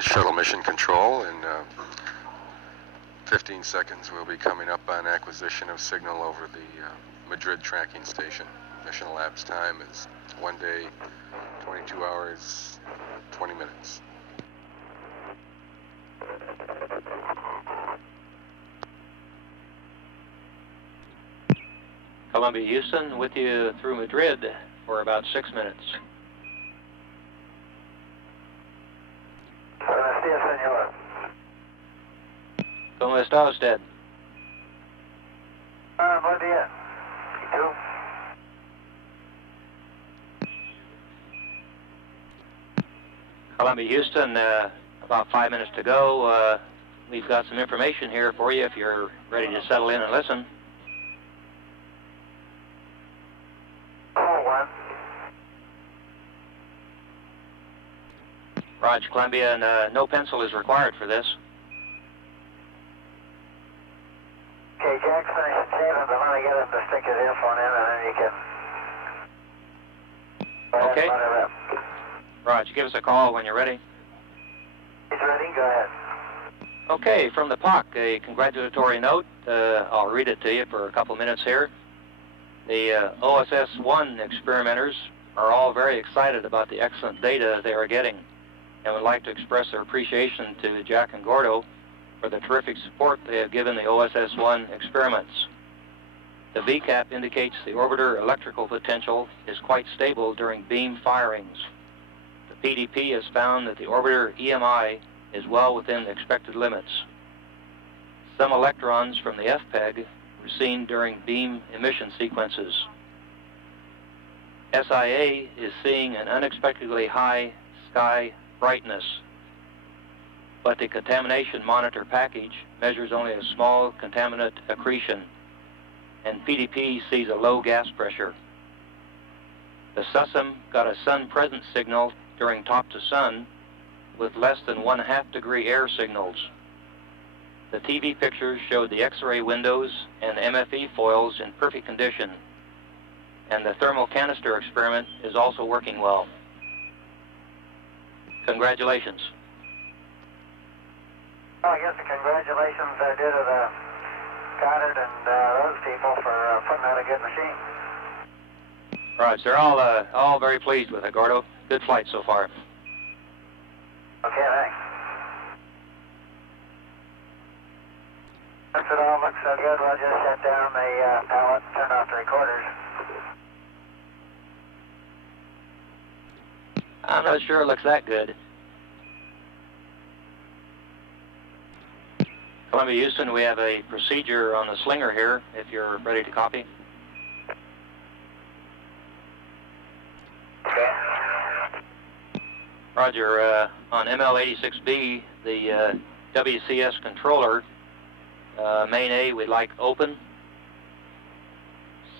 Shuttle mission control. In 15 seconds, we'll be coming up on acquisition of signal over the Madrid tracking station. Mission elapsed time is 1 day, 22 hours, 20 minutes. Columbia Houston, with you through Madrid for about 6 minutes. ¿Cómo está usted? Buen día. ¿Y tú? Columbia Houston, about 5 minutes to go. We've got some information here for you if you're ready to settle in and listen. Roger, Columbia, and no pencil is required for this. Okay, Jack, finish it saving, but let me get him to stick his earphone in, and then you can... Okay. Roger, give us a call when you're ready. He's ready, go ahead. Okay, from the POC, a congratulatory note. I'll read it to you for a couple minutes here. The OSS-1 experimenters are all very excited about the excellent data they are getting, and would like to express their appreciation to Jack and Gordo for the terrific support they have given the OSS-1 experiments. The VCAP indicates the orbiter electrical potential is quite stable during beam firings. The PDP has found that the orbiter EMI is well within expected limits. Some electrons from the FPEG were seen during beam emission sequences. SIA is seeing an unexpectedly high sky brightness, but the contamination monitor package measures only a small contaminant accretion, and PDP sees a low gas pressure. The SUSM got a sun presence signal during top to sun with less than 1/2 degree air signals. The TV pictures showed the X-ray windows and MFE foils in perfect condition, and the thermal canister experiment is also working well. Congratulations. Well, I guess the congratulations are due to the Goddard and those people for putting out a good machine. Right, they're all very pleased with it, Gordo. Good flight so far. Okay, thanks. Since it all looks so good, we'll just shut down the palette and turn off the recorders. I'm not sure it looks that good. Columbia Houston, we have a procedure on the slinger here, if you're ready to copy. Okay. Roger, on ML86B, the WCS controller, main A, we'd like open.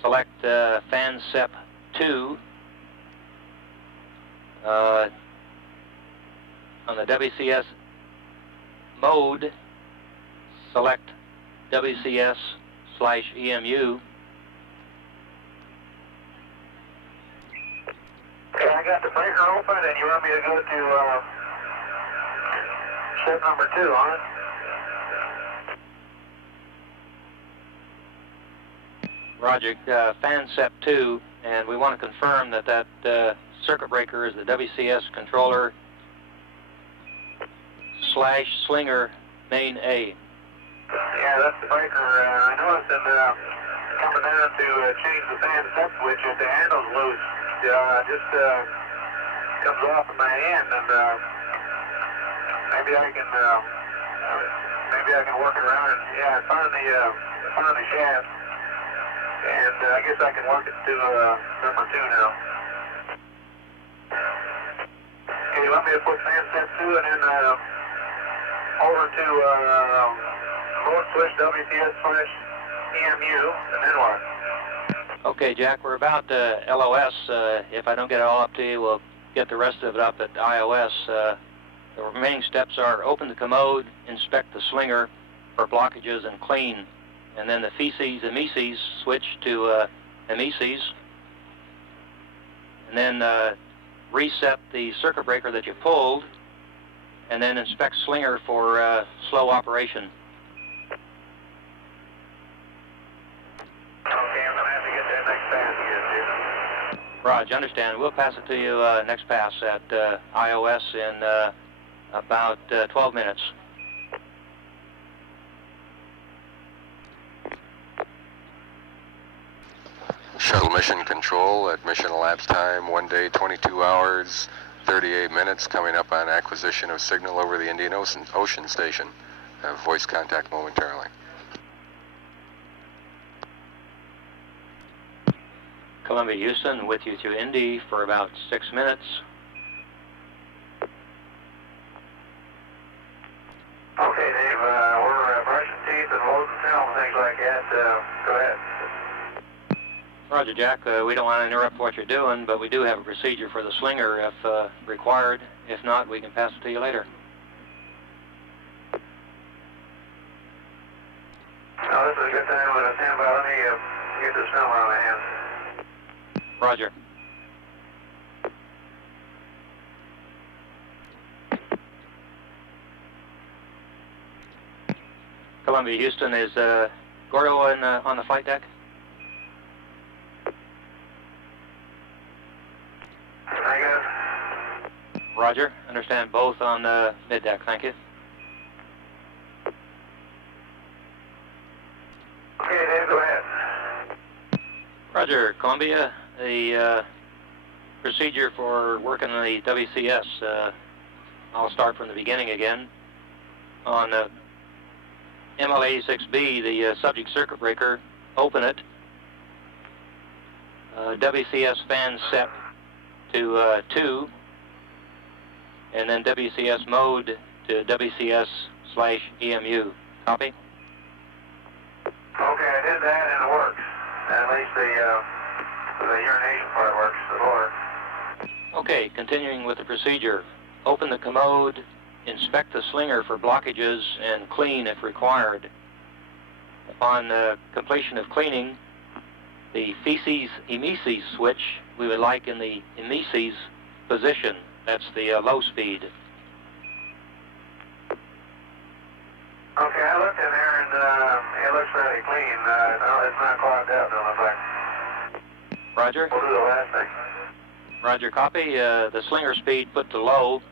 Select fan SEP 2. On the WCS mode, select WCS/EMU. Okay, I got the breaker open, and you want me to go to ship number 2 on it? Roger, fan SEP 2, and we want to confirm that that circuit breaker is the WCS controller /slinger main A. Yeah, that's the breaker. I noticed in coming down to change the fan step switch, if the handle's loose, just comes off in my hand, and maybe I can work it around. And yeah, I found the shaft, and I guess I can work it to number 2 now. Okay, let me put fan step 2 and then over to mode switch WCS/EMU, and then what? Okay, Jack, we're about LOS. If I don't get it all up to you, we'll get the rest of it up at iOS. The remaining steps are open the commode, inspect the slinger for blockages, and clean. And then the feces and emeses switch to emeses. And then reset the circuit breaker that you pulled, and then inspect slinger for slow operation. Okay, I'm going to have to get that next pass again, dude. Roger, understand. We'll pass it to you next pass at IOS in about 12 minutes. Shuttle mission control at mission elapsed time, 1 day, 22 hours, 38 minutes, coming up on acquisition of signal over the Indian Ocean Station. Voice contact momentarily. Columbia Houston with you to Indy for about 6 minutes. Okay, Dave, we're brushing teeth and loading film and things like that. Go ahead. Roger, Jack. We don't want to interrupt what you're doing, but we do have a procedure for the slinger if required. If not, we can pass it to you later. No, this is a good time to stand by. Let me get this film out of my hands. Roger. Columbia Houston, is Gordo on the flight deck? Negative. Roger. Understand both on the mid deck. Thank you. Okay, Dave, go ahead. Roger, Columbia. The procedure for working on the WCS. I'll start from the beginning again. On ML86B, the subject circuit breaker, open it. WCS fan set to 2, and then WCS mode to WCS/EMU. Copy? Okay, I did that and it works. At least the urination part works, the lower. Okay, continuing with the procedure. Open the commode, inspect the slinger for blockages, and clean if required. Upon completion of cleaning, the feces-emesis switch we would like in the emesis position. That's the low speed. Okay, I looked in there and it looks fairly clean. No, it's not clogged up, don't look like. Roger. We'll do the last thing. Roger, copy. The slinger speed put to low,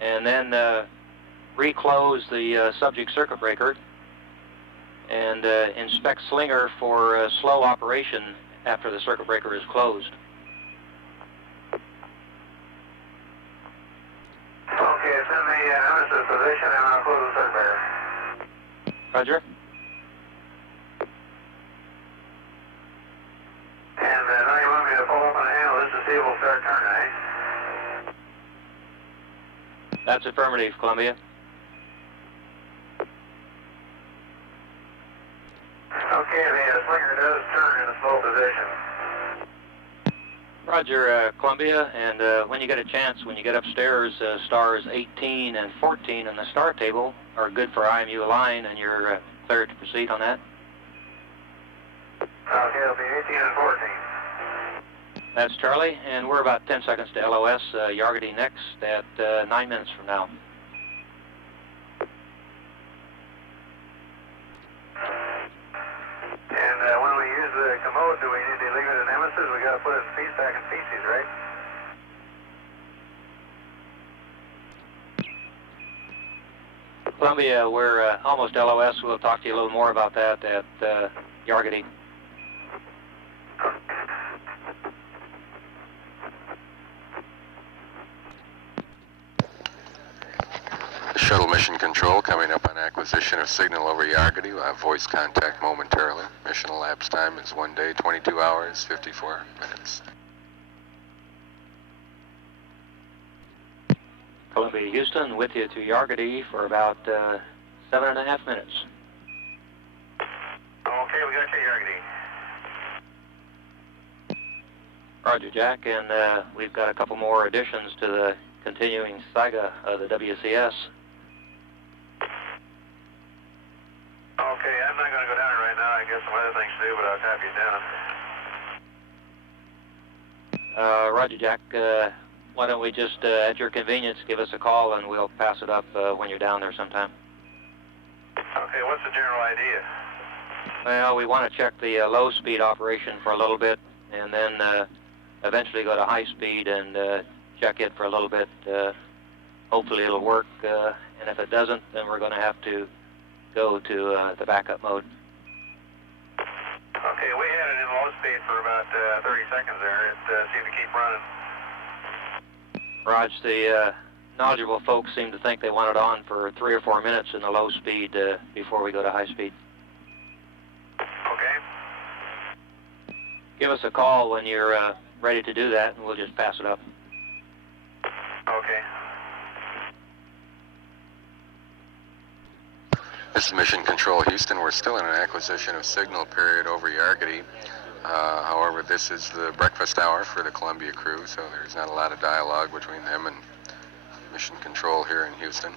and then reclose the subject circuit breaker and inspect slinger for slow operation after the circuit breaker is closed. Okay, it's in the nemesis position and I'll close the circuit breaker. Roger. And now you want me to pull up on the handle this to see if we'll start turning, eh? That's affirmative, Columbia. Okay, the slinger does turn in a slow position. Roger, Columbia, and when you get a chance, when you get upstairs, stars 18 and 14 in the star table are good for IMU align, and you're cleared to proceed on that. Okay, it'll be 18 and 14. That's Charlie, and we're about 10 seconds to LOS. Yargity next at 9 minutes from now. And when we use the commode, do we need to leave it in nemesis? We got to put it in back in feces, right? Columbia, we're almost LOS. We'll talk to you a little more about that at Yargity. Shuttle mission control coming up on acquisition of signal over Yargity. We'll have voice contact momentarily. Mission elapsed time is 1 day, 22 hours, 54 minutes. Columbia Houston with you to Yargity for about 7.5 minutes. Okay, we got you, Yargity. Roger, Jack, and we've got a couple more additions to the continuing saga of the WCS. Okay, I'm not going to go down it right now. I got some other things to do, but I'll copy it down. Roger, Jack. why don't we just, at your convenience, give us a call and we'll pass it up when you're down there sometime. Okay, what's the general idea? Well, we want to check the low-speed operation for a little bit, and then eventually go to high speed and check it for a little bit. Hopefully it'll work, and if it doesn't, then we're going to have to go to the backup mode. Okay, we had it in low speed for about 30 seconds there. It seemed to keep running. Raj, the knowledgeable folks seem to think they want it on for 3 or 4 minutes in the low speed before we go to high speed. Okay. Give us a call when you're ready to do that, and we'll just pass it up. Okay. This is Mission Control Houston. We're still in an acquisition of signal period over Yargity. However, this is the breakfast hour for the Columbia crew, so there's not a lot of dialogue between them and Mission Control here in Houston.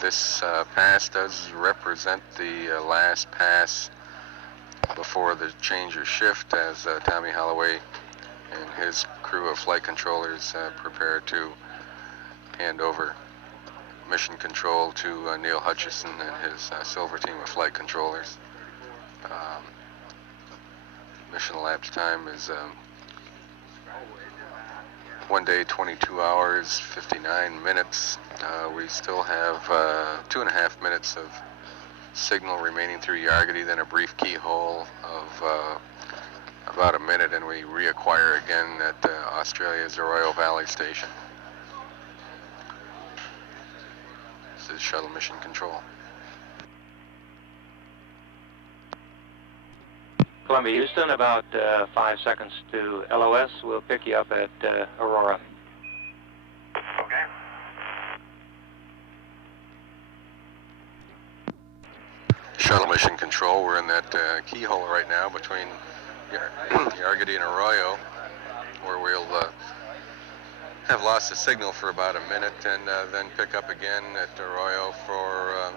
This pass does represent the last pass before the change of shift, as Tommy Holloway and his crew of flight controllers prepare to hand over mission control to Neil Hutchison and his silver team of flight controllers. Mission elapsed time is 1 day, 22 hours, 59 minutes. We still have 2.5 minutes of signal remaining through Yargity, then a brief keyhole of about a minute, and we reacquire again at Australia's Arroyo Valley Station. This is Shuttle Mission Control. Columbia Houston, about 5 seconds to LOS. We'll pick you up at Aurora. Okay. Shuttle Mission Control, we're in that keyhole right now between Yargity and Arroyo, where we'll have lost the signal for about a minute and then pick up again at Arroyo for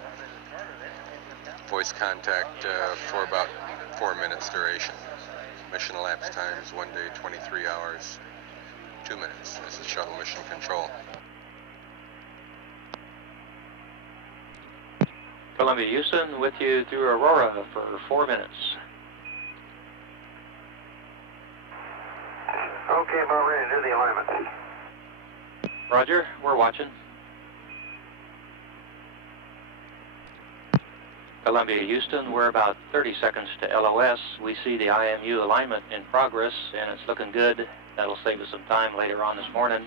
voice contact for about 4 minutes duration. Mission elapsed time is 1 day, 23 hours, 2 minutes. This is Shuttle Mission Control. Columbia Houston with you through Aurora for 4 minutes. Okay, about ready to do the alignment. Roger, we're watching. Columbia Houston, we're about 30 seconds to LOS. We see the IMU alignment in progress, and it's looking good. That'll save us some time later on this morning.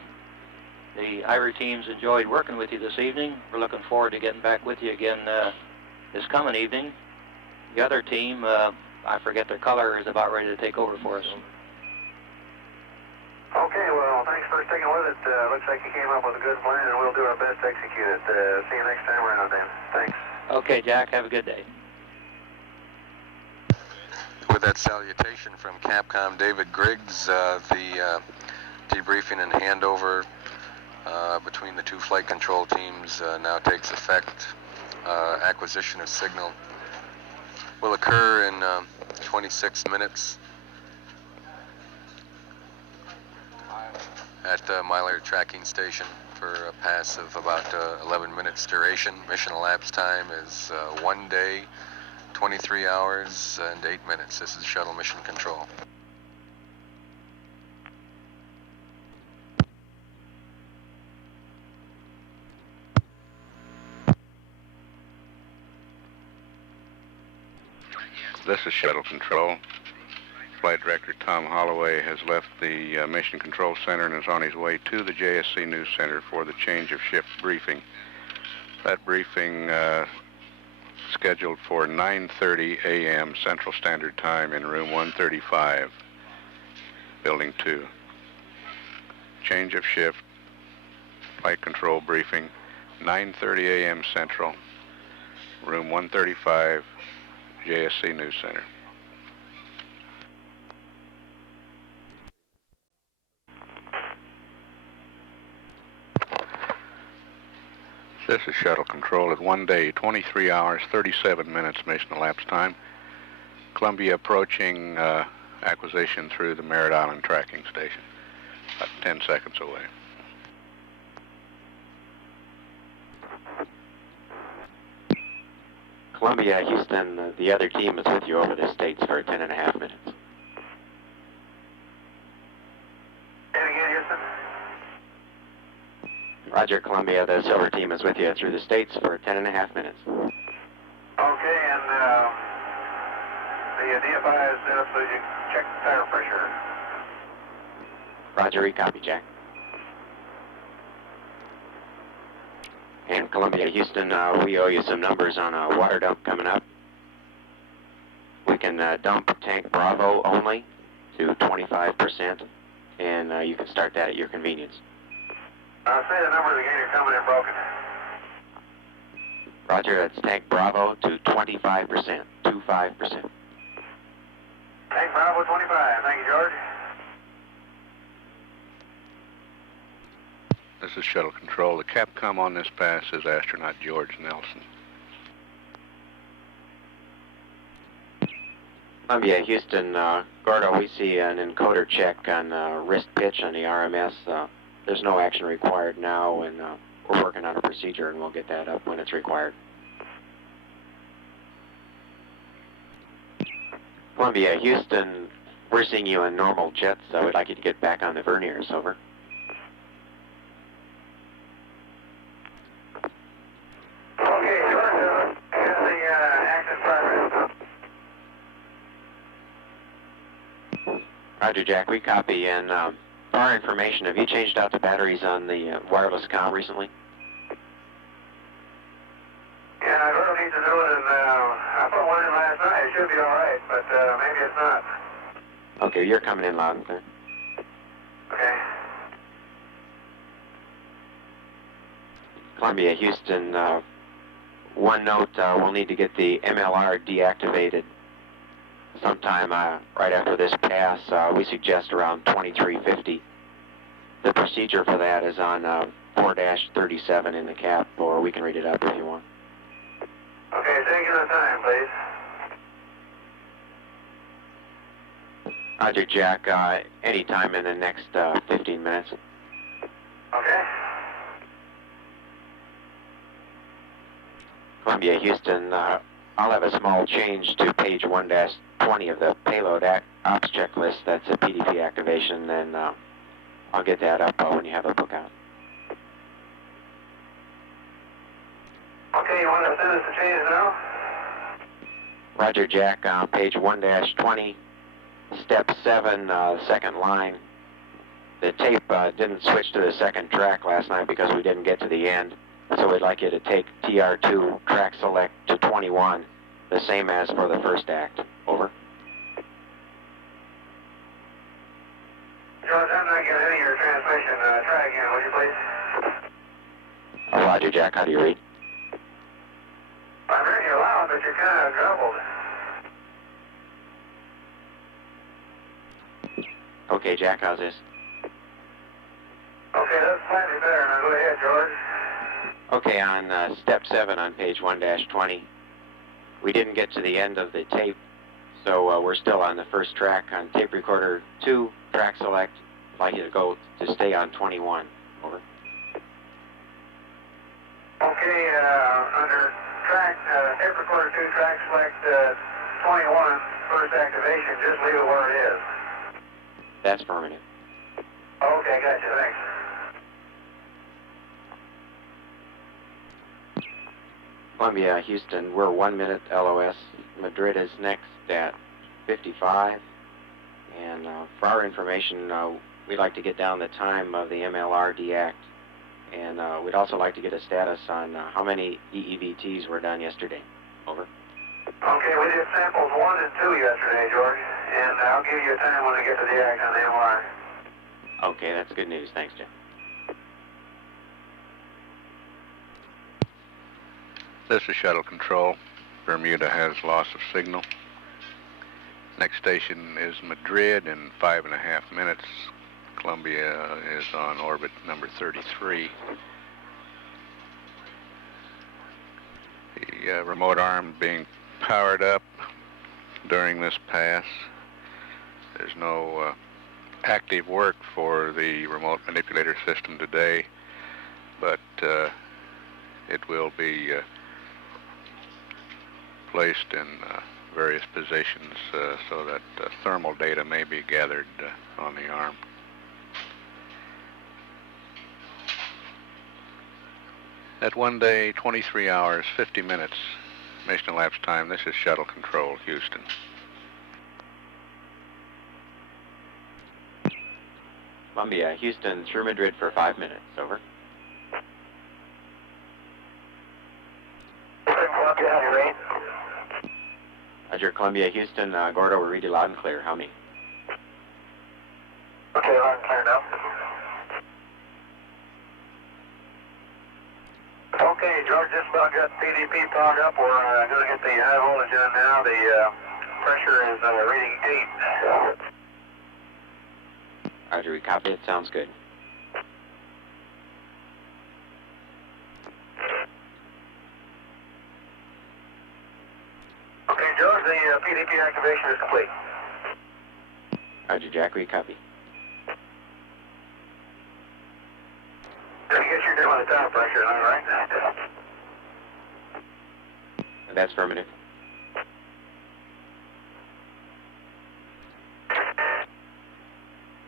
The IRI teams enjoyed working with you this evening. We're looking forward to getting back with you again this coming evening. The other team, I forget their color, is about ready to take over for us. Okay, well, thanks for sticking with it. Looks like you came up with a good plan, and we'll do our best to execute it. See you next time around then. Thanks. Okay, Jack, have a good day. With that salutation from Capcom David Griggs, the debriefing and handover between the two flight control teams now takes effect. Acquisition of signal will occur in 26 minutes at Myler Tracking Station for a pass of about 11 minutes duration. Mission elapsed time is 1 day, 23 hours, and 8 minutes. This is Shuttle Mission Control. This is Shuttle Control. Flight Director Tom Holloway has left the Mission Control Center and is on his way to the JSC News Center for the change of shift briefing. That briefing scheduled for 9:30 a.m. Central Standard Time in room 135, Building 2. Change of shift, flight control briefing, 9:30 a.m. Central, room 135, JSC News Center. This is Shuttle Control at 1 day, 23 hours, 37 minutes mission elapsed time. Columbia approaching acquisition through the Merritt Island Tracking Station. about 10 seconds away. Columbia, Houston, the other team is with you over the States for 10.5 minutes. Say it again, Houston. Roger, Columbia, the silver team is with you through the States for 10.5 minutes. Okay, and the DFI is set up so you can check the tire pressure. Roger, copy, Jack. And Columbia, Houston, we owe you some numbers on a water dump coming up. We can dump tank Bravo only to 25%, and you can start that at your convenience. Say the numbers again, you're coming in broken. Roger, that's tank Bravo to 25%, 25%. Tank Bravo 25, thank you, George. This is Shuttle Control. The Capcom on this pass is astronaut George Nelson. Columbia, Houston, Gordo, we see an encoder check on wrist pitch on the RMS. There's no action required now, and we're working on a procedure, and we'll get that up when it's required. Columbia, Houston, we're seeing you in normal jets, so we'd like you to get back on the verniers, over. Okay, George, here's the active progress. Roger, Jack, we copy, and for our information, have you changed out the batteries on the wireless comm recently? Yeah, I really need to do it, and I put one in last night. It should be all right, but maybe it's not. Okay, you're coming in loud and clear. Okay. Columbia, Houston, one note, we'll need to get the MLR deactivated sometime right after this pass. We suggest around 2350. The procedure for that is on 4-37 in the cap, or we can read it up if you want. Okay, take your time, please. Roger, Jack, any time in the next 15 minutes. Okay. Columbia, Houston, I'll have a small change to page 1-20 of the payload ops checklist. That's a PDP activation, and I'll get that up when you have a book out. Okay, you want to send us the changes now? Roger, Jack, on page 1-20, step 7, second line. The tape didn't switch to the second track last night because we didn't get to the end. So we'd like you to take TR2 track select to 21, the same as for the first act. Over. George, I'm not getting any of your transmission. Try again, would you please? Roger, Jack, how do you read? I'm hearing you loud, but you're kind of garbled. Okay, Jack, how's this? Okay, that's slightly better. Now go ahead, George. Okay, on step 7 on page 1-20, we didn't get to the end of the tape, so we're still on the first track on tape recorder 2, track select. I'd like you to go to stay on 21. Over. Okay, under track, tape recorder 2, track select 21, first activation, just leave it where it is. That's permanent. Okay, gotcha, thanks. Columbia, Houston, we're 1 minute LOS. Madrid is next at 55. And for our information, we'd like to get down the time of the MLR deact. And we'd also like to get a status on how many EEVTs were done yesterday. Over. Okay, we did samples 1 and 2 yesterday, George. And I'll give you a time when I get to the act on the MLR. Okay, that's good news. Thanks, Jim. This is Shuttle Control. Bermuda has loss of signal. Next station is Madrid in 5.5 minutes. Columbia is on orbit number 33. The remote arm being powered up during this pass. There's no active work for the remote manipulator system today, but it will be placed in various positions so that thermal data may be gathered on the arm. At 1 day, 23 hours, 50 minutes, mission elapsed time. This is Shuttle Control, Houston. Columbia, Houston through Madrid for 5 minutes. Over. Columbia, how you rate? Roger, Columbia, Houston, Gordo, we read you loud and clear. How many? Okay, loud and clear now. Okay, George, just about got PDP powered up. We're going to get the high voltage on now. The pressure is reading 8. Roger, we copy it. Sounds good. Okay, George, the PDP activation is complete. Roger, Jack, we copy. I guess you're doing the tire pressure, all right? That's affirmative.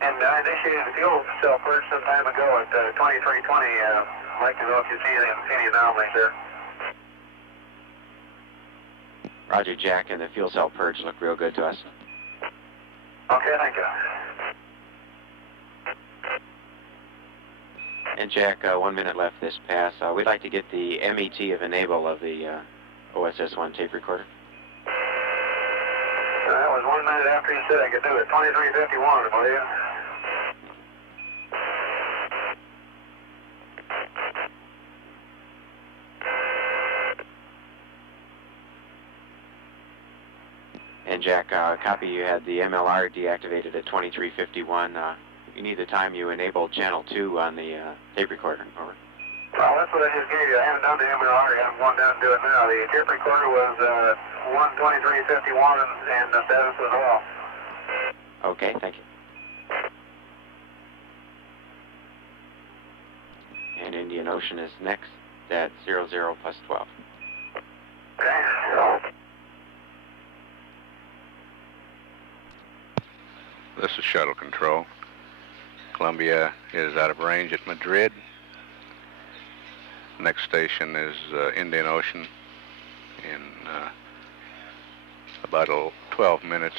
And I initiated the fuel cell purge some time ago at 2320. I'd like to know if you see any anomalies there. Roger, Jack, and the fuel cell purge look real good to us. Okay, thank you. And Jack, 1 minute left this pass. We'd like to get the MET of enable of the OSS-1 tape recorder. That was 1 minute after you said I could do it. 2351, will you? And Jack, copy you had the MLR deactivated at 2351. You need the time you enabled channel 2 on the tape recorder. Over. Well, that's what I just gave you. I haven't done the MLR yet. I'm going down to do it now. The tape recorder was 12351 and the status was off. Okay, thank you. And Indian Ocean is next at 00 plus 12. Okay. This is Shuttle Control. Columbia is out of range at Madrid. Next station is Indian Ocean in about 12 minutes.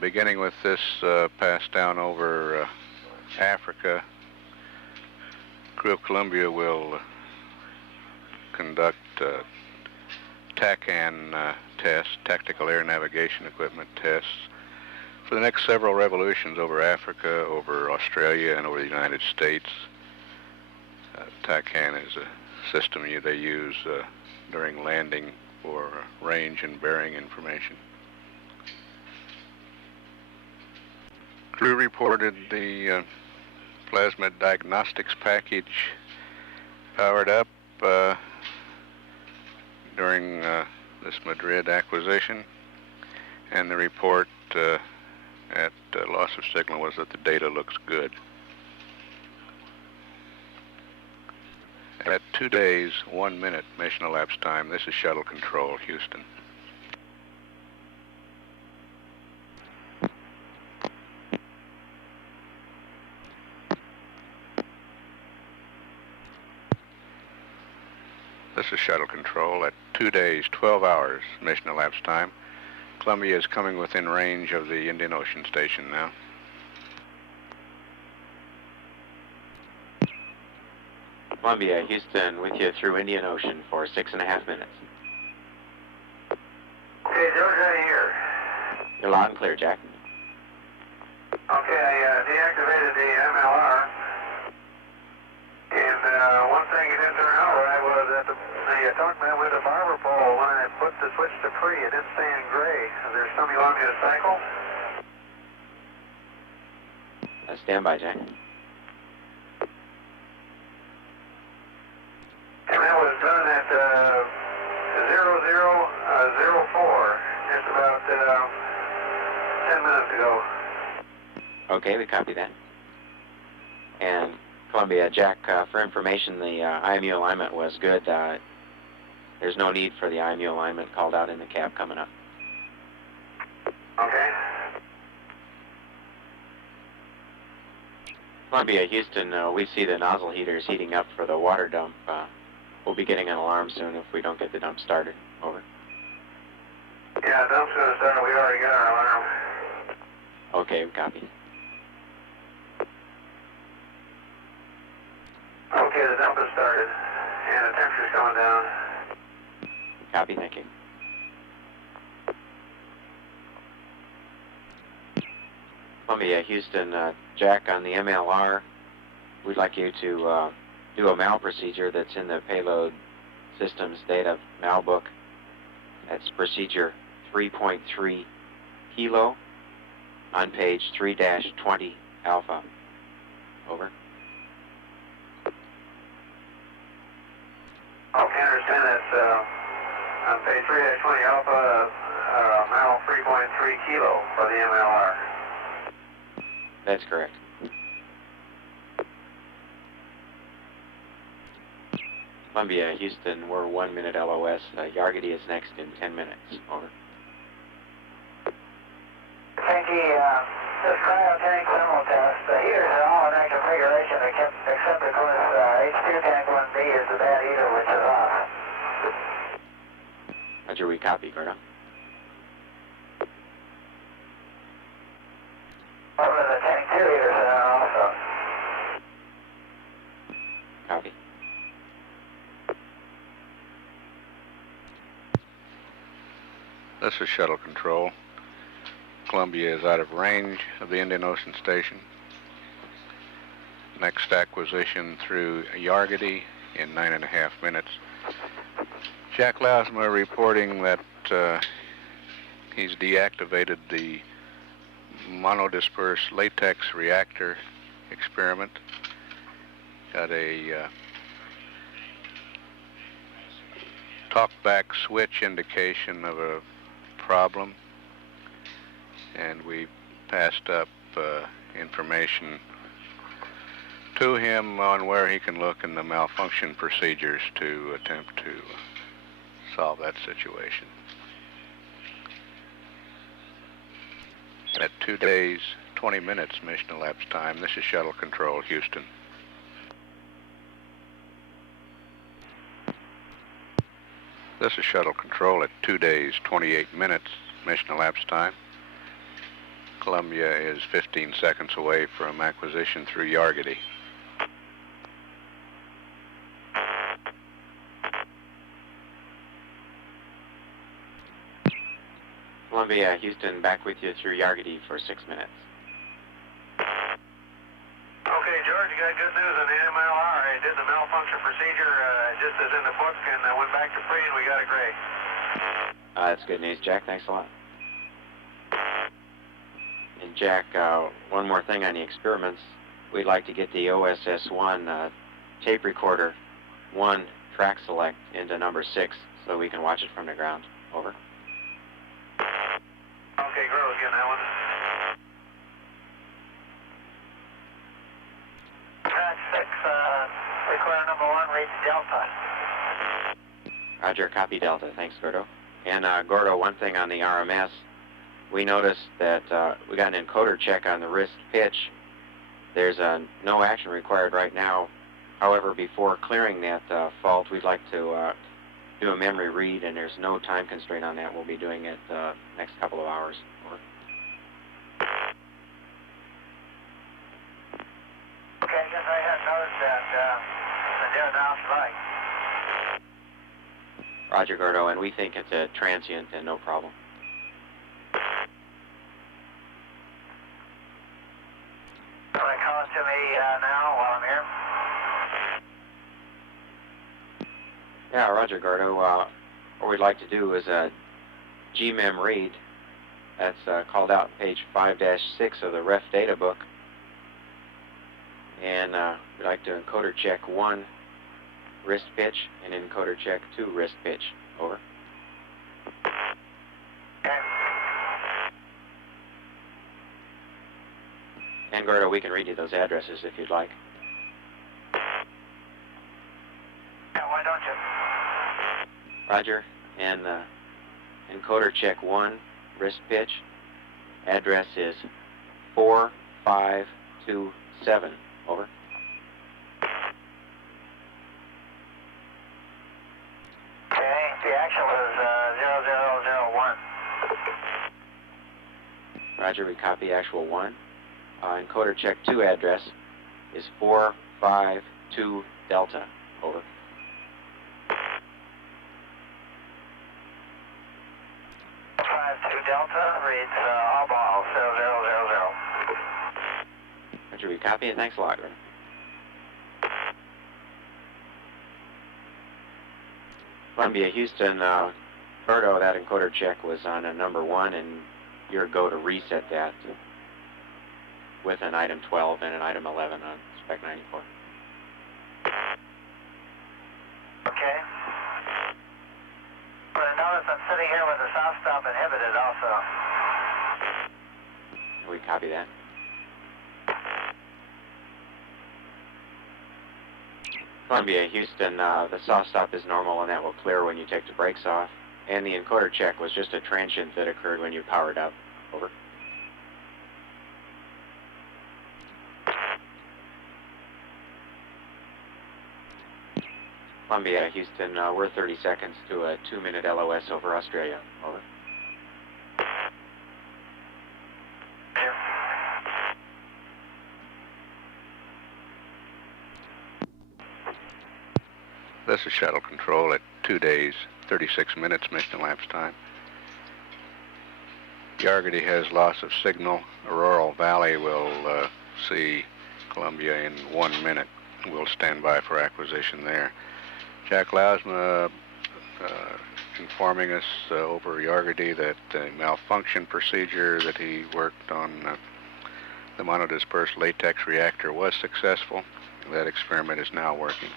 Beginning with this pass down over Africa, crew of Columbia will conduct TACAN tests, Tactical Air Navigation Equipment tests, for the next several revolutions over Africa, over Australia, and over the United States. TACAN is a system they use during landing for range and bearing information. Crew reported the plasma diagnostics package powered up during this Madrid acquisition, and the report at loss of signal was that the data looks good. At 2 days, 1 minute mission elapsed time, this is Shuttle Control, Houston. This is Shuttle Control at 2 days, 12 hours mission elapsed time. Columbia is coming within range of the Indian Ocean station now. Columbia, Houston, with you through Indian Ocean for 6.5 minutes. Okay, George, how do you hear? You're loud and clear, Jack. Okay, I deactivated the MLR. And one thing that didn't turn out right was that the TalkMan with the barber pole, when I put the switch to free, it didn't stay in gray. Is there something you want me to cycle? Stand by, Jack. And that was done at 0004. It's about Okay, we copy that. And Columbia, Jack, for information, the IMU alignment was good. There's no need for the IMU alignment called out in the cab coming up. Okay. Columbia, Houston, we see the nozzle heaters heating up for the water dump. We'll be getting an alarm soon if we don't get the dump started. Over. Yeah, dump's going to start. We already got our alarm. Okay, we copy. Okay, the dump has started, and the temperature's coming down. Copy, thank you. Columbia, Houston, Jack, on the MLR, we'd like you to do a MAL procedure that's in the payload systems data MAL book. That's procedure 3.3 kilo on page 3-20 alpha. Over. Okay, understand that's on page 3-20 alpha, MAL 3.3 kilo for the MLR. That's correct. Columbia, Houston, we're 1 minute LOS. Yargity is next in 10 minutes. Over. Frankie, this cryo tank thermal test, the heaters are all in that configuration except of course H2 tank 1B is the bad heater, which is off. Roger, we copy, Gordo. Over the tank 2 heaters are on also. Copy. This is Shuttle Control. Columbia is out of range of the Indian Ocean Station. Next acquisition through Yargity in 9.5 minutes. Jack Lausma reporting that he's deactivated the monodisperse latex reactor experiment. Got a talkback switch indication of a problem, and we passed up information to him on where he can look in the malfunction procedures to attempt to solve that situation. At 2 days, 20 minutes mission elapsed time, this is Shuttle Control, Houston. This is Shuttle Control at 2 days, 28 minutes mission elapsed time. Columbia is 15 seconds away from acquisition through Yargity. Columbia, Houston, back with you through Yargity for 6 minutes. Okay, George, you got good news on the MLR. I did the malfunction procedure just as in the book and went back to free and we got a gray. That's good news, Jack. Thanks a lot. And Jack, one more thing on the experiments. We'd like to get the OSS-1 tape recorder 1 track select into number 6 so we can watch it from the ground. Over. Okay, Grove's getting that one. Track 6, recorder number 1 reads Delta. Roger, copy Delta. Thanks, Gordo. And Gordo, one thing on the RMS. We noticed that we got an encoder check on the wrist pitch. There's no action required right now. However, before clearing that fault, we'd like to do a memory read, and there's no time constraint on that. We'll be doing it next couple of hours. Over. Okay, yes, I had noticed that the dead off light. Roger, Gordo, and we think it's a transient and no problem. Can I call it to me now while I'm here? Yeah, Roger, Gordo. What we'd like to do is a GMEM read. That's called out page 5-6 of the ref data book. And we'd like to encoder check 1 wrist pitch and encoder check 2 wrist pitch. Over. And Gordo, we can read you those addresses if you'd like. Yeah, why don't you? Roger. And encoder check 1, wrist pitch. Address is 4527. Over. Okay, the actual is 0001. Roger, we copy actual 1. Encoder check 2 address is 452 Delta. Over. Delta reads all balls 0000. Roger, we copy it. Thanks a lot, Gordon. Columbia, Houston, Gordo, that encoder check was on a number 1, and your go to reset that with an item 12 and an item 11 on spec 94. Okay. But notice I'm sitting here with the soft stop inhibited also. We copy that. Columbia, Houston, the soft stop is normal and that will clear when you take the brakes off. And the encoder check was just a transient that occurred when you powered up. Over. Columbia, Houston, we're 30 seconds to a 2-minute LOS over Australia. Over. This is shuttle control at 2 days, 36 minutes mission elapsed time. Yargady has loss of signal. Auroral Valley will see Columbia in 1 minute. We'll stand by for acquisition there. Jack Lausma informing us over Yargady that the malfunction procedure that he worked on the monodispersed latex reactor was successful. That experiment is now working.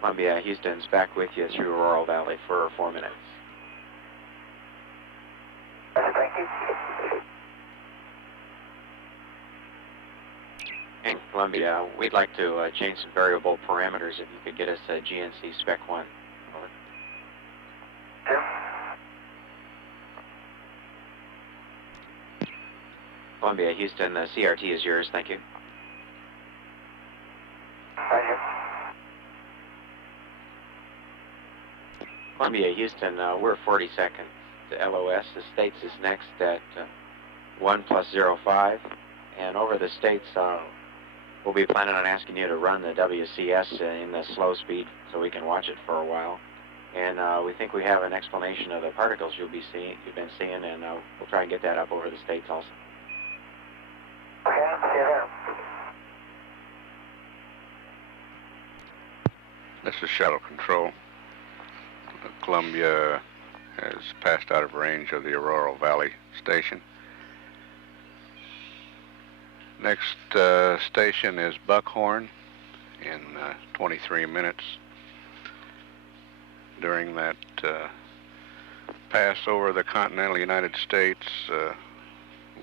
Columbia, Houston's back with you through Auroral Valley for 4 minutes. Thank you. And Columbia, we'd like to change some variable parameters if you could get us a GNC Spec 1. Over. Yeah. Columbia, Houston, the CRT is yours. Thank you. Thank you. Columbia, Houston, we're 40 seconds to LOS. The States is next at 1+05. And over the States, we'll be planning on asking you to run the WCS in the slow speed so we can watch it for a while. And we think we have an explanation of the particles you've been seeing, and we'll try and get that up over the States also. Okay, see you there. This is shuttle control. Columbia has passed out of range of the Auroral Valley station. Next station is Buckhorn in 23 minutes. During that pass over the continental United States,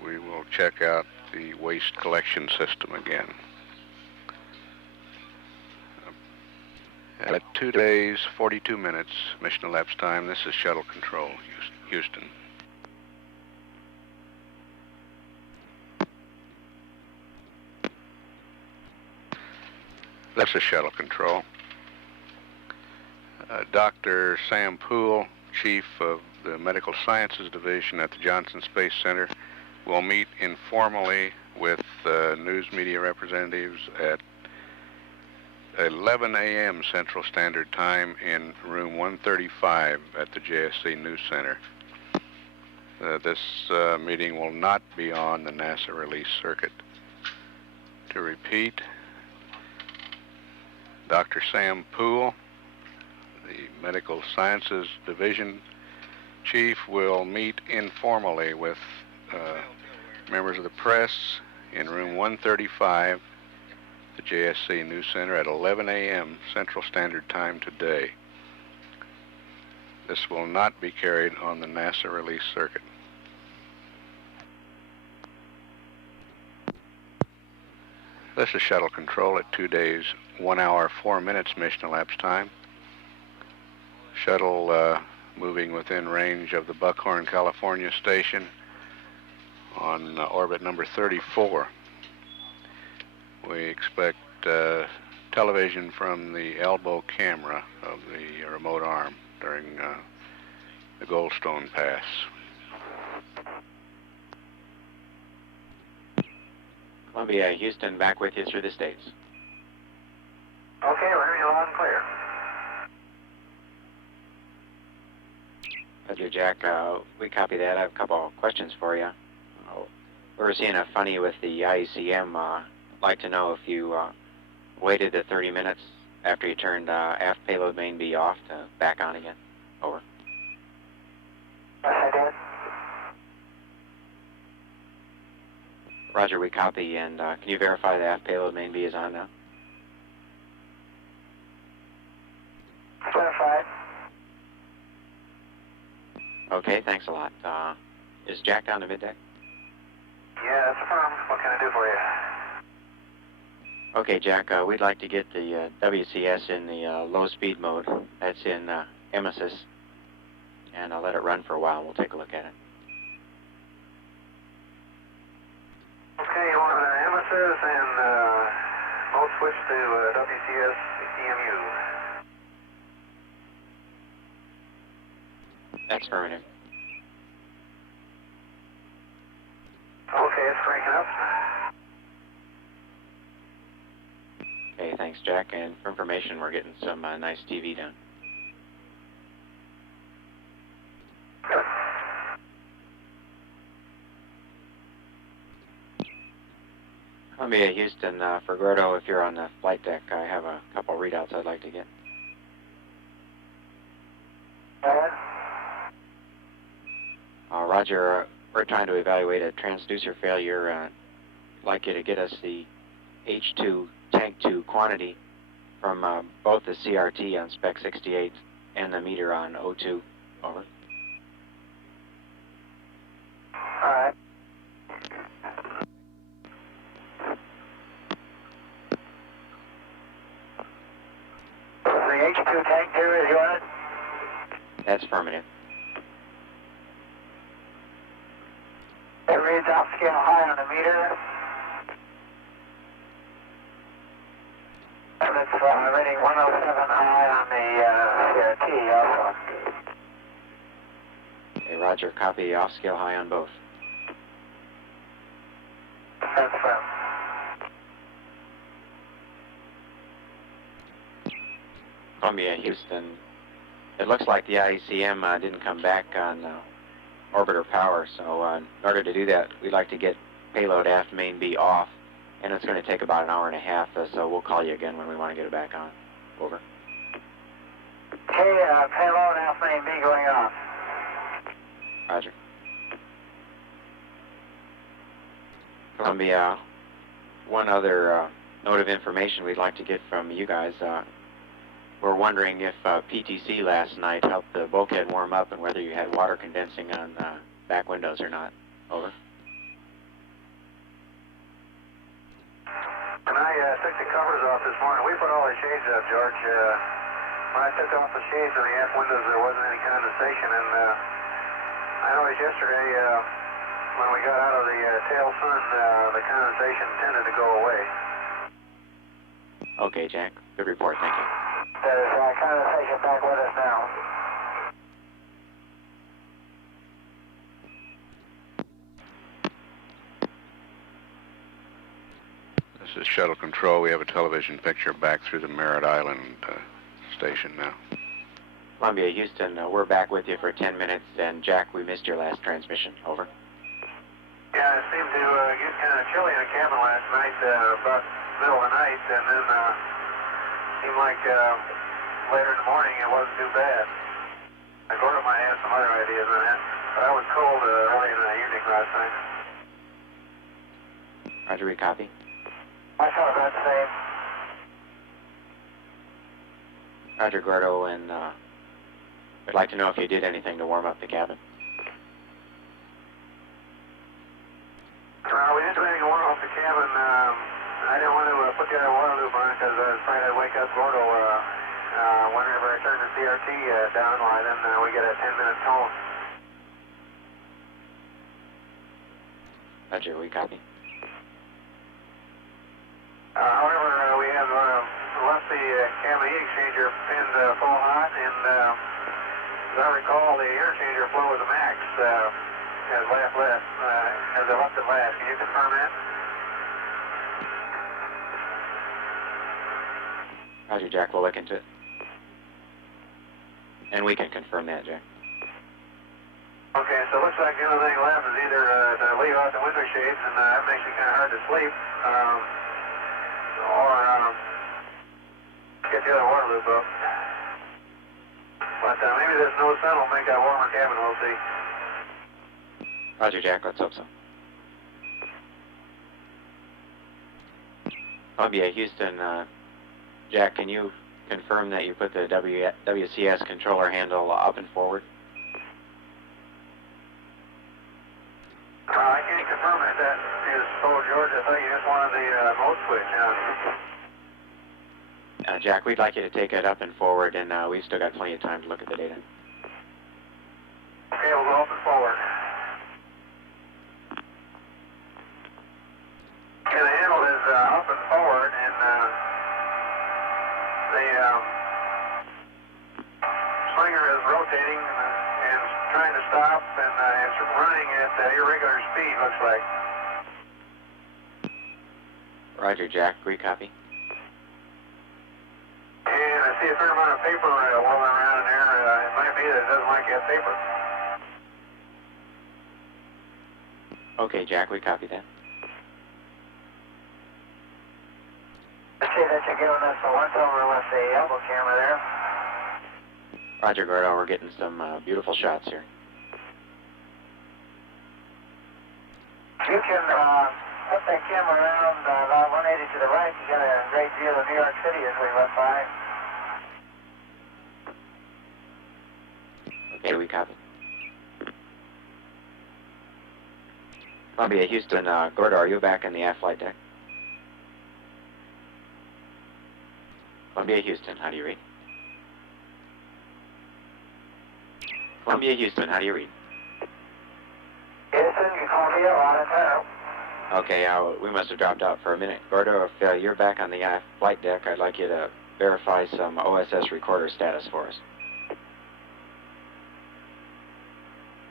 we will check out the waste collection system again. At 2 days, 42 minutes, mission elapsed time. This is shuttle control, Houston. This is shuttle control. Dr. Sam Poole, Chief of the Medical Sciences Division at the Johnson Space Center, will meet informally with news media representatives at 11 a.m. Central Standard Time in room 135 at the JSC News Center. This meeting will not be on the NASA release circuit. To repeat, Dr. Sam Poole, the Medical Sciences Division Chief, will meet informally with members of the press in room 135, the JSC News Center, at 11 a.m. Central Standard Time today. This will not be carried on the NASA release circuit. This is Shuttle Control at 2 days, 1 hour, 4 minutes mission elapsed time. Shuttle moving within range of the Buckhorn, California station on orbit number 34. We expect television from the elbow camera of the remote arm during the Goldstone Pass. Columbia, Houston, back with you through the States. Okay, we're hearing you loud and clear. Roger, Jack. We copy that. I have a couple of questions for you. We were seeing a funny with the IECM. I'd like to know if you waited the 30 minutes after you turned aft payload main B off to back on again. Over. Yes, I did. Roger, we copy. And can you verify the aft payload main B is on now? Verified. Okay, thanks a lot. Is Jack down to middeck? Yeah, that's firm. What can I do for you? Okay, Jack, we'd like to get the WCS in the low speed mode. That's in emesis. And I'll let it run for a while. We'll take a look at it. Okay, you want emesis and mode switch to WCS EMU. That's affirmative. Okay, it's cranking up. Okay, thanks, Jack. And for information, we're getting some nice TV done. Good. Columbia, Houston, for Gordo, if you're on the flight deck, I have a couple readouts I'd like to get. Roger, we're trying to evaluate a transducer failure. I'd like you to get us the H2 tank 2 quantity from both the CRT on spec 68 and the meter on O2. Over. All right. The H2 tank 2 is yours? That's affirmative. It reads off scale high on the meter. And it's reading 107 high on the CRT also. Okay, Roger, copy off scale high on both. That's Columbia, Houston. It looks like the IECM didn't come back on orbiter power, so in order to do that, we'd like to get payload aft main B off, and it's going to take about an hour and a half, so we'll call you again when we want to get it back on. Over. Okay, payload aft main B going off. Roger. Columbia, one other note of information we'd like to get from you guys. We're wondering if PTC last night helped the bulkhead warm up and whether you had water condensing on back windows or not. Over. When I took the covers off this morning, we put all the shades up, George. When I took off the shades on the aft windows, there wasn't any condensation, and I noticed yesterday when we got out of the tail sun, the condensation tended to go away. Okay, Jack. Good report. Thank you. There's condensation back with us now. This is Shuttle Control. We have a television picture back through the Merritt Island station now. Columbia, Houston, we're back with you for 10 minutes, and Jack, we missed your last transmission. Over. Yeah, it seemed to get kind of chilly in the cabin last night, about middle of the night, and then seemed like later in the morning it wasn't too bad. Gordon might have some other ideas on that, but I was cold early in the evening last night. Roger, we copy. I felt about the same. Roger, Gordo, and I'd like to know if you did anything to warm up the cabin. We didn't do anything to warm up the cabin. I didn't want to put the other water loop on because I was afraid I'd wake up Gordo whenever I turn the CRT down. Why then we get a 10-minute tone. Roger, we copy. However, we have left the cabin heat exchanger pinned full hot, and as I recall, the interchanger flow was a max as I left it last. Can you confirm that? Roger, Jack, we'll look into it. And we can confirm that, Jack. Okay, so it looks like the only thing left is either to leave out the window shades, and that makes it kind of hard to sleep, or get the other water loop up. But maybe this no sun will make a warmer cabin, we'll see. Roger, Jack, let's hope so. Columbia, Houston, Jack, can you confirm that you put the WCS controller handle up and forward? I can't confirm that. That is so, George. I thought you just wanted the mode switch. Jack, we'd like you to take it up and forward, and we've still got plenty of time to look at the data. Okay, we'll go up and forward. Okay, the handle is up and forward, and the slinger is rotating and trying to stop, and it's running at irregular speed, looks like. Roger, Jack, we copy. And I see a fair amount of paper whirling around in there. It might be that it doesn't like that paper. Okay, Jack, we copy that. I see that you're giving us a once-over with the elbow camera there. Roger, Gordo, we're getting some beautiful shots here. You can put that camera around about 180 to the right. You got a great view of New York City as we went by. Okay, we copy. Columbia, Houston, Gordo, are you back in the aft flight deck? Columbia, Houston, how do you read? Columbia, Houston, how do you read? Houston, Columbia, on and clear. Okay, we must have dropped out for a minute. Gordo, if you're back on the aft flight deck, I'd like you to verify some OSS recorder status for us.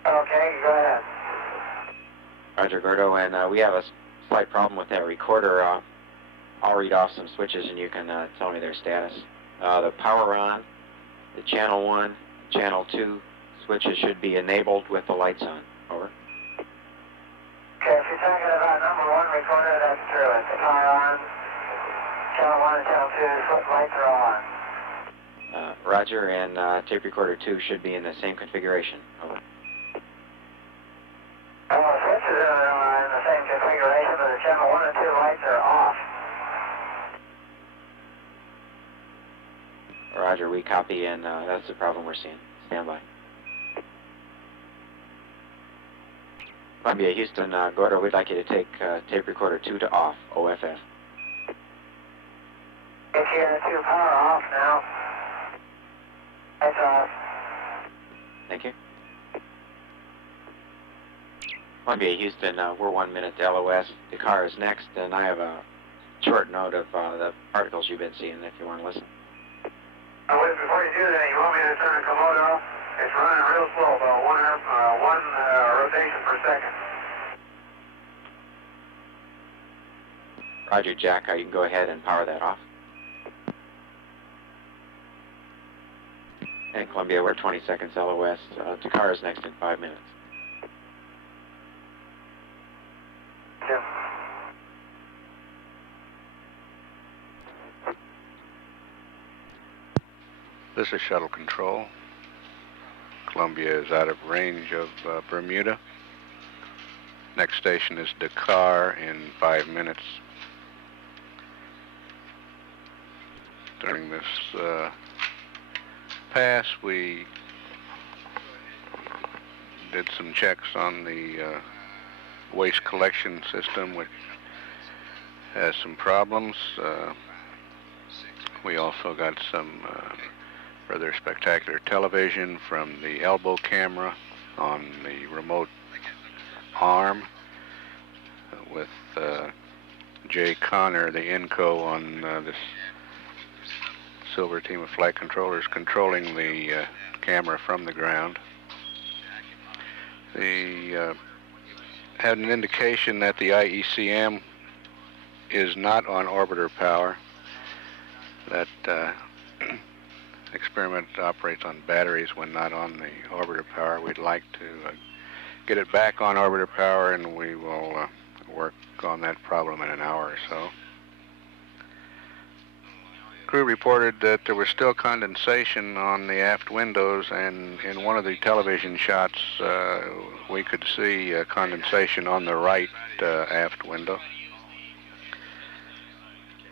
Okay, go ahead. Roger, Gordo, and we have a slight problem with that recorder. I'll read off some switches and you can tell me their status. The power on, the channel 1, channel 2 switches should be enabled with the lights on. Over. Okay, if you're talking about number 1 recorder, that's true. It's the power on. Channel 1 and channel 2 lights are all on. Roger, and tape recorder 2 should be in the same configuration. Over. Switches are in the same configuration, but the channel 1 and 2 lights are off. Roger, we copy, and that's the problem we're seeing. Stand by. Columbia, Houston, Gordo, we'd like you to take tape recorder 2 to off, OFF. It's here, 2 power off now. Lights off. Thank you. Columbia, Houston, we're 1 minute to LOS. The car is next, and I have a short note of the particles you've been seeing if you want to listen. Before you do that, you want me to turn the commode off? It's running real slow, about one rotation per second. Roger, Jack, you can go ahead and power that off. And Columbia, we're 20 seconds LOS. Takara is next in 5 minutes. Yeah. This is shuttle control. Columbia is out of range of Bermuda. Next station is Dakar in 5 minutes. During this pass, we did some checks on the waste collection system, which has some problems. We also got some rather spectacular television from the elbow camera on the remote arm with Jay Connor, the INCO, on this silver team of flight controllers controlling the camera from the ground. The had an indication that the IECM is not on orbiter power. That experiment operates on batteries when not on the orbiter power. We'd like to get it back on orbiter power, and we will work on that problem in an hour or so. Crew reported that there was still condensation on the aft windows, and in one of the television shots we could see condensation on the right aft window.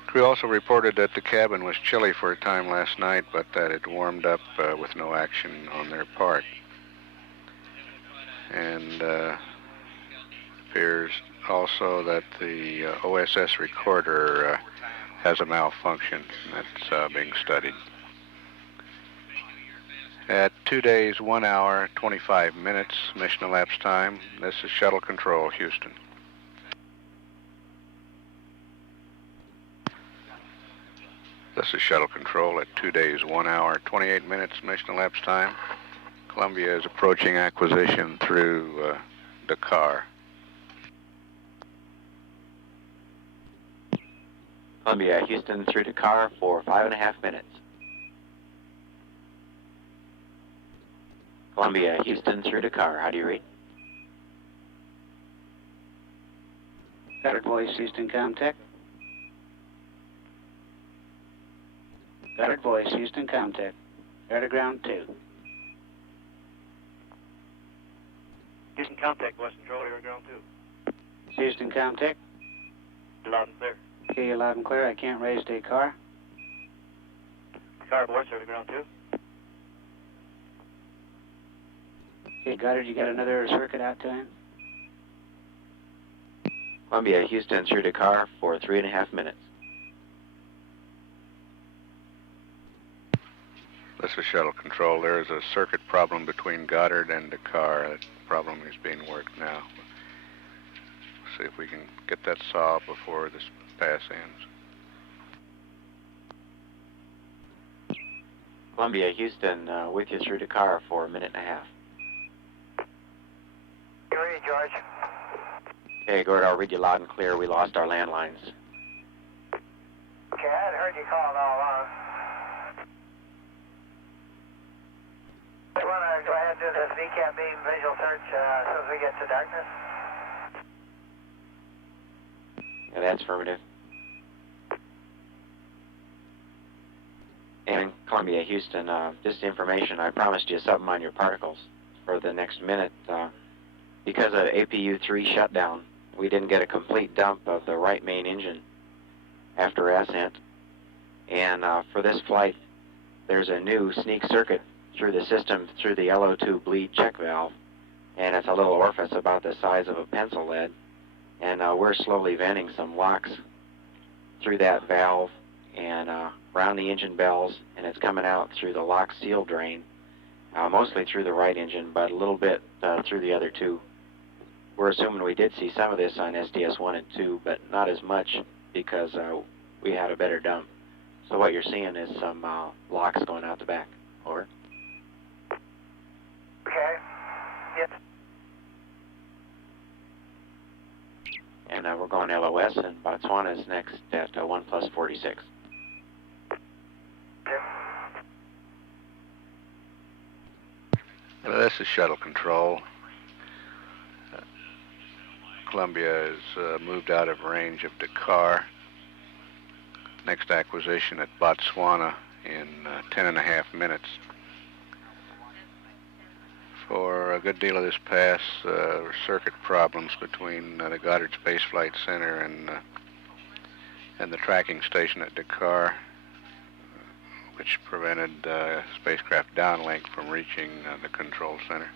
Crew also reported that the cabin was chilly for a time last night, but that it warmed up with no action on their part. And appears also that the OSS recorder has a malfunction that's being studied. At 2 days, 1 hour, 25 minutes, mission elapsed time. This is Shuttle Control, Houston. This is Shuttle Control at 2 days, 1 hour, 28 minutes, mission elapsed time. Columbia is approaching acquisition through Dakar. Columbia, Houston through Dakar for 5.5 minutes. Columbia, Houston through Dakar. How do you read? Goddard voice, Houston Comtech. Goddard voice, Houston Comtech. Air to ground 2. Houston Comtech, West Control, air to ground 2. Houston Comtech. Loud and clear. Okay, you're loud and clear. I can't raise Dakar. Dakar, board, air to ground 2. Okay, Goddard, you got another circuit out to him? Columbia, Houston through Dakar for 3.5 minutes. This is Shuttle Control. There is a circuit problem between Goddard and Dakar. That problem is being worked now. We'll see if we can get that solved before this pass ends. Columbia, Houston with you through Dakar for 1.5 minutes. You ready, George? Okay, Gord, I'll read you loud and clear. We lost our landlines. Okay, I hadn't heard you calling all along. You want to go ahead and do this VCAP beam visual search as soon as we get to darkness? Yeah, that's affirmative. And Columbia, Houston, just information. I promised you something on your particles for the next minute. Because of APU-3 shutdown, we didn't get a complete dump of the right main engine after ascent. And for this flight, there's a new sneak circuit through the system through the LO2 bleed check valve. And it's a little orifice about the size of a pencil lead. And we're slowly venting some locks through that valve and around the engine bells, and it's coming out through the lock seal drain, mostly through the right engine, but a little bit through the other two. We're assuming we did see some of this on STS-1 and 2, but not as much because we had a better dump. So what you're seeing is some locks going out the back. Over. Okay. Yes. And we're going LOS, and Botswana is next at 1+46. This is Shuttle Control. Columbia is moved out of range of Dakar. Next acquisition at Botswana in 10.5 minutes. For a good deal of this pass, circuit problems between the Goddard Space Flight Center and the tracking station at Dakar, which prevented spacecraft downlink from reaching the control center.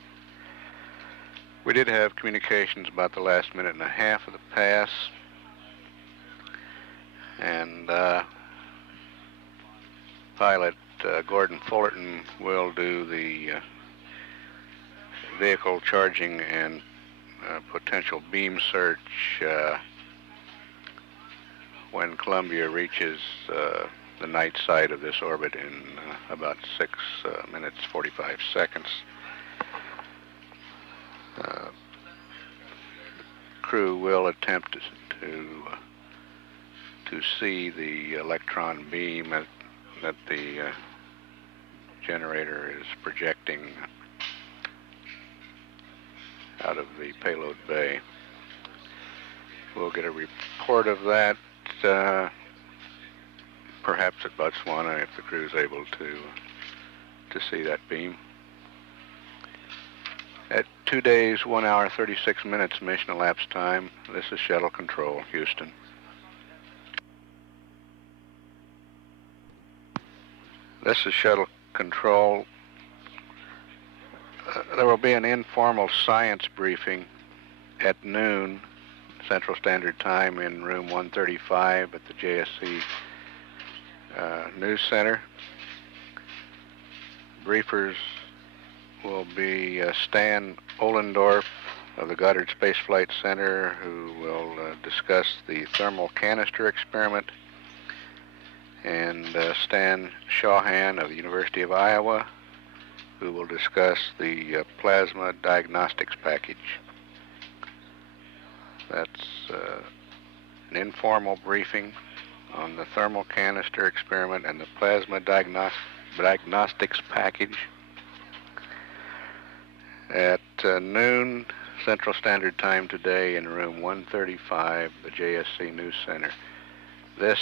We did have communications about the last minute and a half of the pass. And pilot Gordon Fullerton will do the vehicle charging and potential beam search when Columbia reaches the night side of this orbit in about 6 minutes 45 seconds. Crew will attempt to see the electron beam that the generator is projecting out of the payload bay. We'll get a report of that perhaps at Botswana if the crew is able to see that beam. At 2 days, 1 hour, 36 minutes mission elapsed time, this is Shuttle Control, Houston. This is Shuttle Control. There will be an informal science briefing at noon Central Standard Time in room 135 at the JSC News Center. Briefers will be Stan Ohlendorf of the Goddard Space Flight Center, who will discuss the thermal canister experiment, and Stan Shawhan of the University of Iowa, who will discuss the plasma diagnostics package. That's an informal briefing on the thermal canister experiment and the plasma diagnostics package. At noon Central Standard Time today in room 135, the JSC News Center. This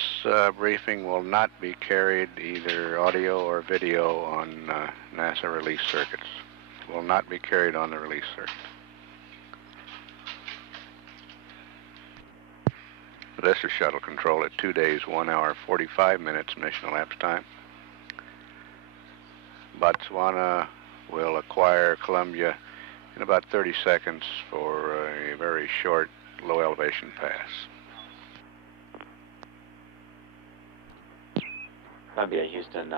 briefing will not be carried either audio or video on NASA release circuits. It will not be carried on the release circuit. This is Shuttle Control at 2 days, 1 hour, 45 minutes mission elapsed time. Botswana will acquire Columbia in about 30 seconds for a very short low elevation pass. Columbia, Houston,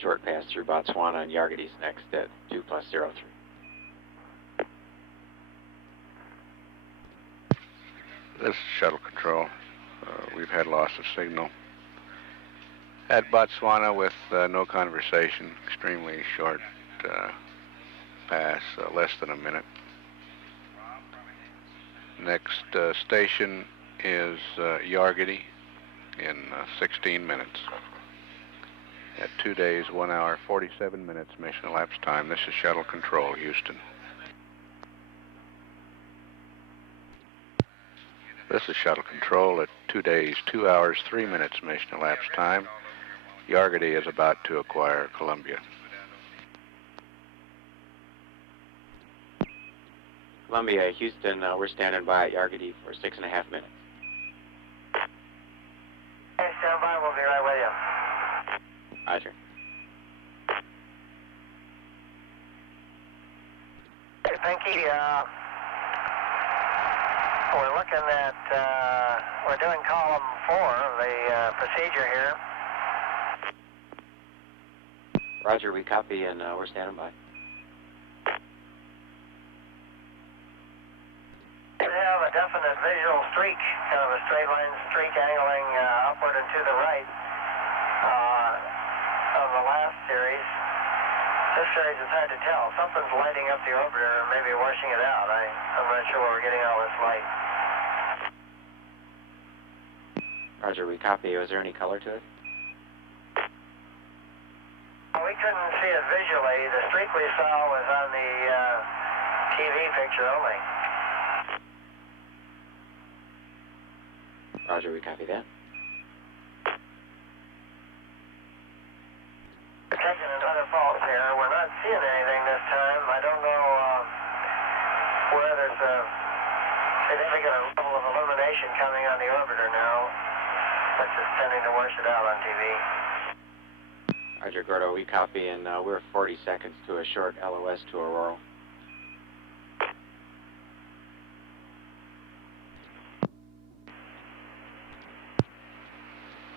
short pass through Botswana, and Yargady's next at 2+03. This is Shuttle Control. We've had loss of signal at Botswana with no conversation, extremely short pass, less than a minute. Next station is Yargady in 16 minutes. At 2 days, 1 hour, 47 minutes mission elapsed time. This is Shuttle Control, Houston. This is Shuttle Control at 2 days, 2 hours, 3 minutes mission elapsed time. Yargady is about to acquire Columbia. Columbia, Houston, we're standing by at Yargady for 6.5 minutes. Hey, stand by, we'll be right with you. Roger. Hey, Pinky, we're looking at, we're doing column 4 of the procedure here. Roger, we copy, and we're standing by. You have a definite visual streak, kind of a straight line streak angling upward and to the right of the last series. This series is hard to tell. Something's lighting up the orbiter and maybe washing it out. I'm not sure where we're getting all this light. Roger, we copy. Was there any color to it? We couldn't see it visually. The streak we saw was on the TV picture only. Roger, we copy that. We're taking another pulse here. We're not seeing anything this time. I don't know where there's a significant level of illumination coming on the orbiter now. That's just tending to wash it out on TV. Roger, Gordo, we copy, and we're 40 seconds to a short LOS to Aurora.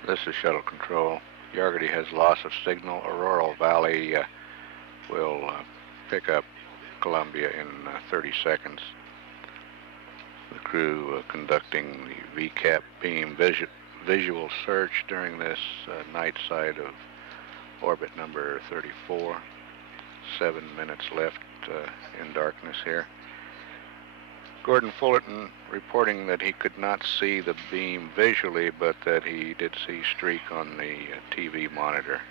This is Shuttle Control. Yargety has loss of signal. Auroral Valley will pick up Columbia in 30 seconds. The crew conducting the VCAP beam visual search during this night side of orbit number 34. 7 minutes left in darkness here. Gordon Fullerton reporting that he could not see the beam visually, but that he did see streak on the TV monitor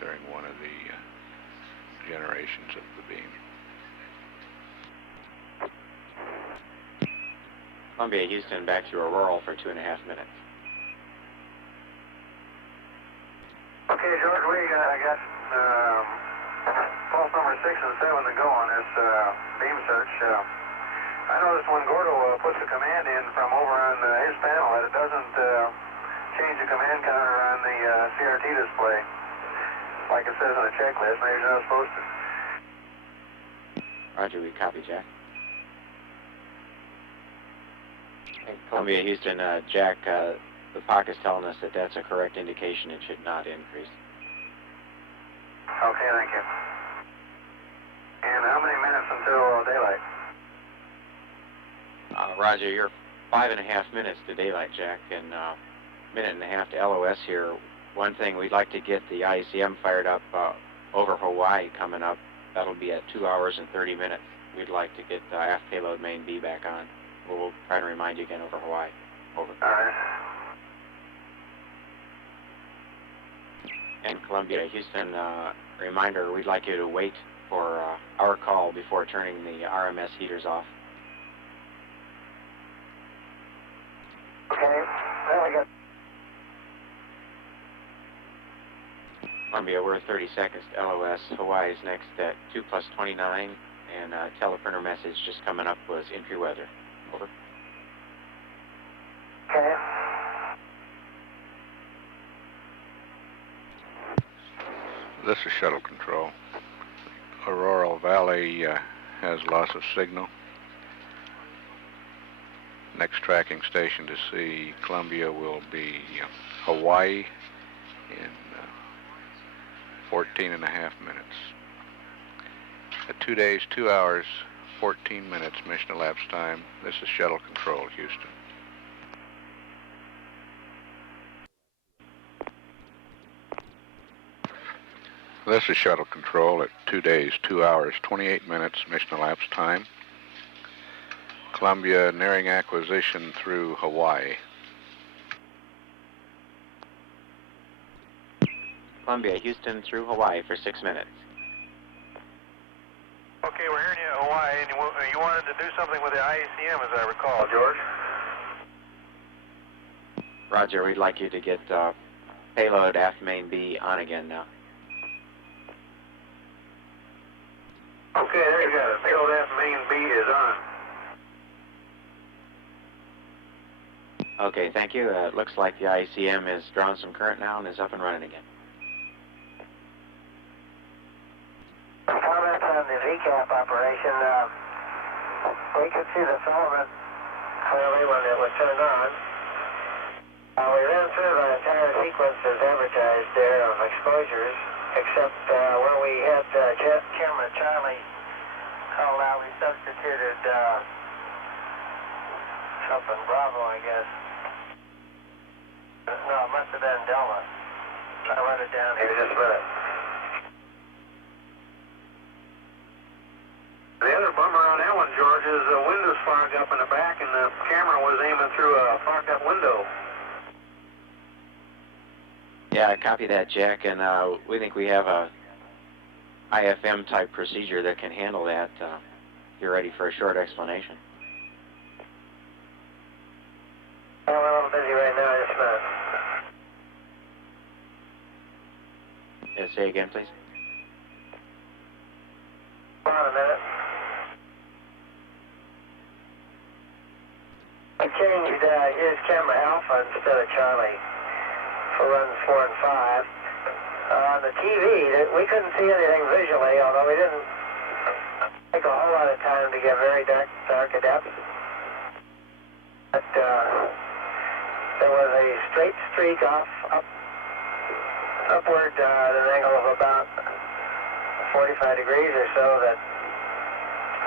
during one of the generations of the beam. Columbia, Houston, back to Auroral for 2.5 minutes. Okay, George, we got pulse number 6 and 7 to go on this beam search. I noticed when Gordo puts a command in from over on his panel that it doesn't change the command counter on the CRT display like it says on the checklist. Maybe it's not supposed to. Roger, we copy, Jack. Hey, Columbia, Houston, Jack, the POC is telling us that that's a correct indication. It should not increase. Okay, thank you. And how many minutes until daylight? Roger, you're 5.5 minutes to daylight, Jack, and 1.5 minutes to LOS here. One thing, we'd like to get the ICM fired up over Hawaii coming up. That'll be at 2 hours and 30 minutes. We'd like to get aft payload main B back on. We'll try to remind you again over Hawaii. Over. All right. And Columbia, Houston, reminder, we'd like you to wait for our call before turning the RMS heaters off. Okay, well, we got... Columbia, we're 30 seconds to LOS. Hawaii's next at 2+29, and teleprinter message just coming up was entry weather. Over. Okay. This is Shuttle Control. Auroral Valley has loss of signal. Next tracking station to see Columbia will be Hawaii in 14.5 minutes. At 2 days, 2 hours, 14 minutes mission elapsed time. This is Shuttle Control, Houston. This is Shuttle Control at 2 days, 2 hours, 28 minutes mission elapsed time. Columbia nearing acquisition through Hawaii. Columbia, Houston through Hawaii for 6 minutes. Okay, we're hearing you at Hawaii, and you wanted to do something with the IACM, as I recall, George. Roger, we'd like you to get payload aft main B on again now. Okay, there you go. Payload aft main B is on. Okay, thank you. It looks like the ICM has drawn some current now and is up and running again. Comments on the VCAP operation. We could see the filament clearly when it was turned on. We ran through the entire sequence as advertised there of exposures, except where we had Chairman Charlie called out, we substituted something Bravo, I guess. No, it must have been Delta. I wrote it down here just a minute. The other bummer on that one, George, is the windows fogged up in the back and the camera was aiming through a fogged up window. Yeah, I copy that, Jack, and we think we have a IFM type procedure that can handle that. If you're ready for a short explanation. Well, we're a little busy right now, just a minute. Say again, please. Hold on a minute. I changed his camera alpha instead of Charlie for runs 4 and 5. On the TV, we couldn't see anything visually, although we didn't take a whole lot of time to get very dark depth. But there was a straight streak upward at an angle of about 45 degrees or so that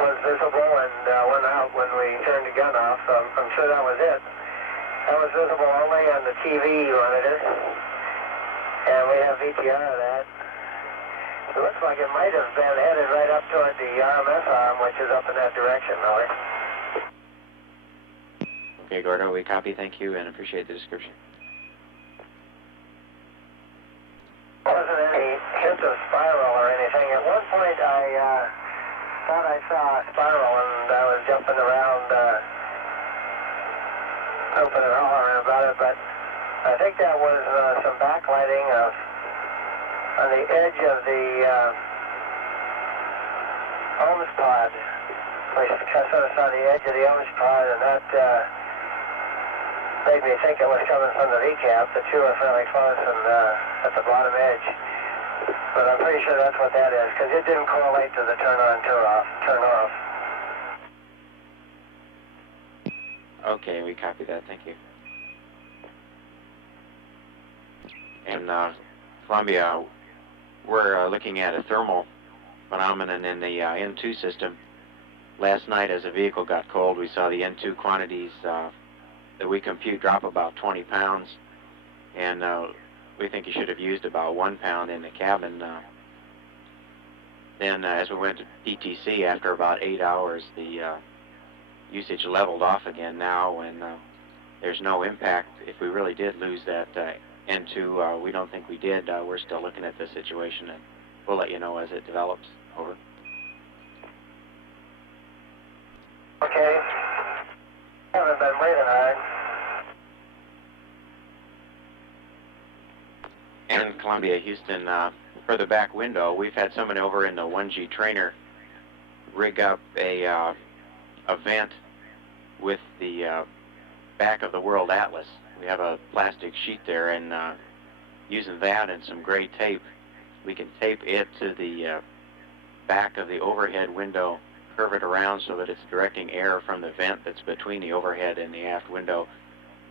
was visible and went out when we turned the gun off. So I'm sure that was it. That was visible only on the TV monitor, and we have VTR of that. It looks like it might have been headed right up toward the RMS arm, which is up in that direction, Miller. Okay, Gordo, we copy. Thank you, and appreciate the description. Wasn't any hint of spiral or anything. At one point, I thought I saw a spiral, and I was jumping around, open and hollering about it, but I think that was some backlighting on the edge of the Ohms pod. We sort of saw the edge of the Ohms pod, and that made me think it was coming from the VCAP. The two are fairly close and at the bottom edge. But I'm pretty sure that's what that is, because it didn't correlate to the turn on, turn off. Okay, we copy that. Thank you. And Columbia, we're looking at a thermal phenomenon in the N2 system. Last night, as the vehicle got cold, we saw the N2 quantities that we compute drop about 20 pounds, and we think you should have used about 1 pound in the cabin. Then as we went to PTC, after about 8 hours, the usage leveled off again now, and there's no impact. If we really did lose that N2, we don't think we did. We're still looking at the situation, and we'll let you know as it develops. Over. Okay. Haven't been breathing hard. And Columbia, Houston, for the back window, we've had somebody over in the 1G trainer rig up a vent with the back of the World Atlas. We have a plastic sheet there, and using that and some gray tape, we can tape it to the back of the overhead window, curve it around so that it's directing air from the vent that's between the overhead and the aft window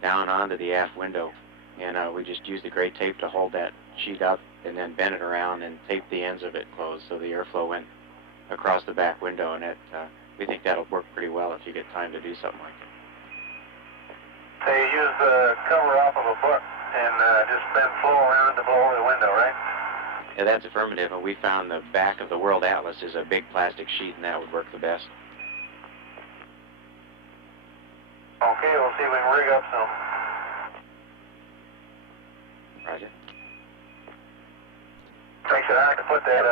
down onto the aft window. And we just use the gray tape to hold that sheet up and then bend it around and tape the ends of it closed so the airflow went across the back window. And we think that'll work pretty well if you get time to do something like it. So you use the cover off of a book and just bend flow around to blow over the window, right? Yeah, that's affirmative, and we found the back of the World Atlas is a big plastic sheet, and that would work the best. Okay, we'll see if we can rig up some. Roger. Makes it hard to put that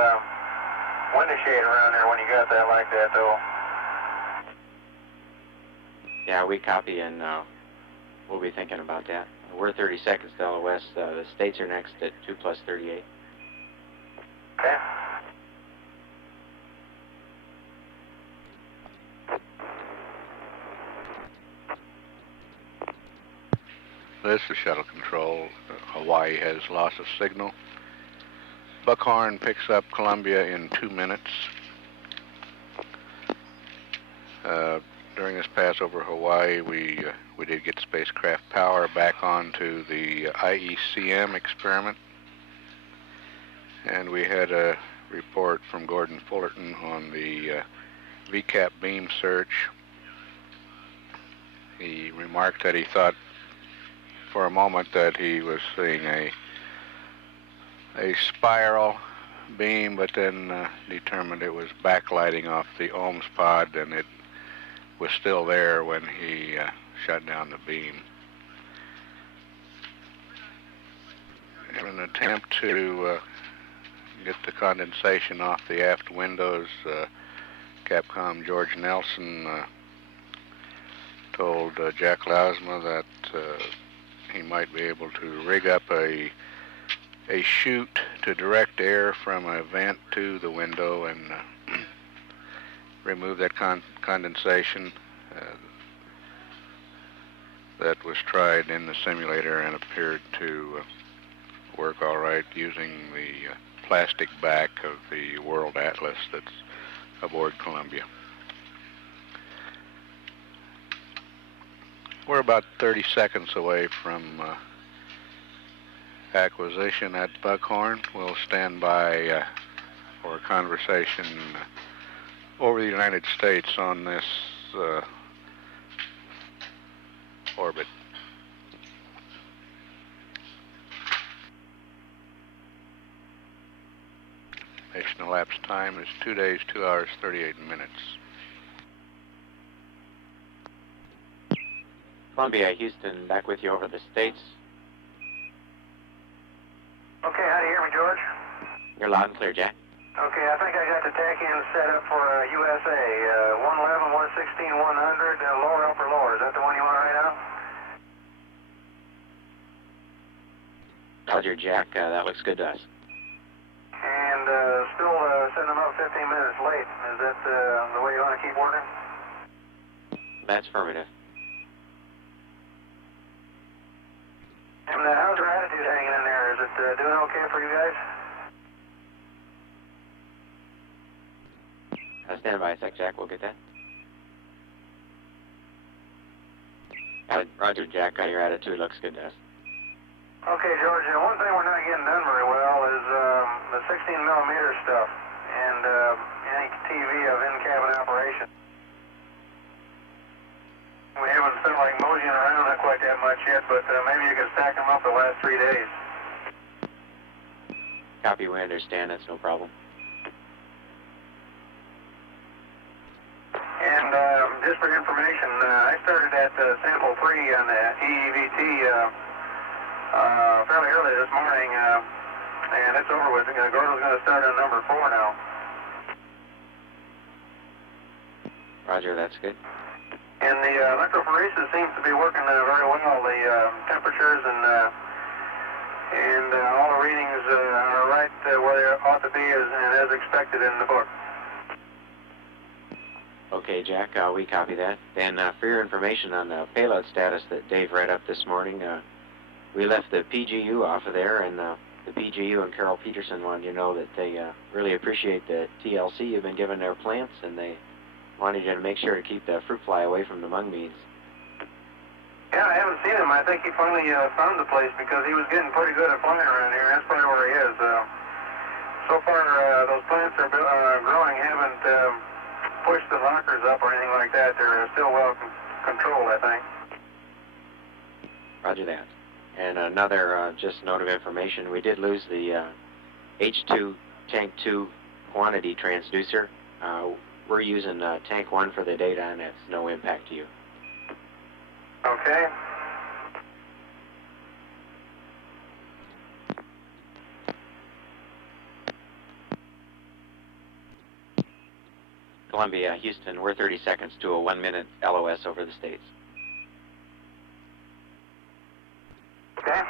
window shade around there when you got that like that, though. Yeah, we copy, and we'll be thinking about that. We're 30 seconds to LOS. The States are next at 2+38. Okay. This is Shuttle Control. Hawaii has loss of signal. Buckhorn picks up Columbia in 2 minutes. During this pass over Hawaii, we did get spacecraft power back onto the IECM experiment. And we had a report from Gordon Fullerton on the VCAP beam search. He remarked that he thought for a moment that he was seeing a spiral beam, but then determined it was backlighting off the Ohms pod, and it was still there when he shut down the beam. In an attempt to get the condensation off the aft windows, Capcom George Nelson told Jack Lausma that he might be able to rig up a chute to direct air from a vent to the window and remove that condensation. That was tried in the simulator and appeared to work all right using the plastic back of the World Atlas that's aboard Columbia. We're about 30 seconds away from acquisition at Buckhorn. We'll stand by for a conversation over the United States on this orbit. Mission elapsed time is 2 days, 2 hours, 38 minutes. Columbia, Houston, back with you over the States. Okay, how do you hear me, George? You're loud and clear, Jack. Okay, I think I got the tack-in set up for USA. 111, 116, 100, lower, upper, lower. Is that the one you want right now? Roger, Jack. That looks good to us. And still sending them up 15 minutes late. Is that the way you want to keep working? That's affirmative. And how's your attitude hanging in there? Is it doing okay for you guys? Stand by a sec, Jack. We'll get that. Roger, Jack. Your attitude looks good to us. Okay, George, one thing we're not getting done very well is the 16 millimeter stuff and any TV of in-cabin operation. We haven't felt like moseying around quite that much yet, but maybe you could stack them up the last 3 days. Copy, we understand. That's no problem. And just for information, I started at sample 3 on the EEVT fairly early this morning, and it's over with. Gordon's going to start on number 4 now. Roger, that's good. And the electrophoresis seems to be working very well. The temperatures and all the readings are right where they ought to be and as expected in the book. Okay, Jack, we copy that. And for your information on the payload status that Dave read up this morning, we left the PGU off of there, and the PGU and Carol Peterson wanted you to know that they really appreciate the TLC you've been giving their plants, and they wanted you to make sure to keep the fruit fly away from the mung beans. Yeah, I haven't seen him. I think he finally found the place because he was getting pretty good at flying around here. That's probably where he is. So far, those plants are growing, haven't pushed the lockers up or anything like that. They're still well controlled, I think. Roger that. And another just note of information, we did lose the H2 Tank 2 quantity transducer. We're using Tank 1 for the data, and it's no impact to you. Okay. Columbia, Houston, we're 30 seconds to a 1-minute LOS over the States. Okay.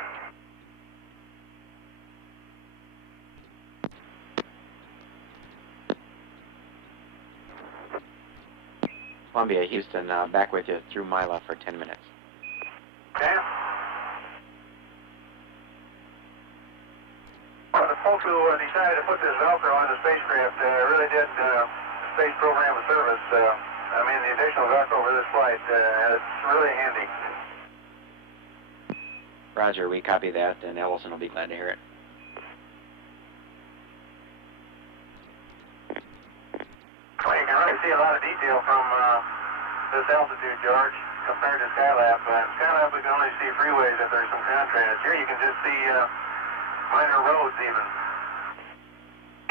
Columbia, Houston, back with you through Mila for 10 minutes. Okay. Well, the folks who decided to put this Velcro on the spacecraft really did space program of service. I mean, the additional Velcro for this flight, it's really handy. Roger, we copy that, and Ellison will be glad to hear it. Well, you can really see a lot of detail from this altitude, George, compared to Skylab. Skylab, we can only see freeways if there's some contrast. Here you can just see minor roads even.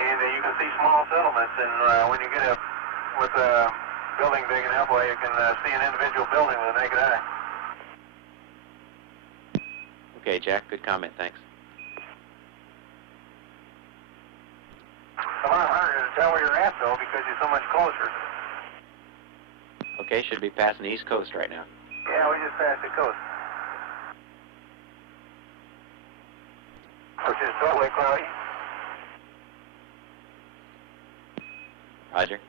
And you can see small settlements, and when you get up with a building big enough, well, you can see an individual building with a naked eye. Okay, Jack, good comment, thanks. It's a lot harder to tell where you're at, though, because you're so much closer. Okay, should be passing the East Coast right now. Yeah, we just passed the coast. Which is totally cloudy. Roger.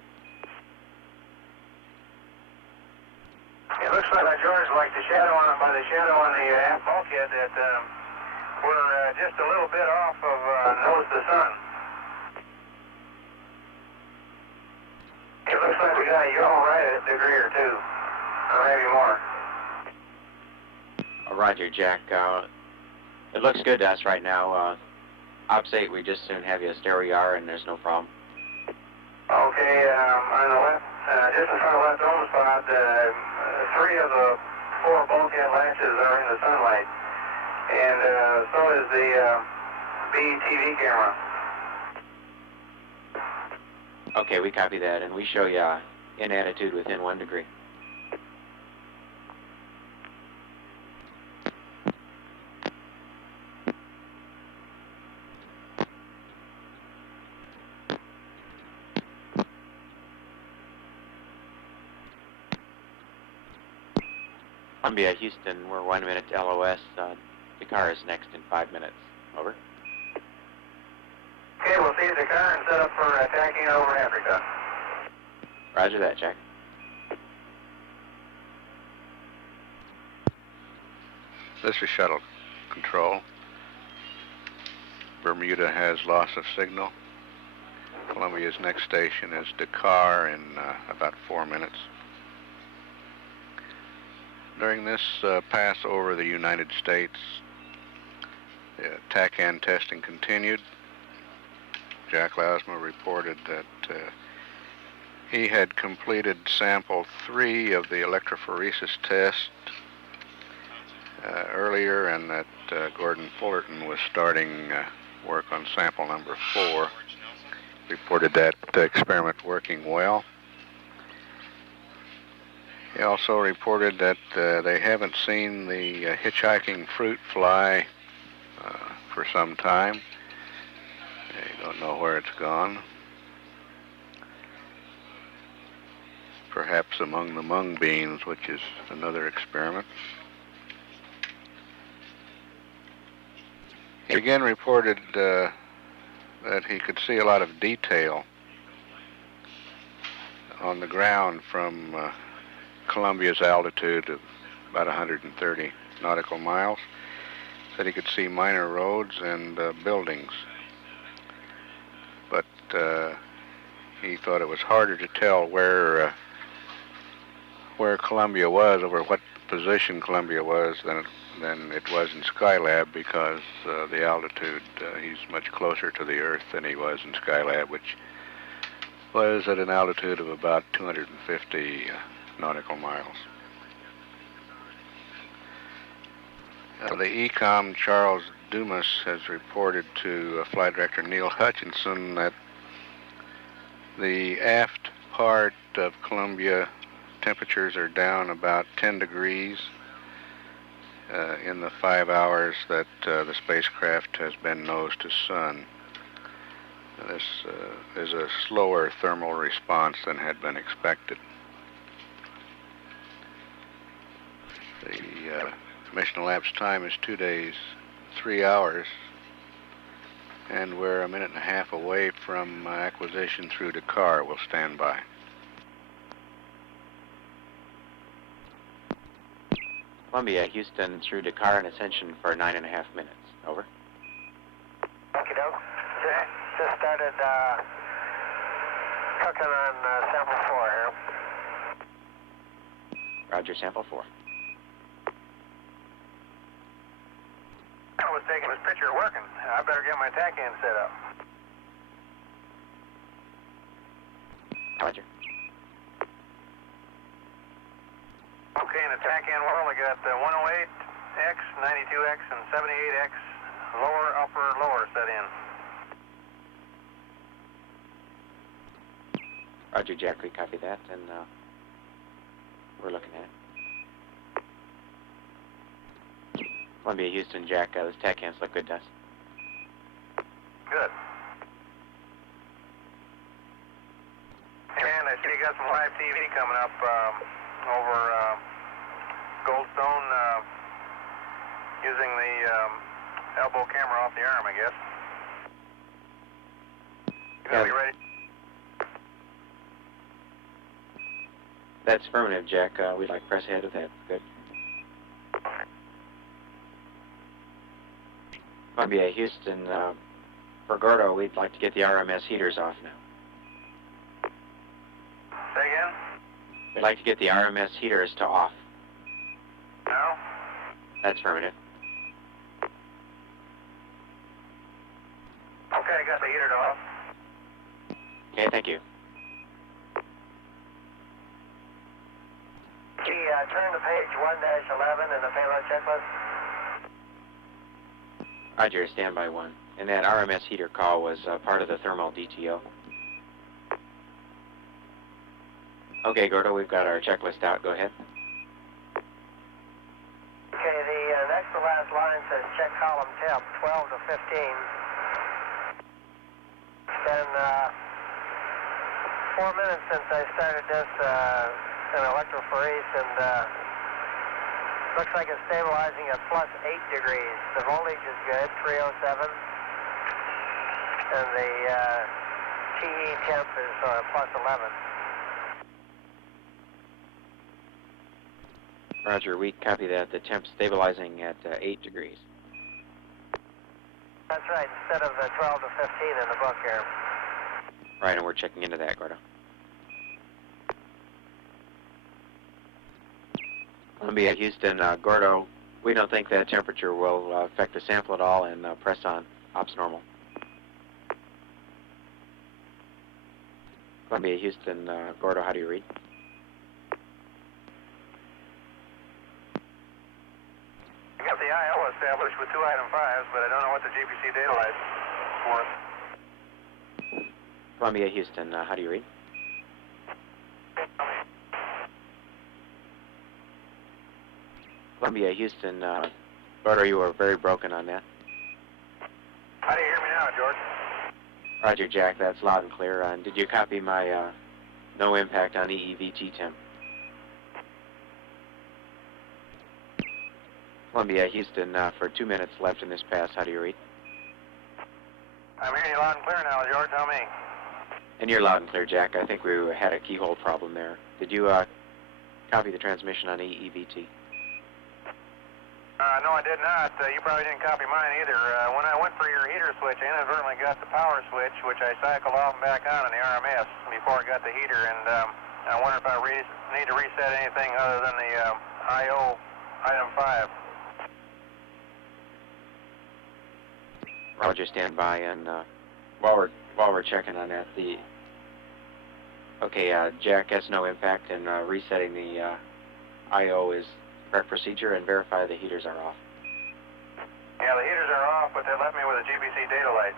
It looks like, George, like the shadow on the aft bulkhead that we're just a little bit off of nose to sun. It looks like we got a yaw right at a degree or two, or maybe more. Roger, Jack. It looks good to us right now. Ops 8, we just soon have you. Stay where you are, and there's no problem. Okay, on the left, just in front of the left dome spot, 3 of the 4 bulkhead latches are in the sunlight, and so is the BTV camera. Okay, we copy that, and we show you in attitude within 1 degree. Columbia, Houston, we're 1 minute to LOS. Dakar is next in 5 minutes. Over. Okay, we'll see Dakar and set up for attacking over Africa. Roger that, Jack. This is Shuttle Control. Bermuda has loss of signal. Columbia's next station is Dakar in about 4 minutes. During this pass over the United States, the TACAN testing continued. Jack Lausma reported that he had completed sample 3 of the electrophoresis test earlier, and that Gordon Fullerton was starting work on sample number 4. Reported that experiment working well. He also reported that they haven't seen the hitchhiking fruit fly for some time. They don't know where it's gone. Perhaps among the mung beans, which is another experiment. He again reported that he could see a lot of detail on the ground from Columbia's altitude of about 130 nautical miles. Said he could see minor roads and buildings, but he thought it was harder to tell where Columbia was, over what position Columbia was, than it was in Skylab, because the altitude, he's much closer to the Earth than he was in Skylab, which was at an altitude of about 250 nautical miles. The ECOM Charles Dumas has reported to Flight Director Neil Hutchinson that the aft part of Columbia temperatures are down about 10 degrees in the 5 hours that the spacecraft has been nose to sun. This is a slower thermal response than had been expected. The mission elapsed time is 2 days, 3 hours, and we're 1.5 minutes away from acquisition through Dakar. We'll stand by. Columbia, Houston, through Dakar and ascension for 9.5 minutes. Over. Okie doke. Just started cooking on sample 4 here. Roger, sample 4. I was taking this picture working. I better get my TACAN set up. Roger. Okay, in the TACAN world, I got 108X, 92X, and 78X lower, upper, lower set in. Roger, Jack, we copy that, and we're looking at it. Columbia, Houston, Jack, those TACANs look good to us. Good. And I see you got some live TV coming up over Goldstone using the elbow camera off the arm, I guess. You gonna be ready? That's affirmative, Jack. We'd like to press ahead with that. Good. Columbia, Houston, for Gordo, we'd like to get the RMS heaters off now. Say again? We'd like to get the RMS heaters to off. No? That's affirmative. page 1-11 in the payload checklist. Roger, standby 1. And that RMS heater call was part of the thermal DTO. Okay, Gordo, we've got our checklist out. Go ahead. Okay, the next to last line says check column temp, 12 to 15. It's been 4 minutes since I started this in electrophoresis, and looks like it's stabilizing at plus 8 degrees. The voltage is good, 307, and the TE temp is plus 11. Roger, we copy that. The temp's stabilizing at 8 degrees. That's right, instead of the 12 to 15 in the book here. Right, and we're checking into that, Gordo. Columbia, Houston, Gordo, we don't think that temperature will affect the sample at all, and press on ops normal. Columbia, Houston, Gordo, how do you read? I got the IL established with 2 item 5s, but I don't know what the GPC data light is for. Columbia, Houston, how do you read? Columbia, Houston, Gordo, you were very broken on that. How do you hear me now, George? Roger, Jack, that's loud and clear. And did you copy my no impact on EEVT temp? Columbia, Houston, for 2 minutes left in this pass, how do you read? I'm hearing you loud and clear now, George. Tell me. And you're loud and clear, Jack. I think we had a keyhole problem there. Did you copy the transmission on EEVT? No, I did not. You probably didn't copy mine either. When I went for your heater switch, I inadvertently got the power switch, which I cycled off and back on in the RMS before I got the heater, and I wonder if I need to reset anything other than the IO item 5. Roger, stand by, and while we're checking on that, Jack has no impact, and resetting the IO is correct procedure, and verify the heaters are off. Yeah, the heaters are off, but they left me with a GPC data light.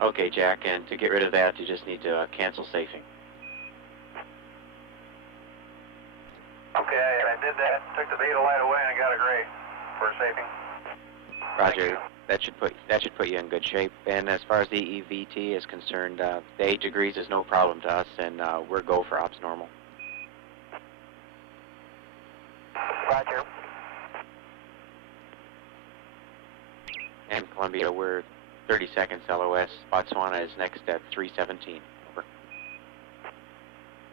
Okay, Jack, and to get rid of that, you just need to cancel safing. Okay, I did that. Took the data light away, and I got a gray for safing. Roger. That should put you in good shape. And as far as the EVT is concerned, the 8 degrees is no problem to us, and we're go for ops normal. Roger. And Columbia, we're 30 seconds LOS. Botswana is next at 317. Over.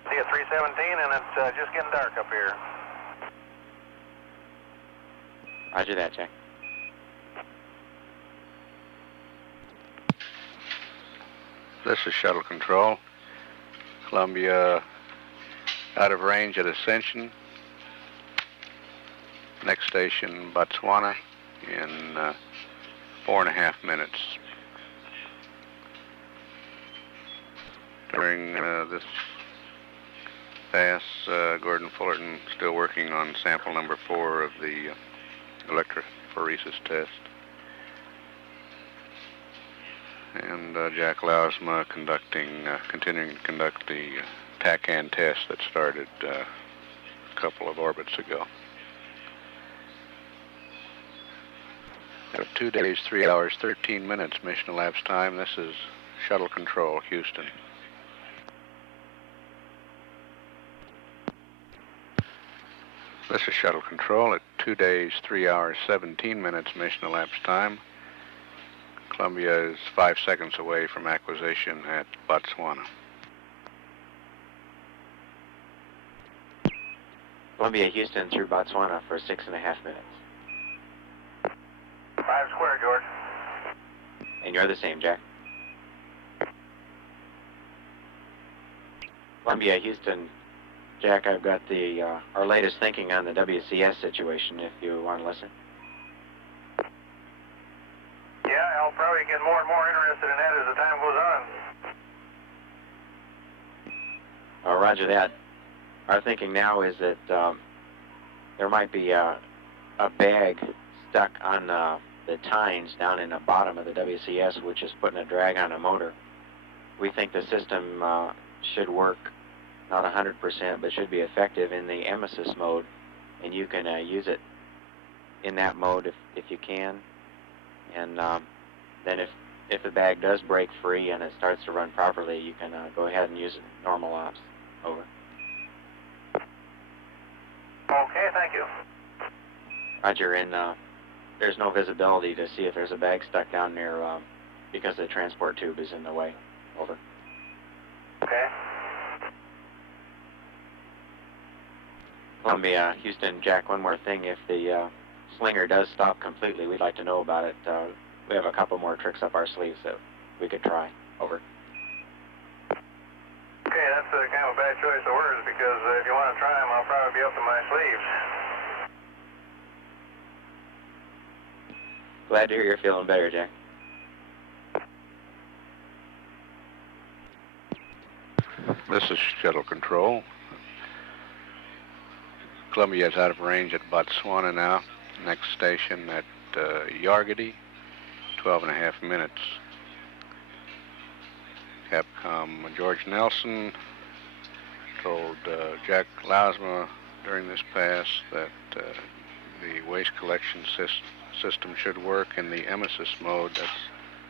See at 317, and it's just getting dark up here. Roger that, Jack. This is Shuttle Control. Columbia out of range at Ascension. Next station, Botswana, in 4.5 minutes. During this pass, Gordon Fullerton still working on sample number 4 of the electrophoresis test. And Jack Lausma continuing to conduct the TACAN test that started a couple of orbits ago. At 2 days, 3 hours, 13 minutes mission elapsed time. This is Shuttle Control, Houston. This is Shuttle Control at 2 days, 3 hours, 17 minutes mission elapsed time. Columbia is 5 seconds away from acquisition at Botswana. Columbia, Houston through Botswana for 6.5 minutes. 5 square, George. And you're the same, Jack. Columbia, Houston, Jack, I've got the our latest thinking on the WCS situation, if you want to listen. Yeah, I'll probably get more and more interested in that as the time goes on. Roger that. our thinking now is that there might be a bag stuck on the tines down in the bottom of the WCS, which is putting a drag on the motor. We think the system should work, not 100%, but should be effective in the emesis mode, and you can use it in that mode if you can. And then if the bag does break free and it starts to run properly, you can go ahead and use it in normal ops. Over. Okay, thank you. Roger, and there's no visibility to see if there's a bag stuck down there because the transport tube is in the way. Over. Okay. Columbia, Houston, Jack, one more thing. If the slinger does stop completely, we'd like to know about it. We have a couple more tricks up our sleeves that we could try. Over. Okay, that's kind of a bad choice of words because if you want to try them, I'll probably be up to my sleeves. Glad to hear you're feeling better, Jack. This is Shuttle Control. Columbia is out of range at Botswana now. Next station at Yargady, 12.5 minutes. Capcom George Nelson told Jack Lausma during this pass that the waste collection system should work in the emesis mode. That's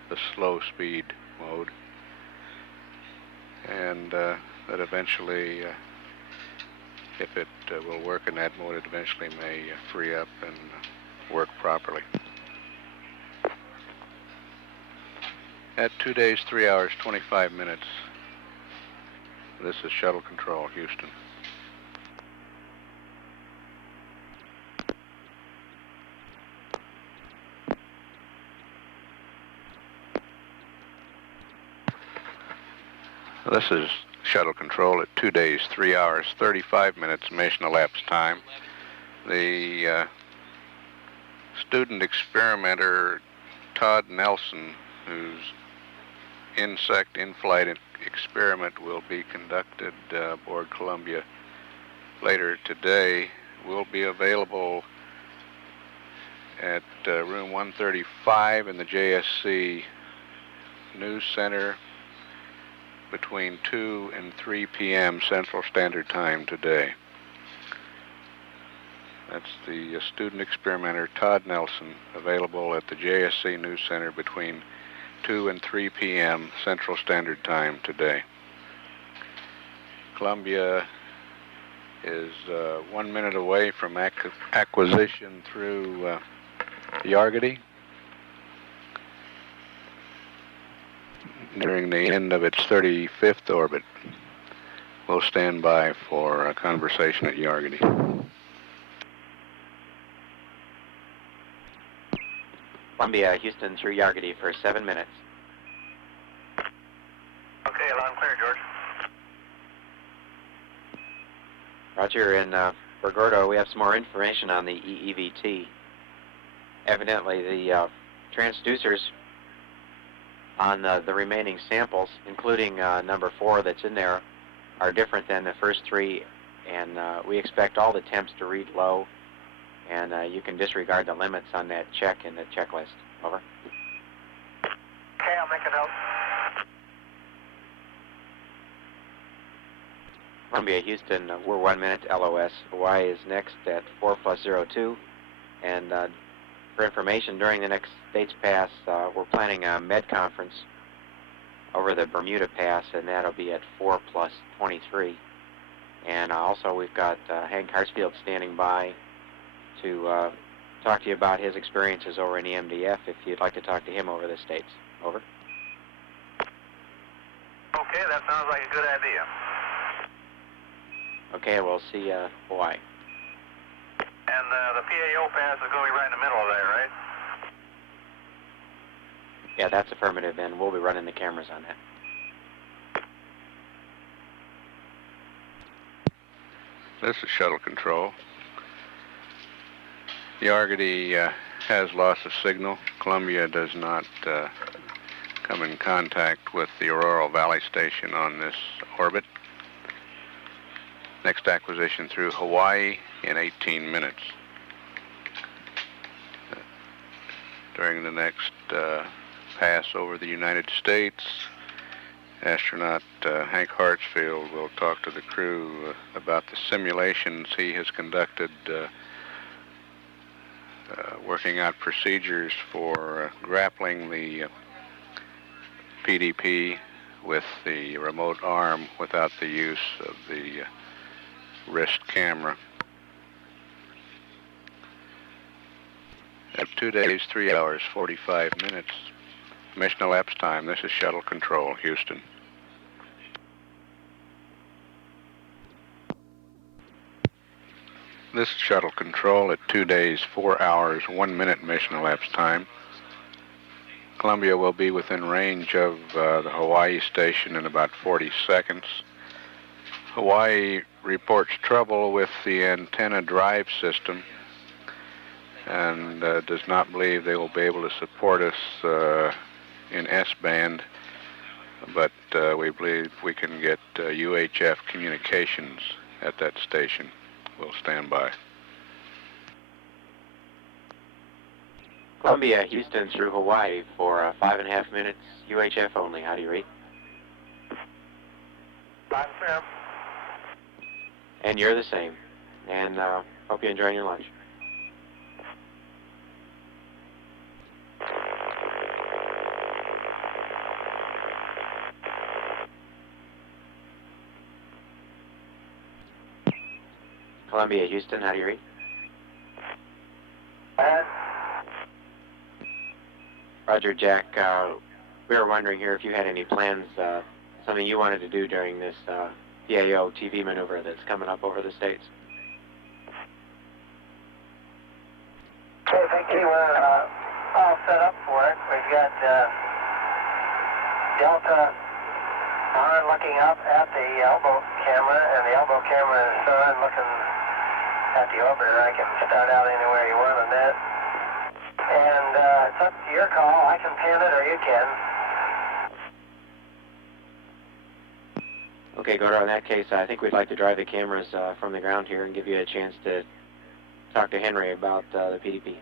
the slow speed mode. And that eventually, if it will work in that mode, it eventually may free up and work properly. At 2 days, 3 hours, 25 minutes. This is Shuttle Control, Houston. This is Shuttle Control at 2 days, 3 hours, 35 minutes mission elapsed time. The student experimenter Todd Nelson, whose insect in-flight experiment will be conducted aboard Columbia later today, will be available at room 135 in the JSC News Center between 2 and 3 p.m. Central Standard Time today. That's the student experimenter Todd Nelson, available at the JSC News Center between 2 and 3 p.m. Central Standard Time today. Columbia is 1 minute away from acquisition through Yargady, nearing the end of its 35th orbit. We'll stand by for a conversation at Yargady. Columbia, Houston through Yargady for 7 minutes. Okay, loud and clear, George. Roger, in Bergordo, we have some more information on the EEVT. Evidently, the transducers on the remaining samples, including number 4 that's in there, are different than the first 3, and we expect all the temps to read low, and you can disregard the limits on that check in the checklist. Over. Okay, I'll make a note. Columbia, Houston, we're 1 minute LOS. Hawaii is next at 4+02, and for information, during the next States Pass, we're planning a med conference over the Bermuda Pass, and that'll be at 4+23. And also, we've got Hank Hartsfield standing by to talk to you about his experiences over in EMDF if you'd like to talk to him over the States. Over. Okay, that sounds like a good idea. Okay, we'll see Hawaii. And the PAO pass is going to be right in the middle of that, right? Yeah, that's affirmative, and we'll be running the cameras on that. This is Shuttle Control. Yargady has loss of signal. Columbia does not come in contact with the Aurora Valley Station on this orbit. Next acquisition through Hawaii in 18 minutes. During the next pass over the United States, astronaut Hank Hartsfield will talk to the crew about the simulations he has conducted working out procedures for grappling the PDP with the remote arm without the use of the wrist camera. At 2 days, 3 hours, 45 minutes. Mission elapsed time. This is Shuttle Control, Houston. This is Shuttle Control at 2 days, 4 hours, 1 minute mission elapsed time. Columbia will be within range of the Hawaii station in about 40 seconds. Hawaii reports trouble with the antenna drive system and does not believe they will be able to support us in S-band, but we believe we can get UHF communications at that station. We'll stand by. Columbia, Houston through Hawaii for 5.5 minutes, UHF only. How do you rate? 5 Sam. And you're the same. And hope you're enjoying your lunch. Columbia, Houston, how do you rate? Roger, Jack. We were wondering here if you had any plans, something you wanted to do during this PAO TV maneuver that's coming up over the States. Okay, thank you. We're all set up for it. We've got Delta on looking up at the elbow camera, and the elbow camera is on looking at the orbiter. I can start out anywhere you want on that. And it's up to your call. I can pan it or you can. Okay, Godo, in that case, I think we'd like to drive the cameras from the ground here and give you a chance to talk to Henry about the PDP.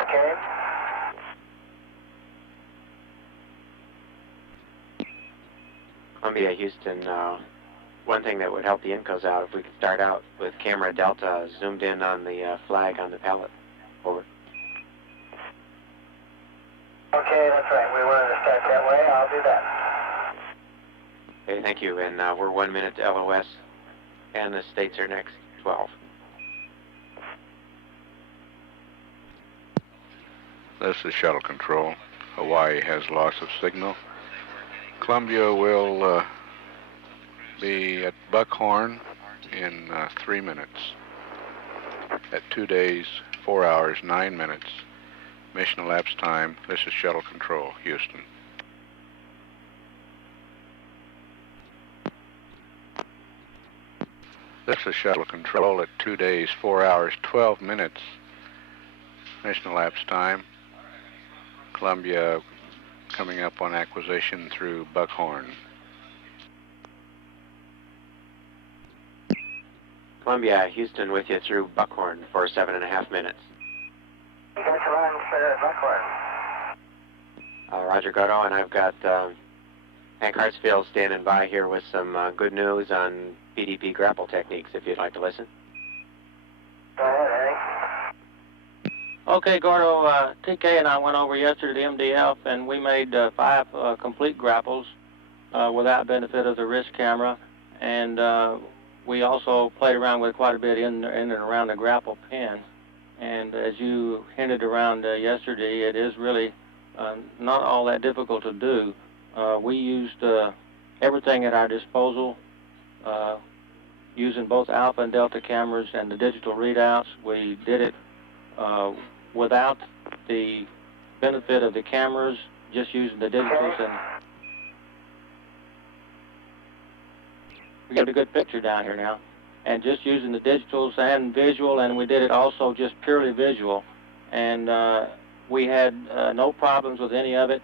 Okay. Columbia, Houston, one thing that would help the incos out if we could start out with camera Delta zoomed in on the flag on the pallet. Over. Okay, that's right. We wanted to start that way. I'll do that. Okay, thank you. And we're 1 minute to LOS, and the States are next, 12. This is Shuttle Control. Hawaii has loss of signal. Columbia will be at Buckhorn in 3 minutes. At 2 days, 4 hours, 9 minutes. Mission elapsed time. This is Shuttle Control, Houston. This is Shuttle Control at 2 days, 4 hours, 12 minutes. Mission elapsed time. Columbia coming up on acquisition through Buckhorn. Columbia, Houston with you through Buckhorn for 7.5 minutes. You got your line for Buckhorn. Roger, Godo, and I've got Hank Hartsfield standing by here with some good news on PDP grapple techniques, if you'd like to listen. Go ahead, Hank. Okay, Gordo, TK and I went over yesterday to MDF, and we made 5 complete grapples without benefit of the wrist camera, and we also played around with quite a bit in and around the grapple pin. And as you hinted around yesterday, it is really not all that difficult to do. We used everything at our disposal, using both alpha and delta cameras and the digital readouts. We did it without the benefit of the cameras, just using the digitals, and we got a good picture down here now. And just using the digitals and visual, and we did it also just purely visual. And we had no problems with any of it.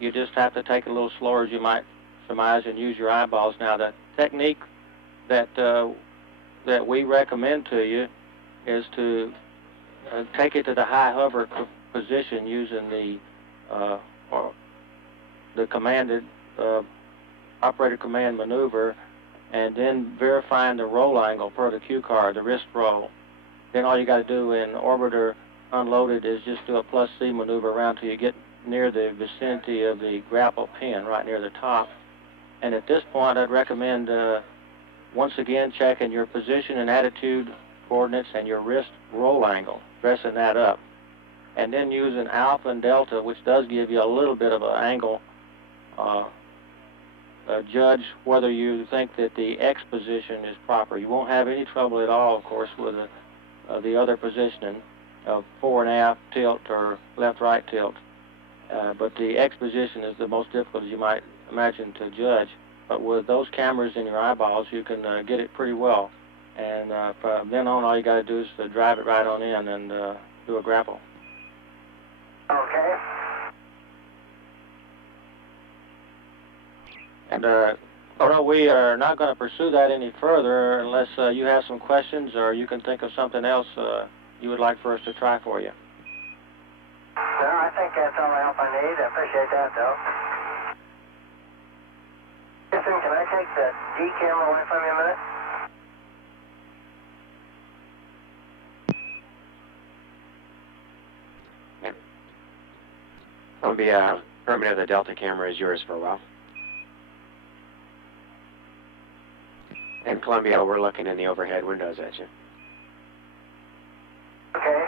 You just have to take it a little slower, as you might customize and use your eyeballs. Now, the technique that that we recommend to you is to take it to the high hover position using the commanded operator command maneuver, and then verifying the roll angle per the cue card, the wrist roll. Then all you got to do in orbiter unloaded is just do a plus C maneuver around till you get near the vicinity of the grapple pin, right near the top. And at this point, I'd recommend once again checking your position and attitude coordinates and your wrist roll angle, dressing that up. And then using alpha and delta, which does give you a little bit of an angle, judge whether you think that the X position is proper. You won't have any trouble at all, of course, with the other positioning of fore and aft tilt or left-right tilt. But the X position is the most difficult, as you might imagine, to judge. But with those cameras in your eyeballs, you can get it pretty well. And from then on, all you got to do is to drive it right on in and do a grapple. Okay. And well, we are not going to pursue that any further unless you have some questions or you can think of something else you would like for us to try for you. No, I think that's all the help I need. I appreciate that, though. Listen, can I take the D camera away from you a minute? Columbia, permit of the Delta camera is yours for a while. And Columbia, we're looking in the overhead windows at you. Okay.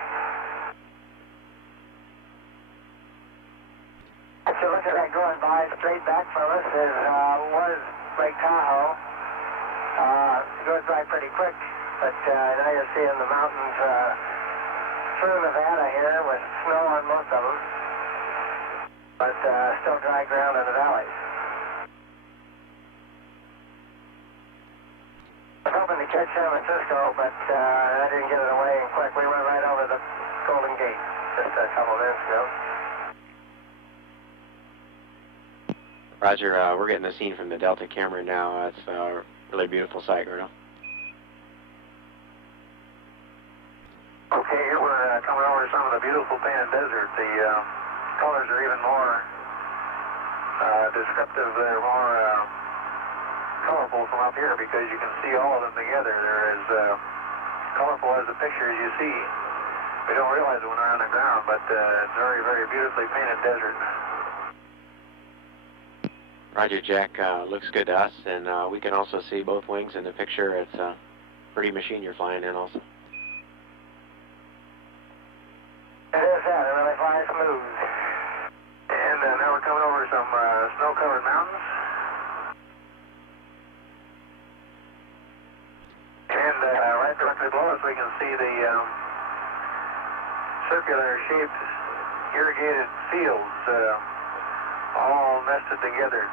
So look at that going by straight back from us was Lake Tahoe. It goes by pretty quick, but now you're seeing the mountains through Nevada here with snow on most of them, but still dry ground in the valleys. I was hoping to catch San Francisco, but I didn't get it away in quick. We went right over the Golden Gate just a couple minutes ago. Roger, we're getting the scene from the Delta camera now. It's a really beautiful sight, Gordo. Okay, here we're coming over some of the beautiful painted desert. The colors are even more descriptive. They're more colorful from up here because you can see all of them together. They're as colorful as the pictures you see. We don't realize it when we're on the ground, but it's very, very beautifully painted desert. Roger, Jack. Looks good to us, and we can also see both wings in the picture. It's a pretty machine you're flying in also. It is that. It really flies smooth. And now we're coming over some snow-covered mountains. And right directly below us we can see the circular-shaped irrigated fields all nested together.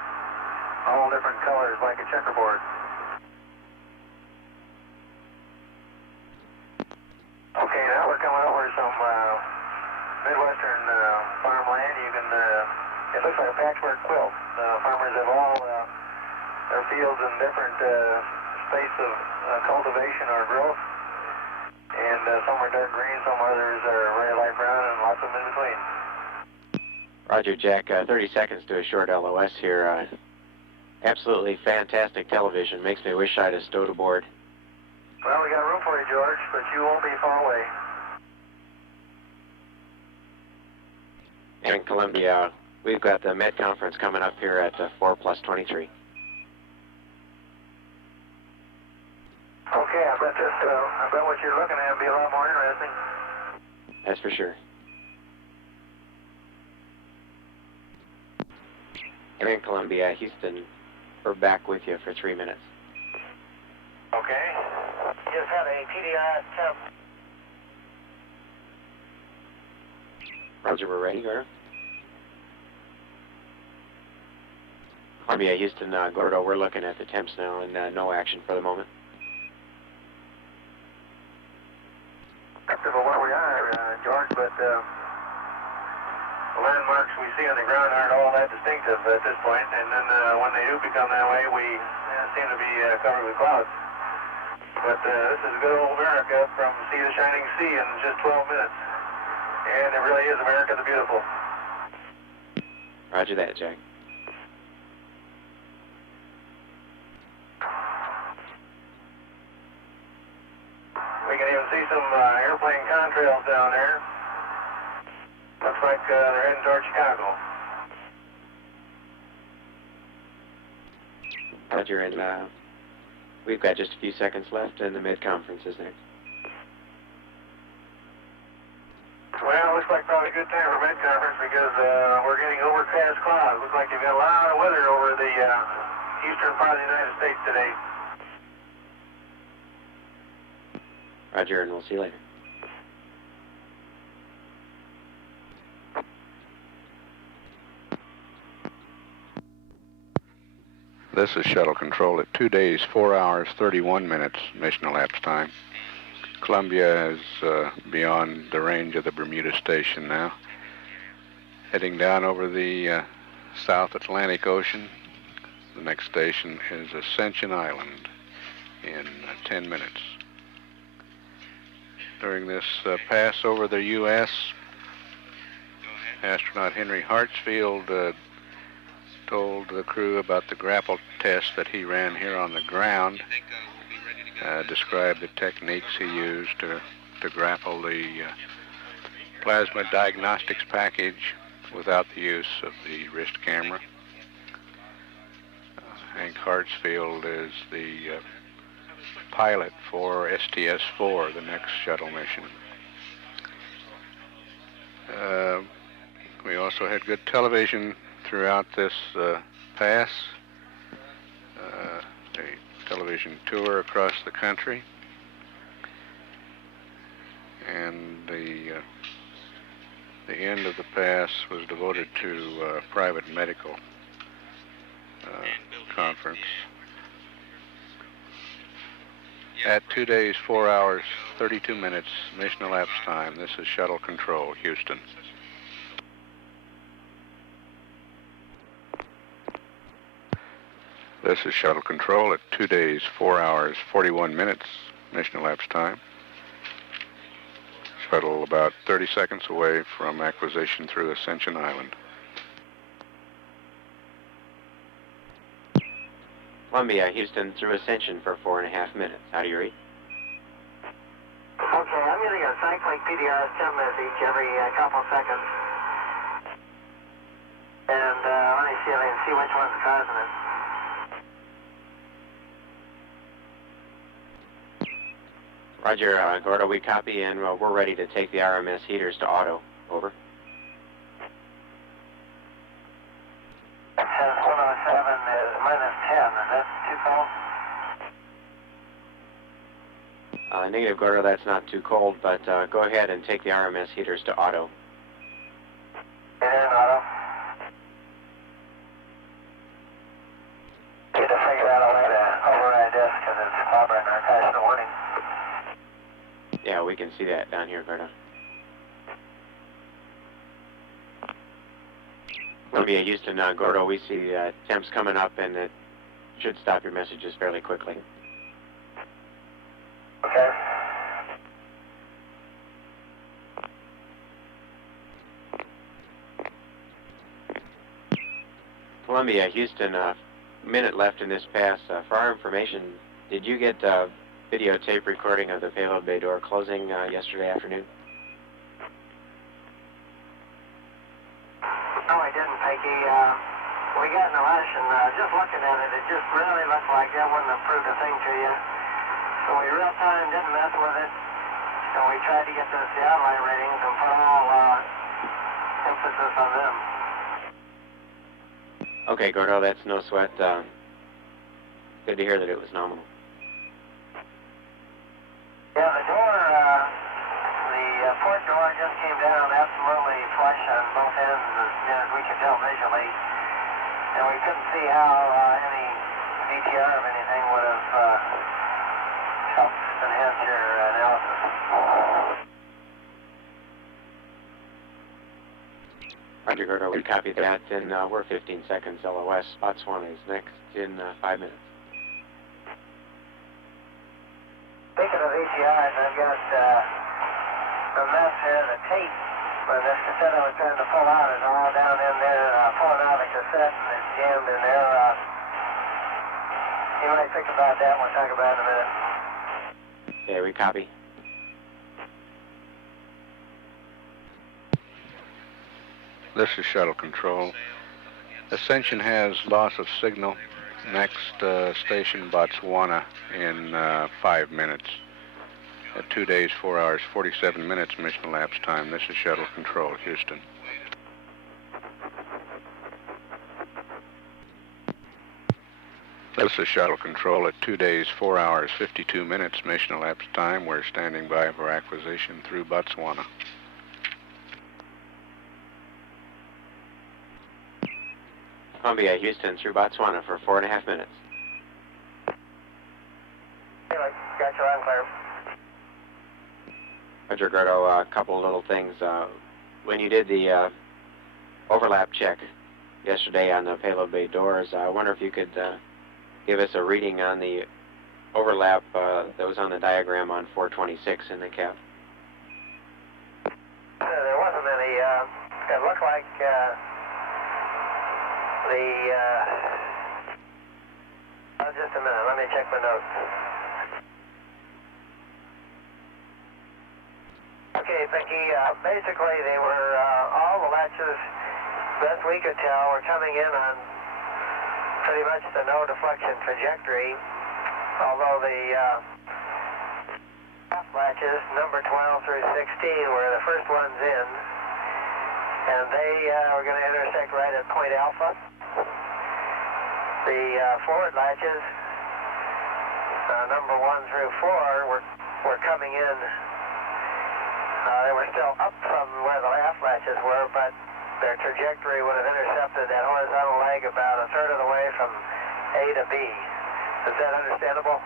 All different colors like a checkerboard. Okay, now we're coming over some Midwestern farmland. You can, it looks like a patchwork quilt. Farmers have all their fields in different states of cultivation or growth. And some are dark green, some others are very light brown, and lots of them in between. Roger, Jack. 30 seconds to a short LOS here. Absolutely fantastic television. Makes me wish I'd have stowed aboard. Well, we got room for you, George, but you won't be far away. And in Columbia, we've got the Med Conference coming up here at 4+23. Okay, I bet what you're looking at will be a lot more interesting. That's for sure. And in Columbia, Houston, we're back with you for 3 minutes. Okay. Just had a TDI temp. Roger, we're ready, Gordo. Columbia, Houston, Gordo, we're looking at the temps now, and no action for the moment. Active of where we are, George, but the landmarks we see on the ground aren't all that distinctive at this point, and then when they do become that way, we seem to be covered with clouds. But this is good old America from sea to shining sea in just 12 minutes. And it really is America the Beautiful. Roger that, Jack. We can even see some airplane contrails down there. Looks like they're heading toward Chicago. Roger, and we've got just a few seconds left, and the mid-conference is next. Well, looks like probably a good time for mid-conference because we're getting overcast clouds. Looks like you've got a lot of weather over the eastern part of the United States today. Roger, and we'll see you later. This is Shuttle Control at 2 days, 4 hours, 31 minutes mission elapsed time. Columbia is beyond the range of the Bermuda station now. Heading down over the South Atlantic Ocean. The next station is Ascension Island in 10 minutes. During this pass over the U.S., astronaut Henry Hartsfield told the crew about the grapple test that he ran here on the ground, described the techniques he used to grapple the plasma diagnostics package without the use of the wrist camera. Hank Hartsfield is the pilot for STS-3, the next shuttle mission. We also had good television throughout this pass, a television tour across the country, and the end of the pass was devoted to private medical conference. At 2 days, 4 hours, 32 minutes, mission elapsed time. This is Shuttle Control, Houston. This is Shuttle Control at 2 days, 4 hours, 41 minutes, mission elapsed time. Shuttle about 30 seconds away from acquisition through Ascension Island. Columbia, Houston, through Ascension for 4.5 minutes. How do you read? Okay, I'm getting a cyclic PDR STEM message every couple seconds. And let me see if I can see which one's causing it. Roger, Gordo, we copy, and we're ready to take the RMS heaters to auto. Over. It says 107 is minus 10. Is that too cold? Negative, Gordo, that's not too cold, but go ahead and take the RMS heaters to auto. It is auto. Need to figure out a way to override this because it's clobbering our crash the warning. Yeah, we can see that down here, Gordo. Columbia, Houston, Gordo, we see temps coming up, and it should stop your messages fairly quickly. Okay. Columbia, Houston, minute left in this pass. For our information, did you get videotape recording of the payload bay door closing yesterday afternoon? No, I didn't, Peggy. We got in a rush, and just looking at it, it just really looked like that wouldn't have proved a thing to you. So we real time didn't mess with it. So we tried to get the satellite ratings and put all emphasis on them. Okay, Gordo, that's no sweat. Good to hear that it was nominal. Yeah, the door, the port door just came down absolutely flush on both ends as near as we could tell visually. And we couldn't see how any VTR of anything would have helped enhance your analysis. Roger, Gordo, we copy that, and we're 15 seconds LOS. Botswana is next in 5 minutes. Speaking of VCRs, I've got the mess here, the tape where this cassette I was trying to pull out is all down in there, pulling out the cassette and it's jammed in there. You might think about that, we'll talk about it in a minute. Okay, we copy. This is Shuttle Control. Ascension has loss of signal. Next station, Botswana, in 5 minutes. At 2 days, 4 hours, 47 minutes mission elapsed time. This is Shuttle Control, Houston. This is Shuttle Control at 2 days, 4 hours, 52 minutes mission elapsed time. We're standing by for acquisition through Botswana. Columbia, Houston, through Botswana for 4.5 minutes. Anyway, got you on, clear. Roger, Gordo, a couple of little things. When you did the overlap check yesterday on the payload bay doors, I wonder if you could give us a reading on the overlap that was on the diagram on 426 in the cap. There wasn't any. It looked like just a minute, let me check my notes. Okay, Pinky, basically they were, all the latches, best we could tell, were coming in on pretty much the no deflection trajectory, although the latches, number 12 through 16, were the first ones in, and they were going to intersect right at point alpha. The forward latches, number 1 through 4, were coming in. They were still up from where the aft latches were, but their trajectory would have intercepted that horizontal leg about a third of the way from A to B. Is that understandable?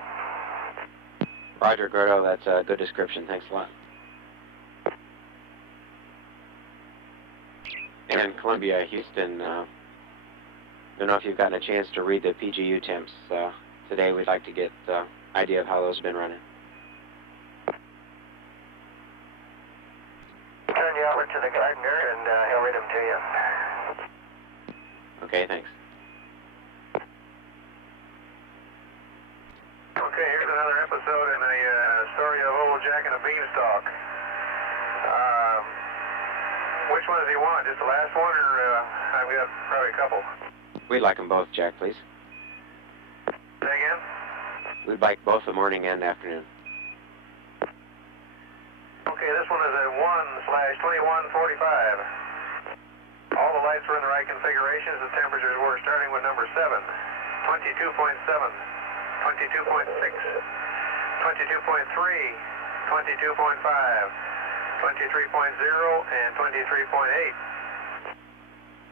Roger, Gordo, that's a good description. Thanks a lot. And Columbia, Houston, don't know if you've gotten a chance to read the PGU temps. Today we'd like to get an idea of how those have been running. Turn you over to the gardener and he'll read them to you. Okay, thanks. Okay, here's another episode in a story of old Jack and the Beanstalk. Which one does he want? Just the last one, or I've got probably a couple? We'd like them both, Jack, please. Say again? We'd like both the morning and afternoon. Okay, this one is a 1/2145. All the lights were in the right configurations. The temperatures were starting with number 7, 22.7, 22.6, 22.3, 22.5, 23.0, and 23.8.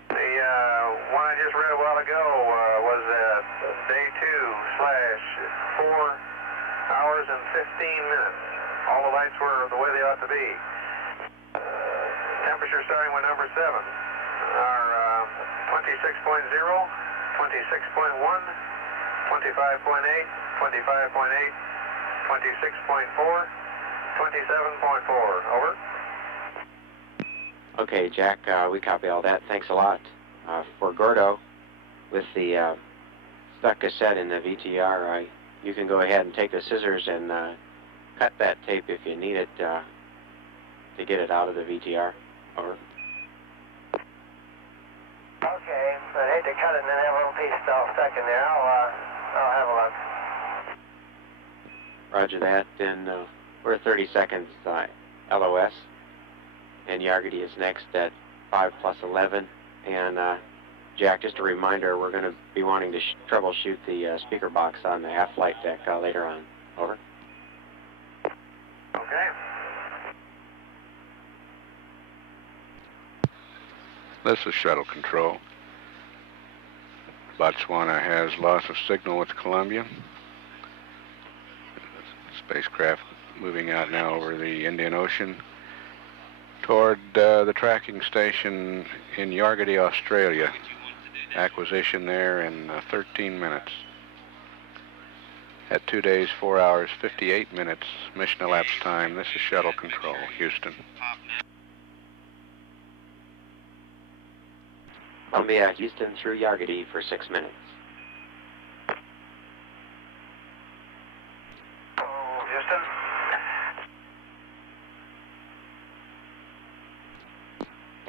The one I just read a while ago was day 2/4 hours and 15 minutes. All the lights were the way they ought to be. Temperature starting with number 7 are 26.0, 26.1, 25.8, 25.8, 26.4, 27.4. Over. Okay, Jack, we copy all that. Thanks a lot. For Gordo, with the stuck cassette in the VTR, you can go ahead and take the scissors and cut that tape if you need it to get it out of the VTR. Over. Okay, I'd hate to cut it and then have a little piece still stuck in there. I'll have a look. Roger that. And we're 30 seconds LOS. And Yargity is next at 5+11. And Jack, just a reminder, we're going to be wanting to troubleshoot the speaker box on the aft flight deck later on. Over. Okay. This is Shuttle Control. Botswana has loss of signal with Columbia. Spacecraft moving out now over the Indian Ocean. toward the tracking station in Yargady, Australia. Acquisition there in 13 minutes. At 2 days, 4 hours, 58 minutes, mission elapsed time. This is Shuttle Control, Houston. Columbia, Houston through Yargady for 6 minutes. Houston.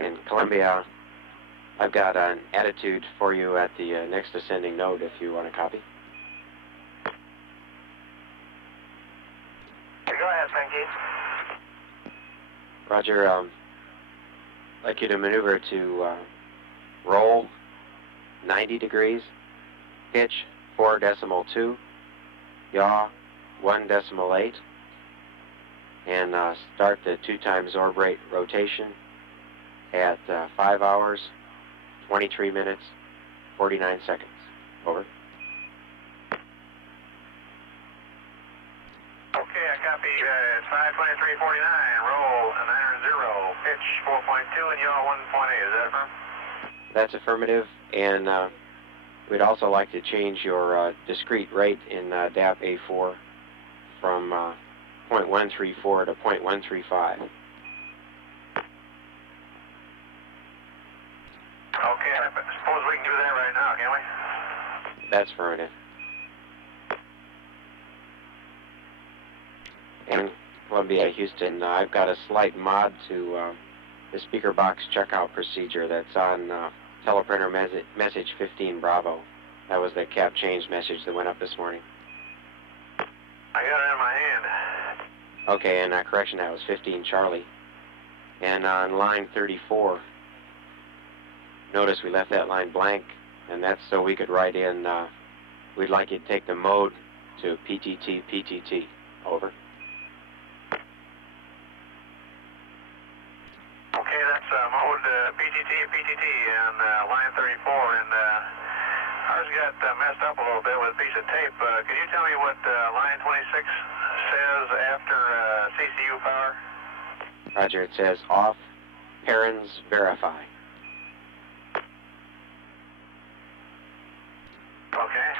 In Columbia, I've got an attitude for you at the next ascending node if you want to copy. Go ahead, Pinky. Roger, I'd like you to maneuver to roll 90 degrees, pitch 4.2, yaw 1.8, and start the 2 times orb rate rotation at 5 hours, 23 minutes, 49 seconds. Over. Okay, I copy. It's 5:23:49. Roll 9-0. Pitch 4.2 and yaw 1.8. Is that affirm? That's affirmative, and we'd also like to change your discrete rate in DAP A4 from 0.134 to 0.135. Okay, I suppose we can do that right now, can we? That's affirmative. And Columbia, Houston, I've got a slight mod to the speaker box checkout procedure that's on teleprinter message 15 Bravo. That was the cap change message that went up this morning. I got it in my hand. Okay, and correction, that was 15 Charlie. And on line 34, notice we left that line blank, and that's so we could write in, we'd like you to take the mode to PTT, PTT. Over. Okay, that's mode PTT, PTT, and line 34, and ours got messed up a little bit with a piece of tape. Can you tell me what line 26 says after CCU power? Roger, it says off, parens verify. Okay.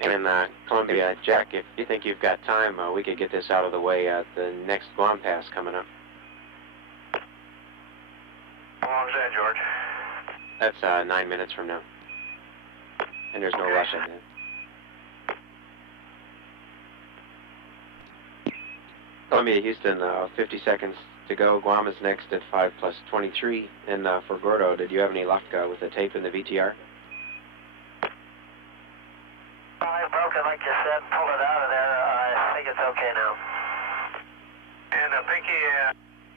And Columbia, Jack, if you think you've got time, we could get this out of the way at the next Guam pass coming up. How long is that, George? That's 9 minutes from now. And there's no Okay. rush in that. Columbia, Houston, 50 seconds to go. Guam is next at 5+23. And for Gordo, did you have any luck with the tape in the VTR? I broke it like you said, pulled it out of there. I think it's okay now. And Pinky,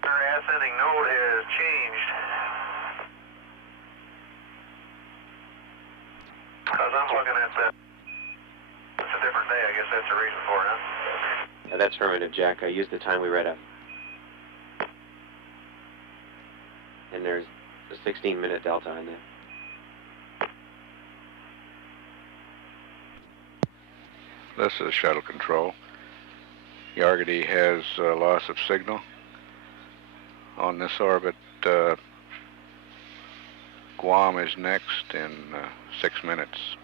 our ascending node has changed. Because I'm looking at it's a different day. I guess that's the reason for it, huh? That's affirmative, Jack. Use the time we read up. And there's a 16-minute delta on that. This is Shuttle Control. Yargady has loss of signal. On this orbit, Guam is next in 6 minutes.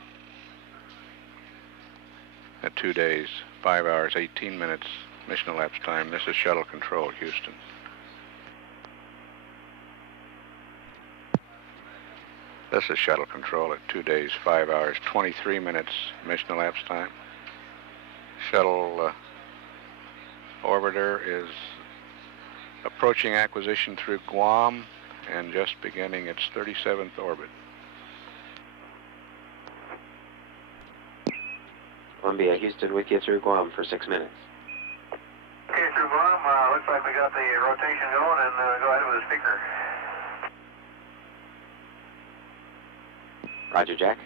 At 2 days, 5 hours, 18 minutes, mission elapsed time. This is Shuttle Control, Houston. This is Shuttle Control at 2 days, 5 hours, 23 minutes, mission elapsed time. Shuttle orbiter is approaching acquisition through Guam and just beginning its 37th orbit. Columbia, Houston with you through Guam for 6 minutes. Okay, through Guam, looks like we got the rotation going, and go ahead with the speaker. Roger, Jack.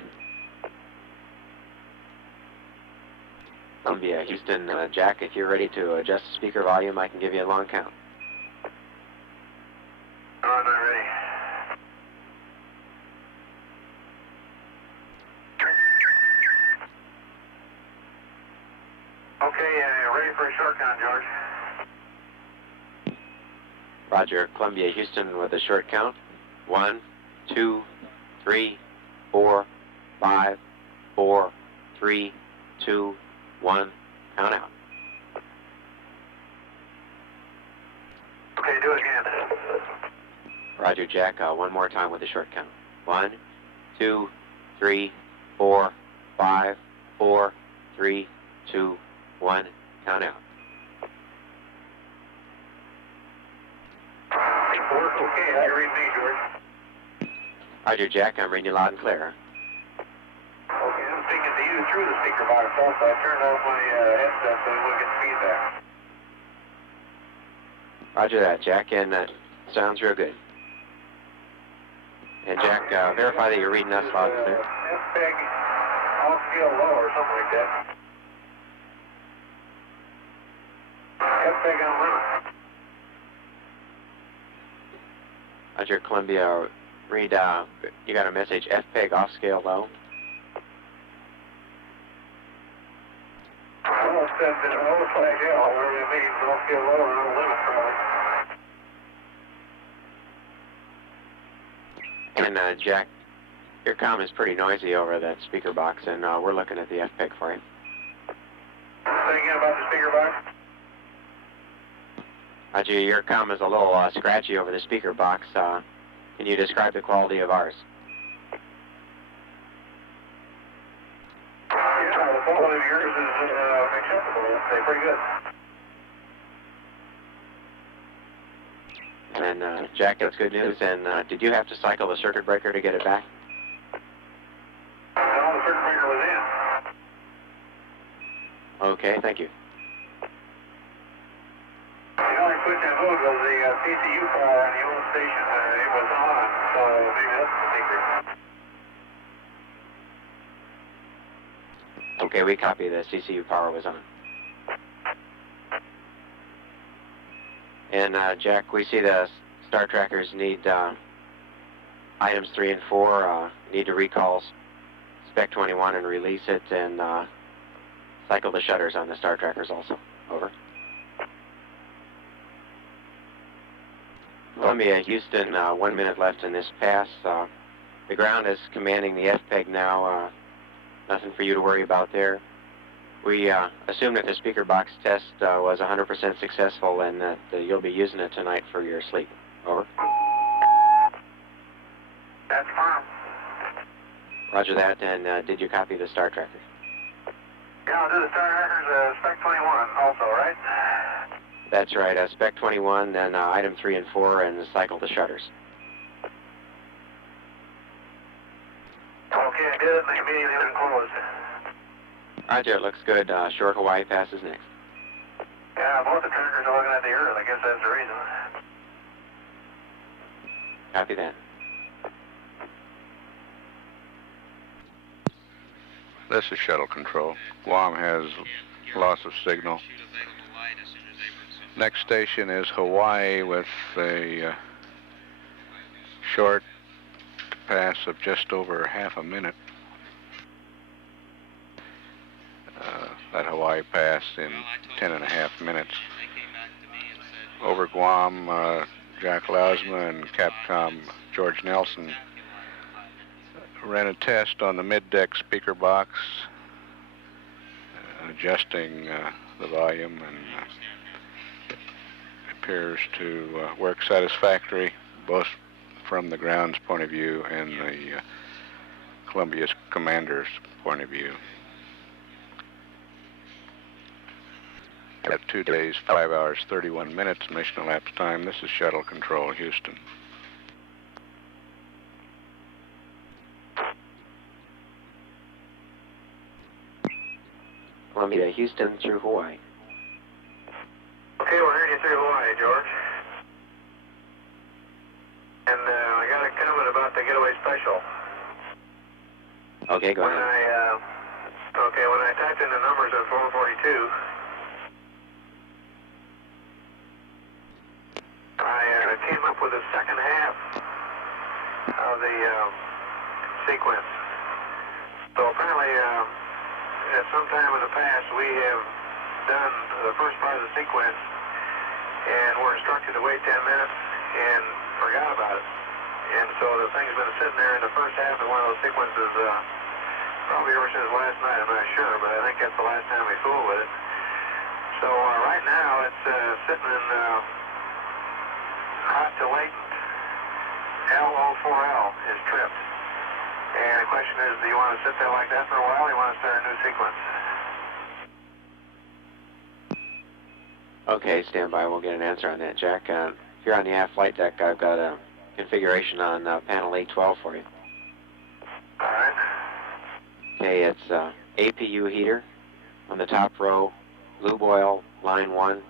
Columbia, Houston, Jack, if you're ready to adjust the speaker volume, I can give you a long count. No, I'm not ready. Okay, ready for a short count, George. Roger, Columbia, Houston with a short count. 1, 2, 3, 4, 5, 4, 3, 2, 1. Count out. Okay, do it again. Roger, Jack. One more time with a short count. 1, 2, 3, 4, 5, 4, 3, 2, 1. Count out. Okay, how do you read me, George? Roger, Jack. I'm reading you loud and clear. Okay, I'm speaking to you through the speaker box also. I turned off my headset so we wouldn't get feedback. Roger that, Jack, and sounds real good. And Jack, verify that you're reading us loud and clear. S-peg off scale low or something like that. S-peg on limit. Roger, Columbia, read, you got a message, FPEG off scale low. Almost said that low flag L, where it means off scale low or on limit probably. And Jack, your comm is pretty noisy over that speaker box, and we're looking at the FPEG for you. Say again about the speaker box? Roger, your comm is a little scratchy over the speaker box. Can you describe the quality of ours? Yeah, the quality of yours is acceptable. I'd say pretty good. And Jack, that's good news. And did you have to cycle the circuit breaker to get it back? No, the circuit breaker was in. Okay, thank you. The only switch I moved was the CCU power on the old station. It was on, so maybe that's the secret. Okay, we copy the CCU power was on. And Jack, we see the Star Trackers need items 3 and 4, need to recall Spec 21 and release it, and cycle the shutters on the Star Trackers also. Over. Columbia, Houston, 1 minute left in this pass. The ground is commanding the FPEG now. Nothing for you to worry about there. We assume that the speaker box test was 100% successful and that you'll be using it tonight for your sleep. Over. That's firm. Roger that, and did you copy the Star Trackers? Yeah, I'll do the Star Trackers Spec 21 also, right? That's right, Spec 21, then item 3 and 4, and cycle the shutters. Okay, I did it, and they immediately unclosed. Roger, it looks good. Short Hawaii pass is next. Yeah, both the trackers are looking at the Earth. I guess that's the reason. Copy that. This is Shuttle Control. Guam has loss of signal. Next station is Hawaii with a short pass of just over half a minute. That Hawaii pass in 10.5 minutes. Over Guam, Jack Lausma and Capcom George Nelson ran a test on the mid-deck speaker box, adjusting the volume, and it appears to work satisfactory, both from the ground's point of view and the Columbia's commander's point of view. At 2 days, 5 hours, 31 minutes, mission elapsed time. This is Shuttle Control, Houston. Columbia, Houston through Hawaii. Okay, we're hearing you through Hawaii, George. And I got a comment about the getaway special. Okay, go ahead. When I typed in the numbers on 442, I came up with the second half of the sequence. So apparently, at some time in the past, we have done the first part of the sequence and were instructed to wait 10 minutes and forgot about it. And so the thing's been sitting there in the first half of one of those sequences probably ever since last night. I'm not sure, but I think that's the last time we fooled with it. So right now it's sitting in hot to latent. LO4L is tripped. And the question is, do you want to sit there like that for a while, or do you want to start a new sequence? Okay, stand by. We'll get an answer on that, Jack. Here on the aft flight deck, I've got a configuration on panel A12 for you. All right. Okay, it's APU heater on the top row, lube oil, line 1,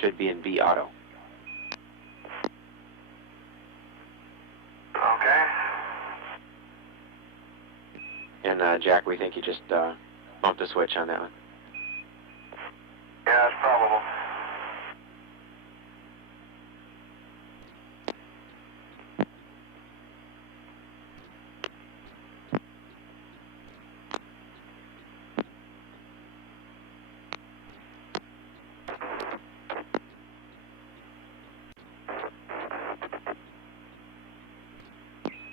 should be in B auto. Okay. And Jack, we think you just bumped the switch on that one. Yeah, that's probable.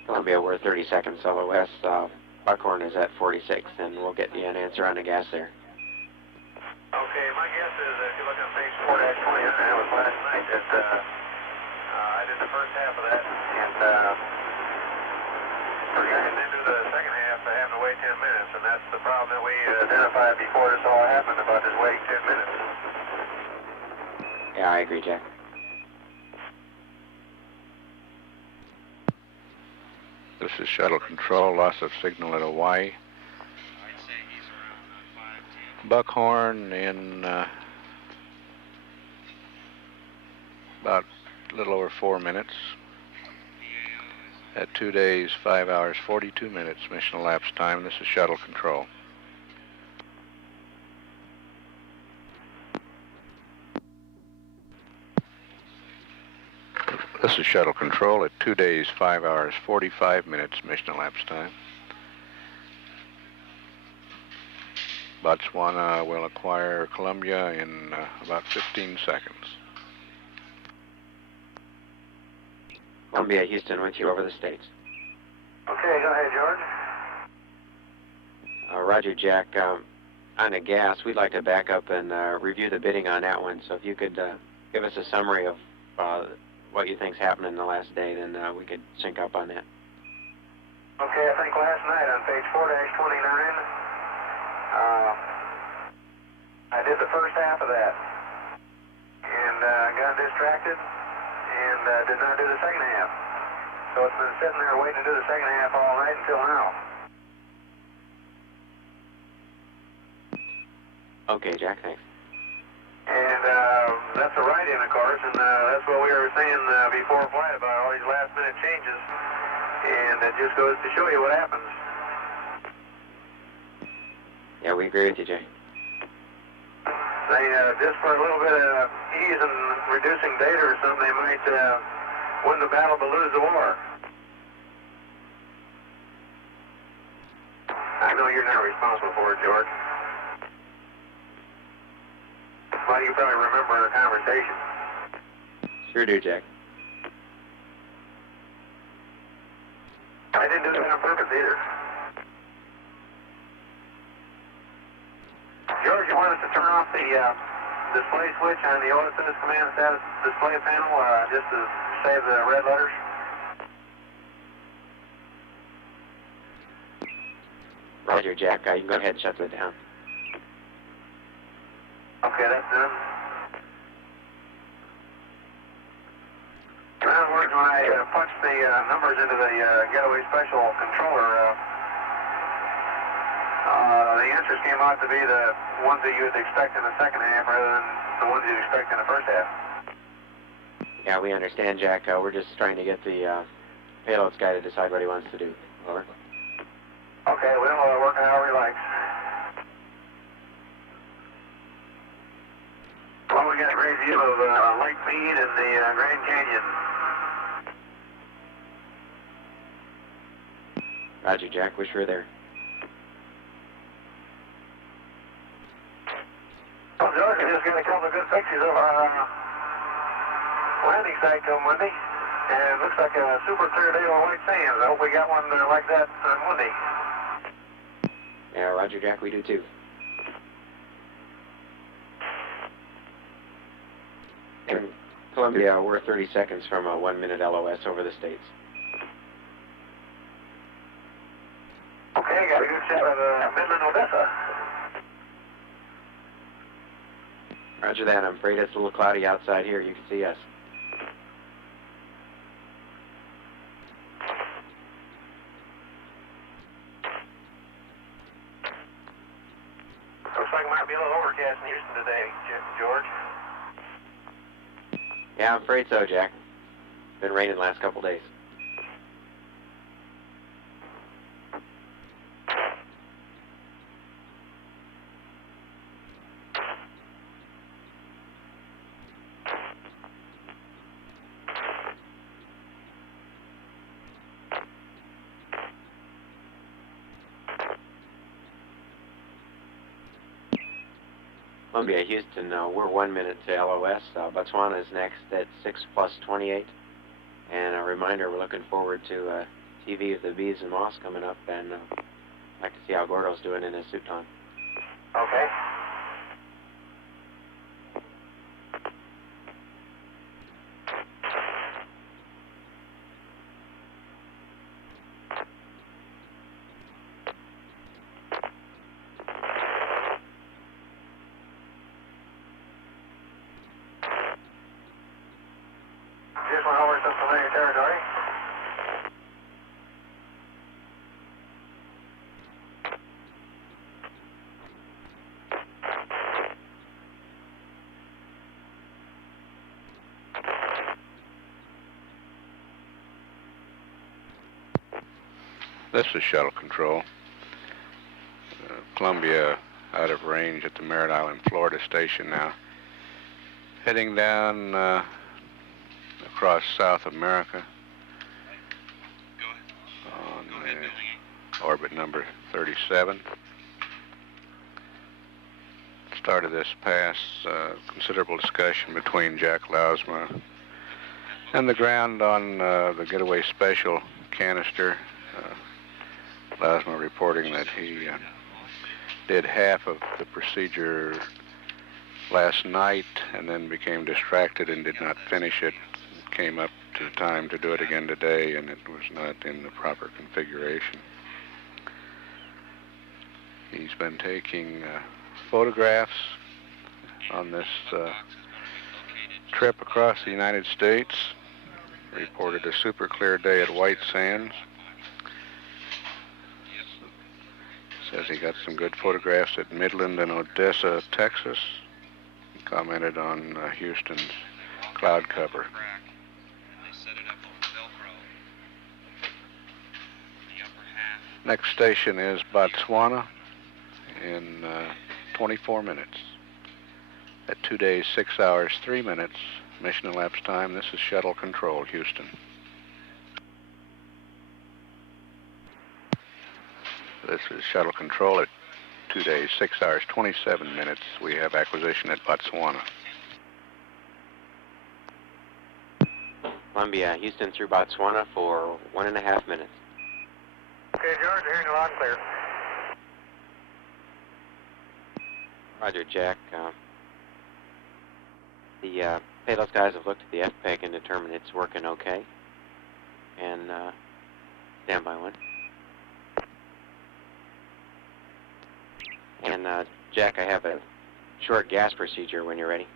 Columbia, we're 30 seconds LOS. Buckhorn is at 46, and we'll get you an answer on the gas there. Okay, my guess is if you look on page 4-20, that was last night, that I did the first half of that, and didn't do the second half by having to wait 10 minutes, and that's the problem that we identified before this all happened about this waiting 10 minutes. Yeah, I agree, Jack. This is Shuttle Control, loss of signal at Hawaii. Buckhorn in about a little over 4 minutes. At 2 days, 5 hours, 42 minutes mission elapsed time. This is Shuttle Control. This is Shuttle Control at 2 days, 5 hours, 45 minutes mission elapsed time. Botswana will acquire Columbia in about 15 seconds. Columbia, Houston with you over the States. Okay, go ahead, George. Roger, Jack. On the gas, we'd like to back up and review the bidding on that one. So if you could give us a summary of what you think's happened in the last day, then we could sync up on that. Okay, I think last night on page 4-29, I did the first half of that, and got distracted, and did not do the second half. So it's been sitting there waiting to do the second half all night until now. Okay, Jack, thanks. And that's a write-in, of course, and that's what we were saying before flight about all these last-minute changes, and it just goes to show you what happens. Yeah, we agree with you, Jay. They, just for a little bit of ease in reducing data or something, they might win the battle but lose the war. I know you're not responsible for it, George. But you probably remember our conversation. Sure do, Jack. I didn't do that on purpose either. George, you want us to turn off the display switch on the OSS command status display panel just to save the red letters? Roger, Jack. You can go ahead and shut it down. Okay, that's done. In other words, when I punched the numbers into the Getaway Special controller, the answers came out to be the ones that you would expect in the second half rather than the ones you'd expect in the first half. Yeah, we understand, Jack. We're just trying to get the payloads guy to decide what he wants to do. Over. Okay, we'll work on however he likes. Well, we got a great view of Lake Mead and the Grand Canyon. Roger, Jack. Wish we were there. Well, George, we just got a couple of good pictures of our landing site till Monday. And it looks like a super clear day on white sands. I hope we got one like that on Monday. Yeah, Roger, Jack, we do too. In Columbia, we're 30 seconds from a 1 minute LOS over the States. Okay, got a good shot of Midland, Odessa. Roger that. I'm afraid it's a little cloudy outside here. You can see us. Looks like it might be a little overcast in Houston today, George. Yeah, I'm afraid so, Jack. Been raining the last couple days. Columbia, Houston, we're 1 minute to LOS. Botswana is next at 6+28. And a reminder, we're looking forward to TV of the Bees and Moss coming up, and I'd like to see how Gordo's doing in his suit on. Okay. Just went over some familiar territory. This is Shuttle Control. Columbia out of range at the Merritt Island, Florida station now. Heading down across South America on orbit number 37. Start of this pass, considerable discussion between Jack Lausma and the ground on the getaway special canister. Lausma reporting that he did half of the procedure last night and then became distracted and did not finish it. Came up to the time to do it again today, and it was not in the proper configuration. He's been taking photographs on this trip across the United States. Reported a super clear day at White Sands. Says he got some good photographs at Midland and Odessa, Texas. He commented on Houston's cloud cover. Next station is Botswana in 24 minutes. At 2 days, 6 hours, 3 minutes, mission elapsed time. This is Shuttle Control, Houston. This is Shuttle Control at 2 days, 6 hours, 27 minutes. We have acquisition at Botswana. Columbia, Houston through Botswana for 1.5 minutes. Okay, George, you're hearing you loud and clear. Roger, Jack. The Palos guys have looked at the FPEG and determined it's working okay. And stand by one. And Jack, I have a short gas procedure when you're ready.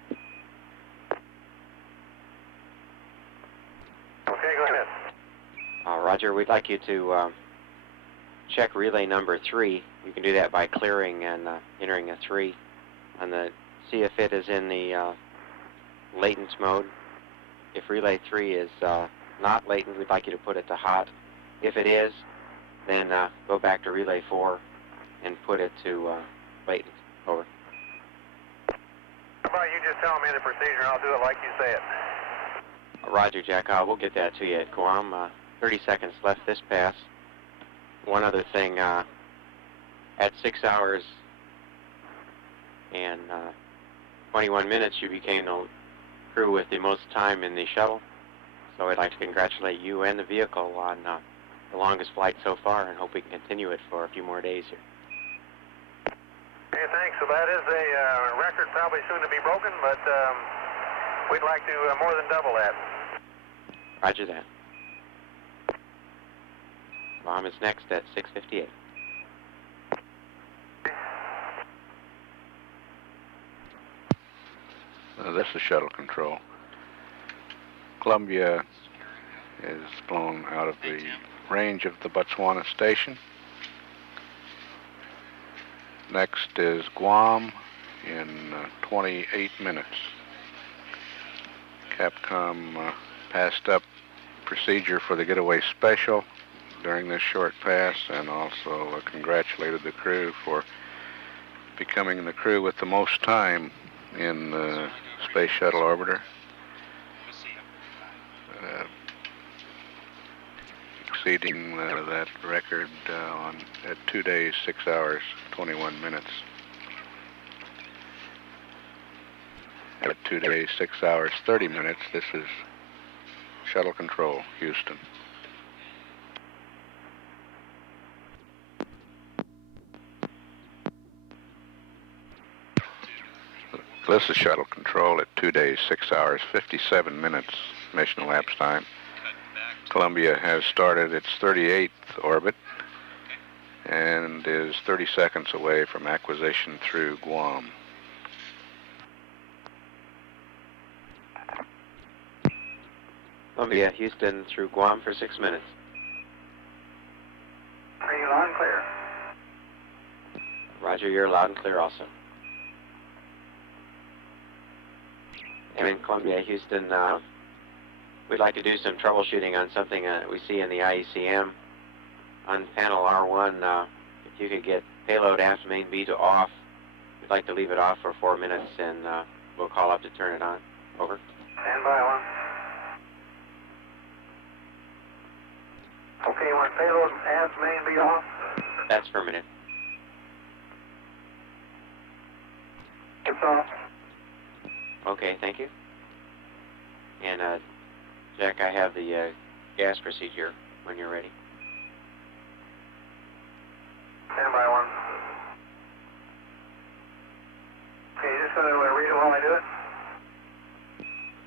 Okay, go ahead. Roger, we'd like you to check relay number 3. You can do that by clearing and entering a 3 on the, see if it is in the latent mode. If relay 3 is not latent, we'd like you to put it to hot. If it is, then go back to relay 4 and put it to latent. Over. How about you just tell me the procedure and I'll do it like you say it. Roger, Jack. We'll get that to you at Guam. 30 seconds left this pass. One other thing, at 6 hours and 21 minutes, you became the crew with the most time in the shuttle. So I'd like to congratulate you and the vehicle on the longest flight so far, and hope we can continue it for a few more days here. Okay, thanks. So that is a record probably soon to be broken, but we'd like to more than double that. Roger that. Bomb is next at 6:58. This is shuttle control. Columbia is blown out of the range of the Botswana station. Next is Guam in 28 minutes. Capcom passed up procedure for the getaway special during this short pass, and also congratulated the crew for becoming the crew with the most time in the Space Shuttle orbiter, exceeding that record at 2 days, 6 hours, 21 minutes. At 2 days, 6 hours, 30 minutes, this is Shuttle Control, Houston. This is Shuttle Control at 2 days, 6 hours, 57 minutes mission elapsed time. Columbia has started its 38th orbit and is 30 seconds away from acquisition through Guam. Columbia, Houston through Guam for 6 minutes. Are you loud and clear? Roger, you're loud and clear also. And in Columbia, Houston, we'd like to do some troubleshooting on something we see in the IECM. On panel R1, if you could get payload aft main B to off, we'd like to leave it off for 4 minutes, and we'll call up to turn it on. Over. Stand by, one. Okay, you want payload aft main B off? That's for a minute. It's off. Okay, thank you. And Jack, I have the gas procedure when you're ready. Stand by, one. Okay, you just going to read it while I do it?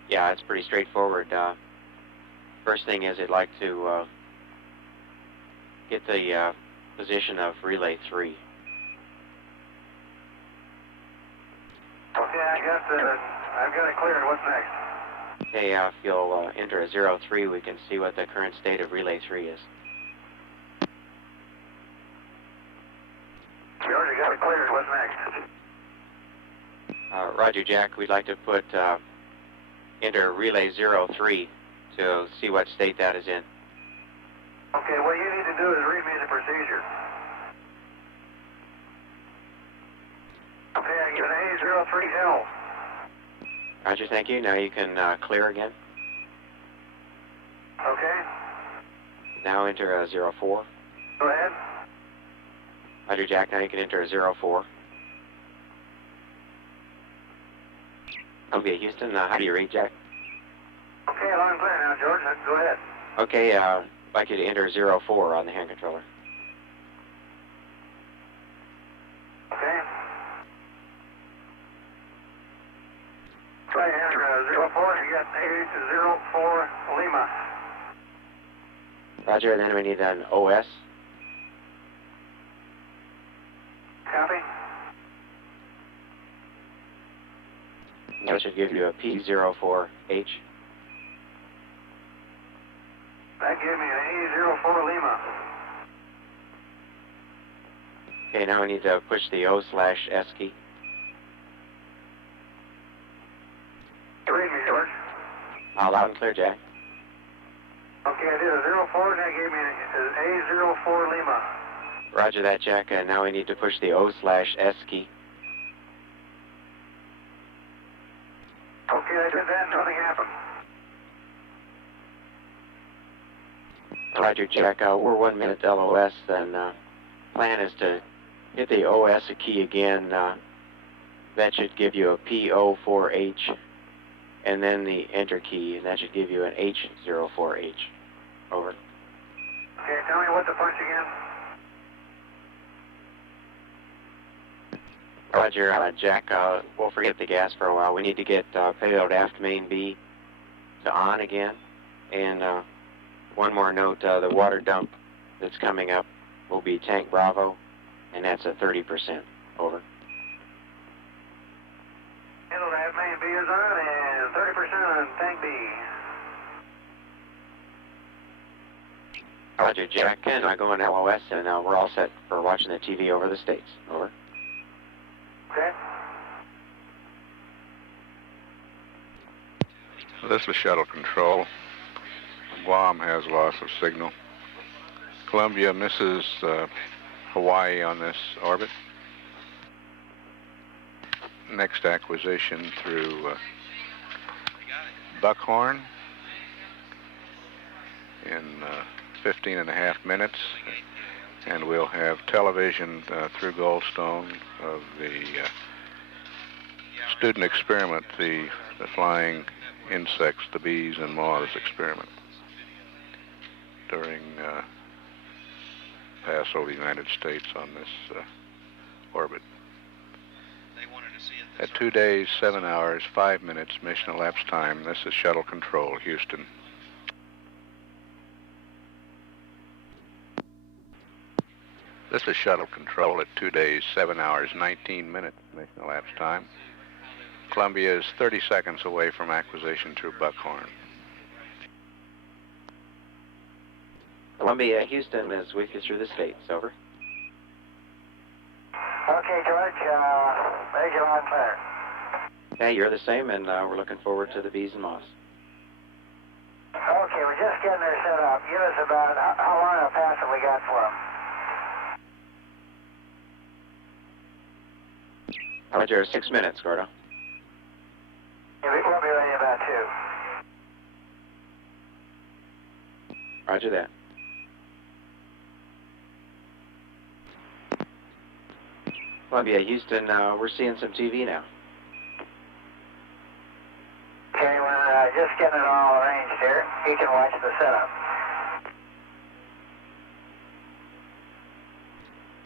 Yeah, it's pretty straightforward. First thing is I'd like to get the position of relay 3. Okay, I've got it cleared. What's next? Okay, if you'll enter a 03, we can see what the current state of relay 3 is. We already got it cleared. What's next? Roger, Jack, we'd like to put enter relay 03 to see what state that is in. Okay, what you need to do is read me the procedure. Okay, I give an A03L. Roger, thank you. Now you can clear again. Okay, Now enter a 04. go ahead. Roger, Jack, now you can enter a 04. Okay, Houston, how do you read, Jack? Okay, loud and clear now, George. Go ahead. Okay, I'd like you to enter 04 on the hand controller. Okay. Try to enter 04. You got A04 Lima. Roger, and then we need an OS. Copy. That should give you a P04H. That gave me an A04 Lima. Okay, now we need to push the O/S key. Read me, George. Loud and clear, Jack. Okay, I did a 04, and that gave me an A04 Lima. Roger that, Jack, and now we need to push the O/S key. Okay, I did that, nothing happened. Roger, Jack, we're 1 minute LOS, and plan is to hit the OS key again that should give you a P04H, and then the enter key, and that should give you an H04H. Over. Okay, tell me what the punch again. Roger, Jack, we'll forget the gas for a while. We need to get payload aft main B to on again. And one more note, the water dump that's coming up will be tank Bravo, and that's at 30%. Over. Payload aft main B is on, and 30% on tank B. Roger, Jack, and I go in LOS, and we're all set for watching the TV over the States. Over. Okay. This is shuttle control. Guam has loss of signal. Columbia misses Hawaii on this orbit. Next acquisition through Buckhorn in 15.5 minutes, and we'll have television through Goldstone of the student experiment, the flying insects, the bees and moths experiment during pass over the United States on this orbit. At 2 days, 7 hours, 5 minutes mission elapsed time, this is shuttle control, Houston. This is shuttle control at 2 days, 7 hours, 19 minutes mission elapsed time. Columbia is 30 seconds away from acquisition through Buckhorn. Columbia, Houston is with you through the States. Over. Okay, George, make it on clear. Yeah, you're the same, and we're looking forward to the bees and moths. Okay, we're just getting her set up. Give us about how long a pass have we got for them? Roger, 6 minutes, Gordo. Yeah, we'll be ready about 2. Roger that. Columbia, Houston, we're seeing some TV now. Okay, we're just getting it all arranged here. You can watch the setup.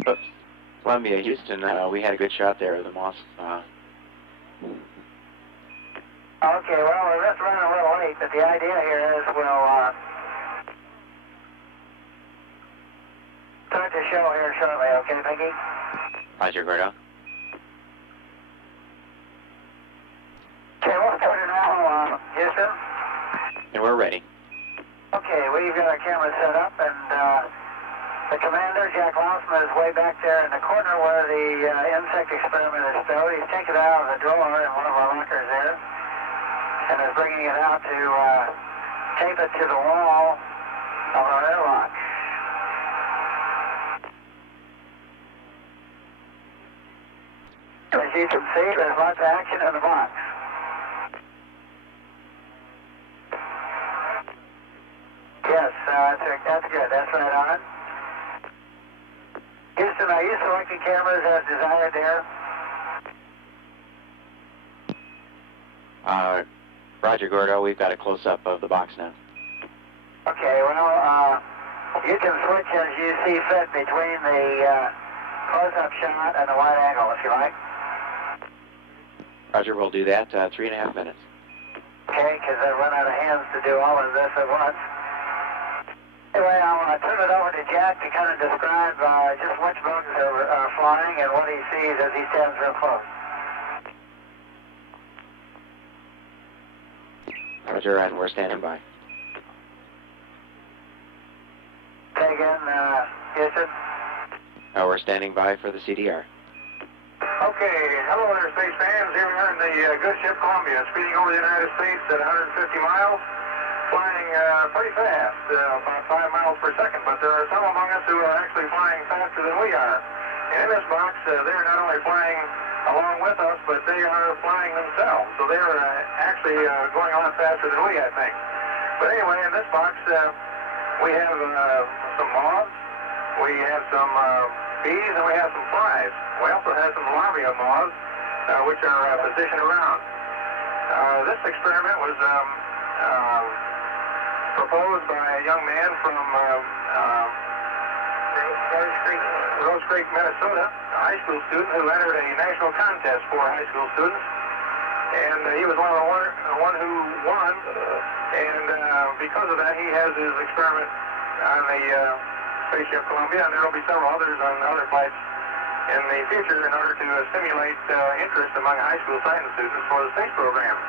Oops. Columbia, Houston, we had a good shot there of the moths. Okay, well, we're just running a little late, but the idea here is we'll start the show here shortly, okay, Peggy? Roger, Gordo. Okay, we'll start it now, Houston. And we're ready. Okay, we've got our camera set up, and the commander, Jack Lawson, is way back there in the corner where the insect experiment is stowed. He's taken it out of the drawer in one of our lockers there, and is bringing it out to tape it to the wall of our airlock. As you can see, there's lots of action in the box. Yes, that's good. That's right on. Houston, are you selecting cameras as desired there? Roger, Gordo, we've got a close-up of the box now. Okay, well, you can switch as you see fit between the close-up shot and the wide angle, if you like. Roger, we'll do that. 3.5 minutes. Okay, because I run out of hands to do all of this at once. Anyway, I'll turn it over to Jack to kind of describe just which bugs are flying and what he sees as he stands real close. Roger, and we're standing by. Say again, Houston? We're standing by for the CDR. Okay, hello there, space fans. Here we are in the good ship Columbia, speeding over the United States at 150 miles, flying pretty fast, about 5 miles per second, but there are some among us who are actually flying faster than we are. And in this box, they're not only flying along with us, but they are flying themselves, so they're actually going a lot faster than we, I think. But anyway, in this box, we have some moths, we have some bees, and we have some flies. We also have some larvae of moths, which are positioned around. This experiment was proposed by a young man from Rose Creek, Minnesota, a high school student who entered a national contest for high school students. And he was one who won, and because of that, he has his experiment on the Spaceship Columbia, and there will be several others on other flights in the future in order to stimulate interest among high school science students for the space program.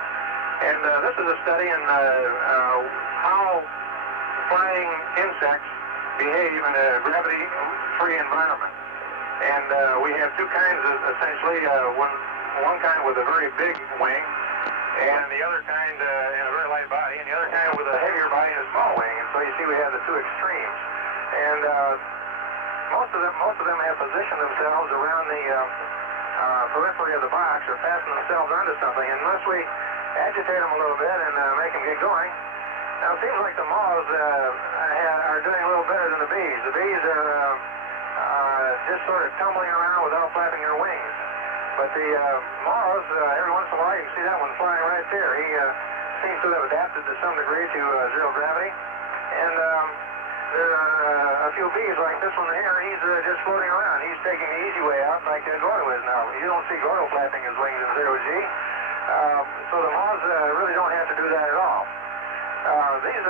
And this is a study in how flying insects behave in a gravity-free environment. And we have two kinds, essentially, one kind with a very big wing, and the other kind in a very light body, and the other kind with a heavier body and a small wing. And so you see we have the two extremes. And most of them have positioned themselves around the periphery of the box or fastened themselves onto something. And unless we agitate them a little bit and make them get going, now it seems like the moths are doing a little better than the bees. The bees are just sort of tumbling around without flapping their wings. But the moths, every once in a while, you can see that one flying right there. He seems to have adapted to some degree to zero gravity. And there are a few bees like this one here. He's just floating around. He's taking the easy way out like Gordo is now. You don't see Gordo flapping his wings in zero G. So the moths really don't have to do that at all. These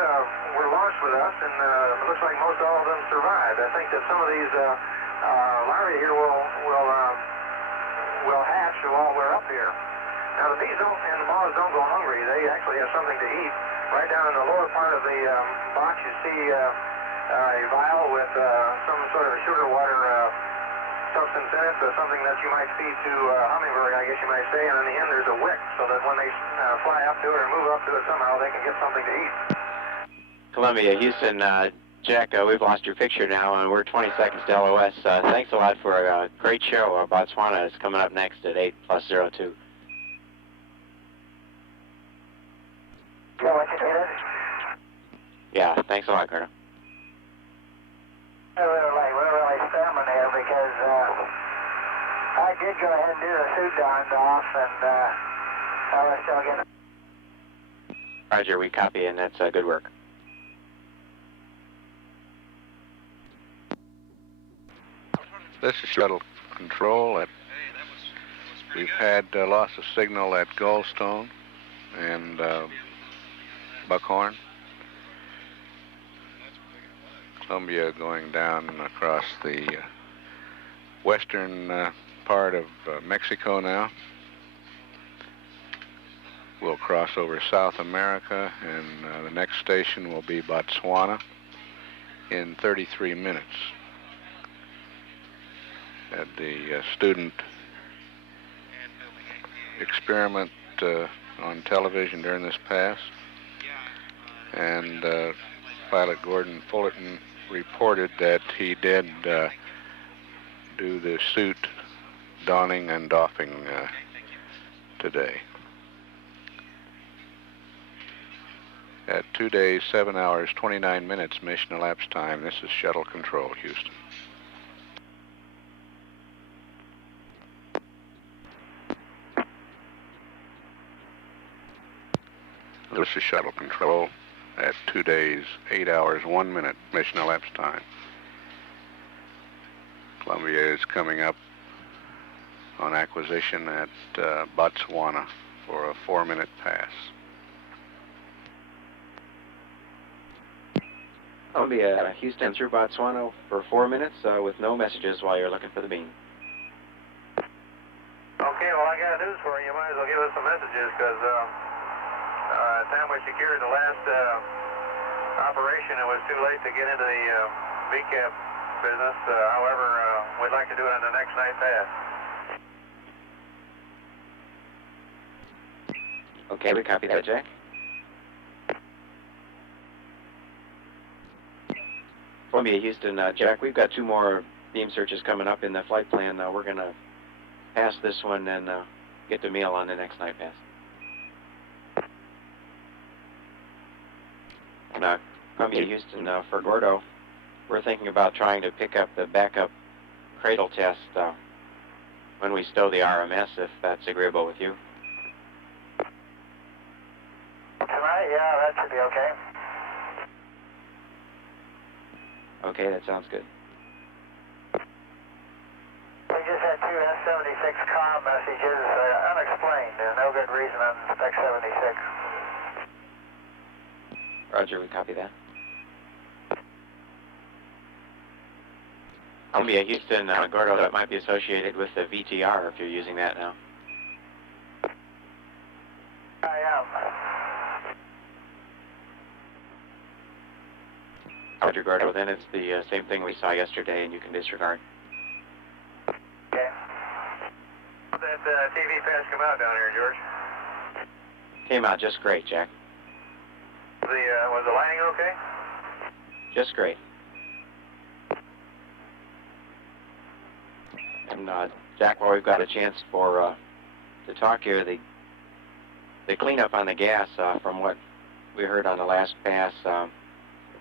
were launched with us, and it looks like most all of them survived. I think that some of these larvae here will hatch while we're up here. Now the bees and the moths don't go hungry. They actually have something to eat. Right down in the lower part of the box you see a vial with some sort of sugar water substance in it, something that you might feed to hummingbird, I guess you might say, and in the end there's a wick so that when they fly up to it or move up to it somehow they can get something to eat. Columbia, Houston, Jack, we've lost your picture now, and we're 20 seconds to LOS. Thanks a lot for a great show. Botswana is coming up next at 8+02. Yeah, thanks a lot, Colonel. We're really stumbling here because I did go ahead and do the suit donned off, and I was still getting... Roger, we copy, and that's good work. This is shuttle control. We've had loss of signal at Goldstone and Buckhorn. Columbia going down across the western part of Mexico now. We'll cross over South America, and the next station will be Botswana in 33 minutes. Had the student experiment on television during this pass, and pilot Gordon Fullerton reported that he did do the suit donning and doffing today. At 2 days, 7 hours, 29 minutes mission elapsed time. This is Shuttle Control, Houston. This is Shuttle Control at 2 days, 8 hours, 1 minute mission elapsed time. Columbia is coming up on acquisition at Botswana for a 4-minute pass. Columbia, Houston through Botswana for 4 minutes with no messages while you're looking for the beam. Okay, well, I got news for you. You might as well give us some messages, because at the time we secured the last operation, it was too late to get into the VCAP business. However, we'd like to do it on the next night pass. Okay, we copy that, Jack. Columbia, Houston, Jack, we've got 2 more beam searches coming up in the flight plan. We're going to pass this one and get the meal on the next night pass. Columbia, Houston, for Gordo, we're thinking about trying to pick up the backup cradle test when we stow the RMS, if that's agreeable with you. Tonight, yeah, that should be okay. Okay, that sounds good. We just had two S-76 comm messages, unexplained. No good reason on Spec 76. Roger, we copy that. Columbia, Houston, Gordo, that might be associated with the VTR if you're using that now. I am. Roger, Gordo, then it's the same thing we saw yesterday and you can disregard. Okay. That TV patch come out down here, George? Came out just great, Jack. Was the lighting okay? Just great. And Jack, while we've got a chance for to talk here, the cleanup on the gas from what we heard on the last pass, if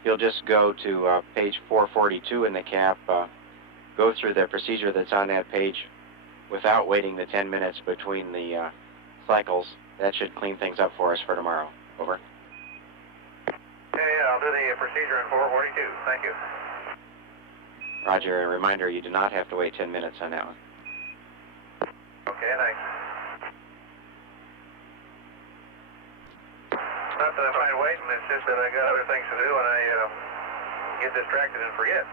you'll just go to page 442 in the cap, go through the procedure that's on that page without waiting the 10 minutes between the cycles. That should clean things up for us for tomorrow. Over. Okay, I'll do the procedure in 442. Thank you. Roger, a reminder, you do not have to wait 10 minutes on that one. Okay, thanks. Not that I mind waiting, it's just that I got other things to do and I get distracted and forget.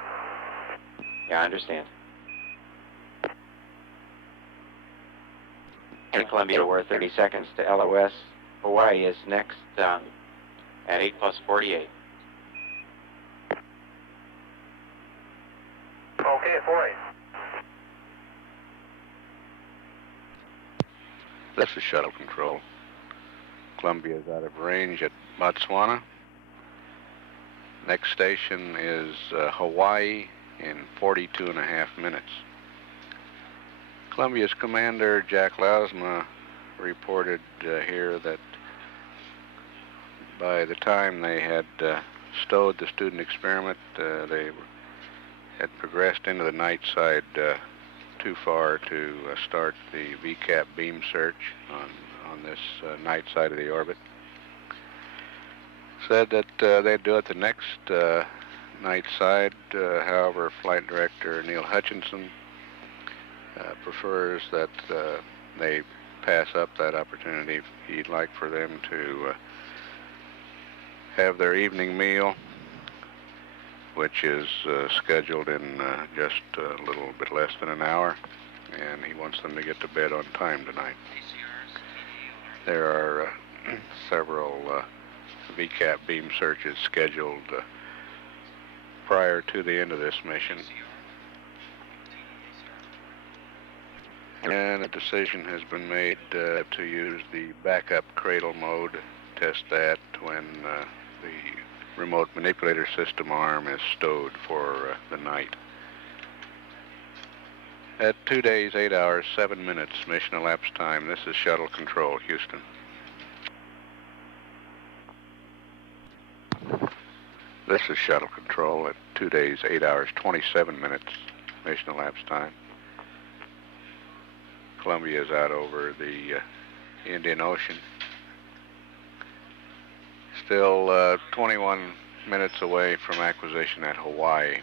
Yeah, I understand. In Columbia, we're 30 seconds to LOS. Hawaii is next at 8+48. Okay, 48. This is Shuttle Control. Columbia is out of range at Botswana. Next station is Hawaii in 42.5 minutes. Columbia's commander, Jack Lausma, reported here that by the time they had stowed the student experiment, they had progressed into the night side too far to start the VCAP beam search on this night side of the orbit. Said that they'd do it the next night side. However, Flight Director Neil Hutchinson prefers that they pass up that opportunity. He'd like for them to have their evening meal, which is scheduled in just a little bit less than an hour, and he wants them to get to bed on time tonight. There are several VCAP beam searches scheduled prior to the end of this mission. And a decision has been made to use the backup cradle mode, test that when the remote manipulator system arm is stowed for the night. At 2 days, 8 hours, 7 minutes, mission elapsed time, this is Shuttle Control, Houston. This is Shuttle Control at 2 days, 8 hours, 27 minutes, mission elapsed time. Columbia is out over the Indian Ocean. Still 21 minutes away from acquisition at Hawaii.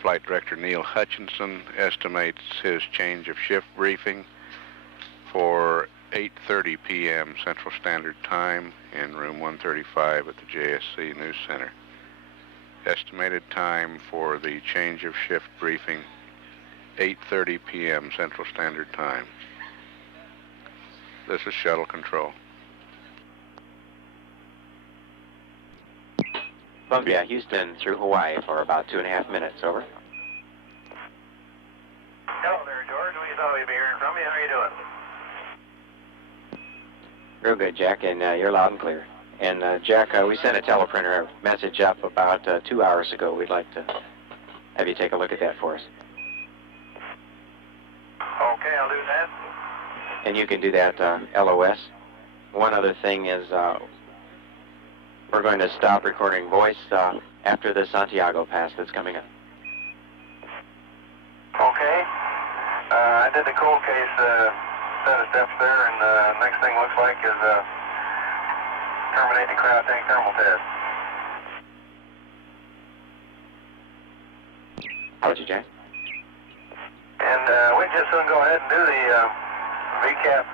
Flight Director Neil Hutchinson estimates his change of shift briefing for 8:30 p.m. Central Standard Time in room 135 at the JSC News Center. Estimated time for the change of shift briefing, 8:30 p.m. Central Standard Time. This is Shuttle Control. Columbia, Houston through Hawaii for about 2.5 minutes, over. Hello there, George. We thought we'd be hearing from you. How are you doing? Real good, Jack, and you're loud and clear. And Jack, we sent a teleprinter message up about 2 hours ago. We'd like to have you take a look at that for us. Okay, I'll do that. And you can do that LOS. One other thing is we're going to stop recording voice after the Santiago pass that's coming up. Okay. I did the cold case set of steps there, and next thing looks like is terminate the cryo tank thermal test. Roger, Jack. And we just soon go ahead and do the VCAP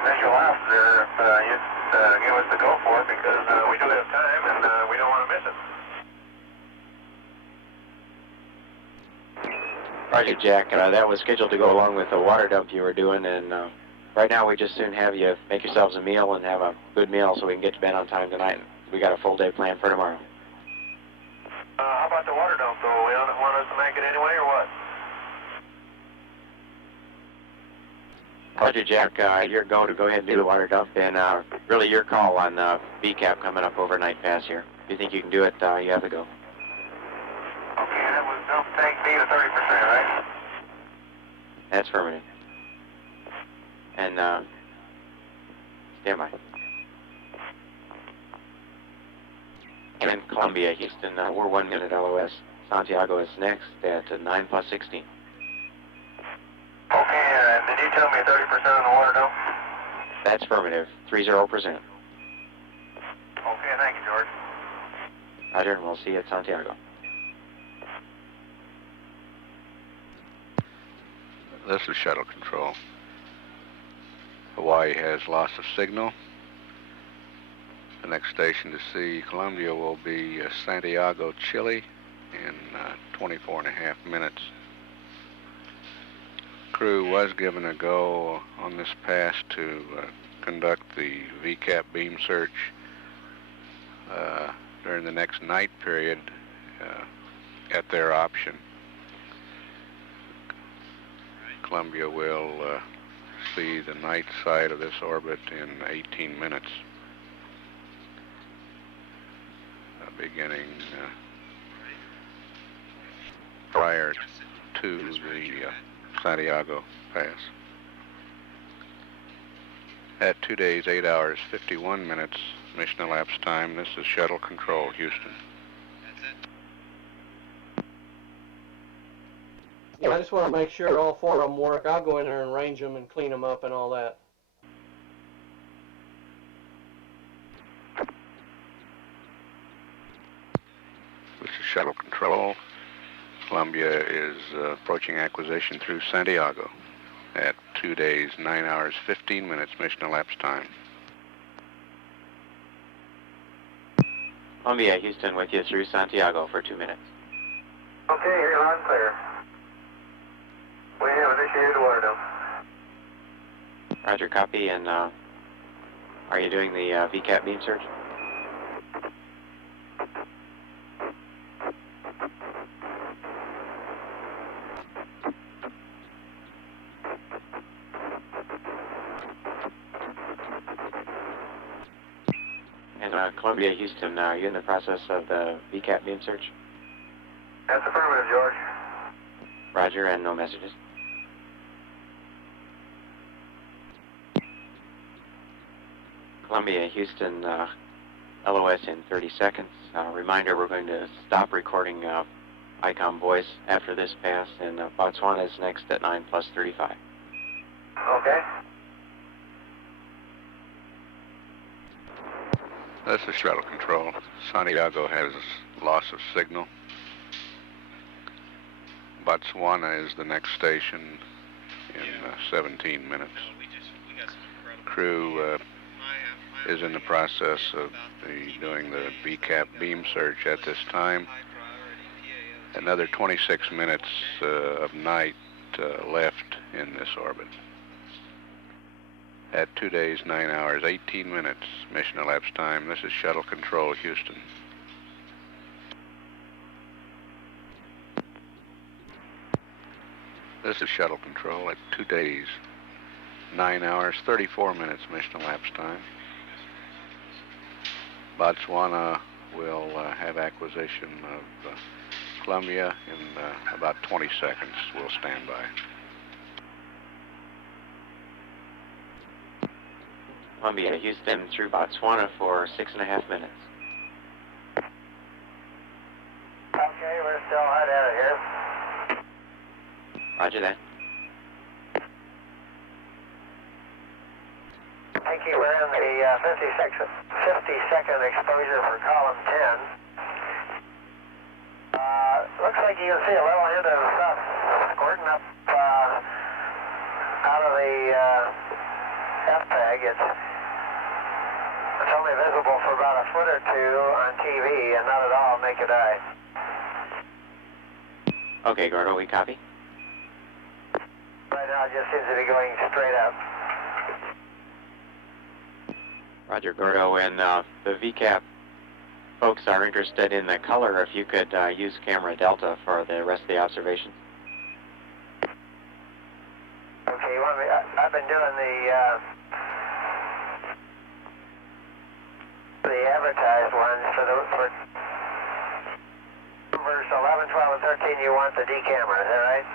visual out there if you give us the go for it, because we do have time and we don't want to miss it. Roger, Jack. That was scheduled to go along with the water dump you were doing, and right now we just soon have you make yourselves a meal and have a good meal so we can get to bed on time tonight. We got a full day planned for tomorrow. How about the water dump, though? We don't want us to make it anyway, or what? Roger, Jack. Your go to go ahead and do the water dump, and really your call on VCAP coming up overnight pass here. If you think you can do it, you have to go. Okay, that was dump tank B to 30%, right? That's affirmative. And stand by. And in Columbia, Houston, we're 1 minute LOS. Santiago is next at 9 plus 16. Okay, did you tell me 30% on the water dump? That's affirmative, 30%. Okay, thank you, George. Roger, and we'll see you at Santiago. This is shuttle control. Hawaii has loss of signal. The next station to see Columbia will be Santiago, Chile in 24 and a half minutes. Crew was given a go on this pass to conduct the VCAP beam search during the next night period at their option. Columbia will see the night side of this orbit in 18 minutes, beginning prior to the Santiago pass. At 2 days, 8 hours, 51 minutes mission elapsed time, this is shuttle control, Houston. Yeah, I just want to make sure all four of them work. I'll go in there and range them and clean them up and all that. This is shuttle control. Columbia is approaching acquisition through Santiago at 2 days, 9 hours, 15 minutes mission elapsed time. Columbia, Houston with you through Santiago for 2 minutes. Okay, you're loud and clear. We have initiated the water dump. Roger, copy, and are you doing the VCAP beam search? And Columbia, Houston, are you in the process of the VCAP beam search? That's affirmative, George. Roger, and no messages. Columbia, Houston, LOS in 30 seconds. Reminder, we're going to stop recording ICOM voice after this pass, and Botswana is next at 9 plus 35. Okay. This is shuttle control. Santiago has loss of signal. Botswana is the next station in 17 minutes. Crew is in the process of doing the VCAP beam search at this time. Another 26 minutes of night left in this orbit. At 2 days, 9 hours, 18 minutes mission elapsed time. This is shuttle control, Houston. This is shuttle control at 2 days, 9 hours, 34 minutes mission elapsed time. Botswana will have acquisition of Columbia in about 20 seconds. We'll stand by. Columbia, Houston through Botswana for 6.5 minutes. Okay, we're still hot out of here. Roger that. Mikey, we're in the 50-second exposure for column 10. Looks like you can see a little hint of stuff squirting up out of the F-peg. It's only visible for about a foot or two on TV and not at all naked eye. Okay, Gordo, we copy. Right now it just seems to be going straight up. Roger, Gordo, and the VCAP folks are interested in the color. If you could use camera Delta for the rest of the observations. Okay, you want me? I've been doing the advertised ones for numbers 11, 12, and 13. You want the D camera, is that right?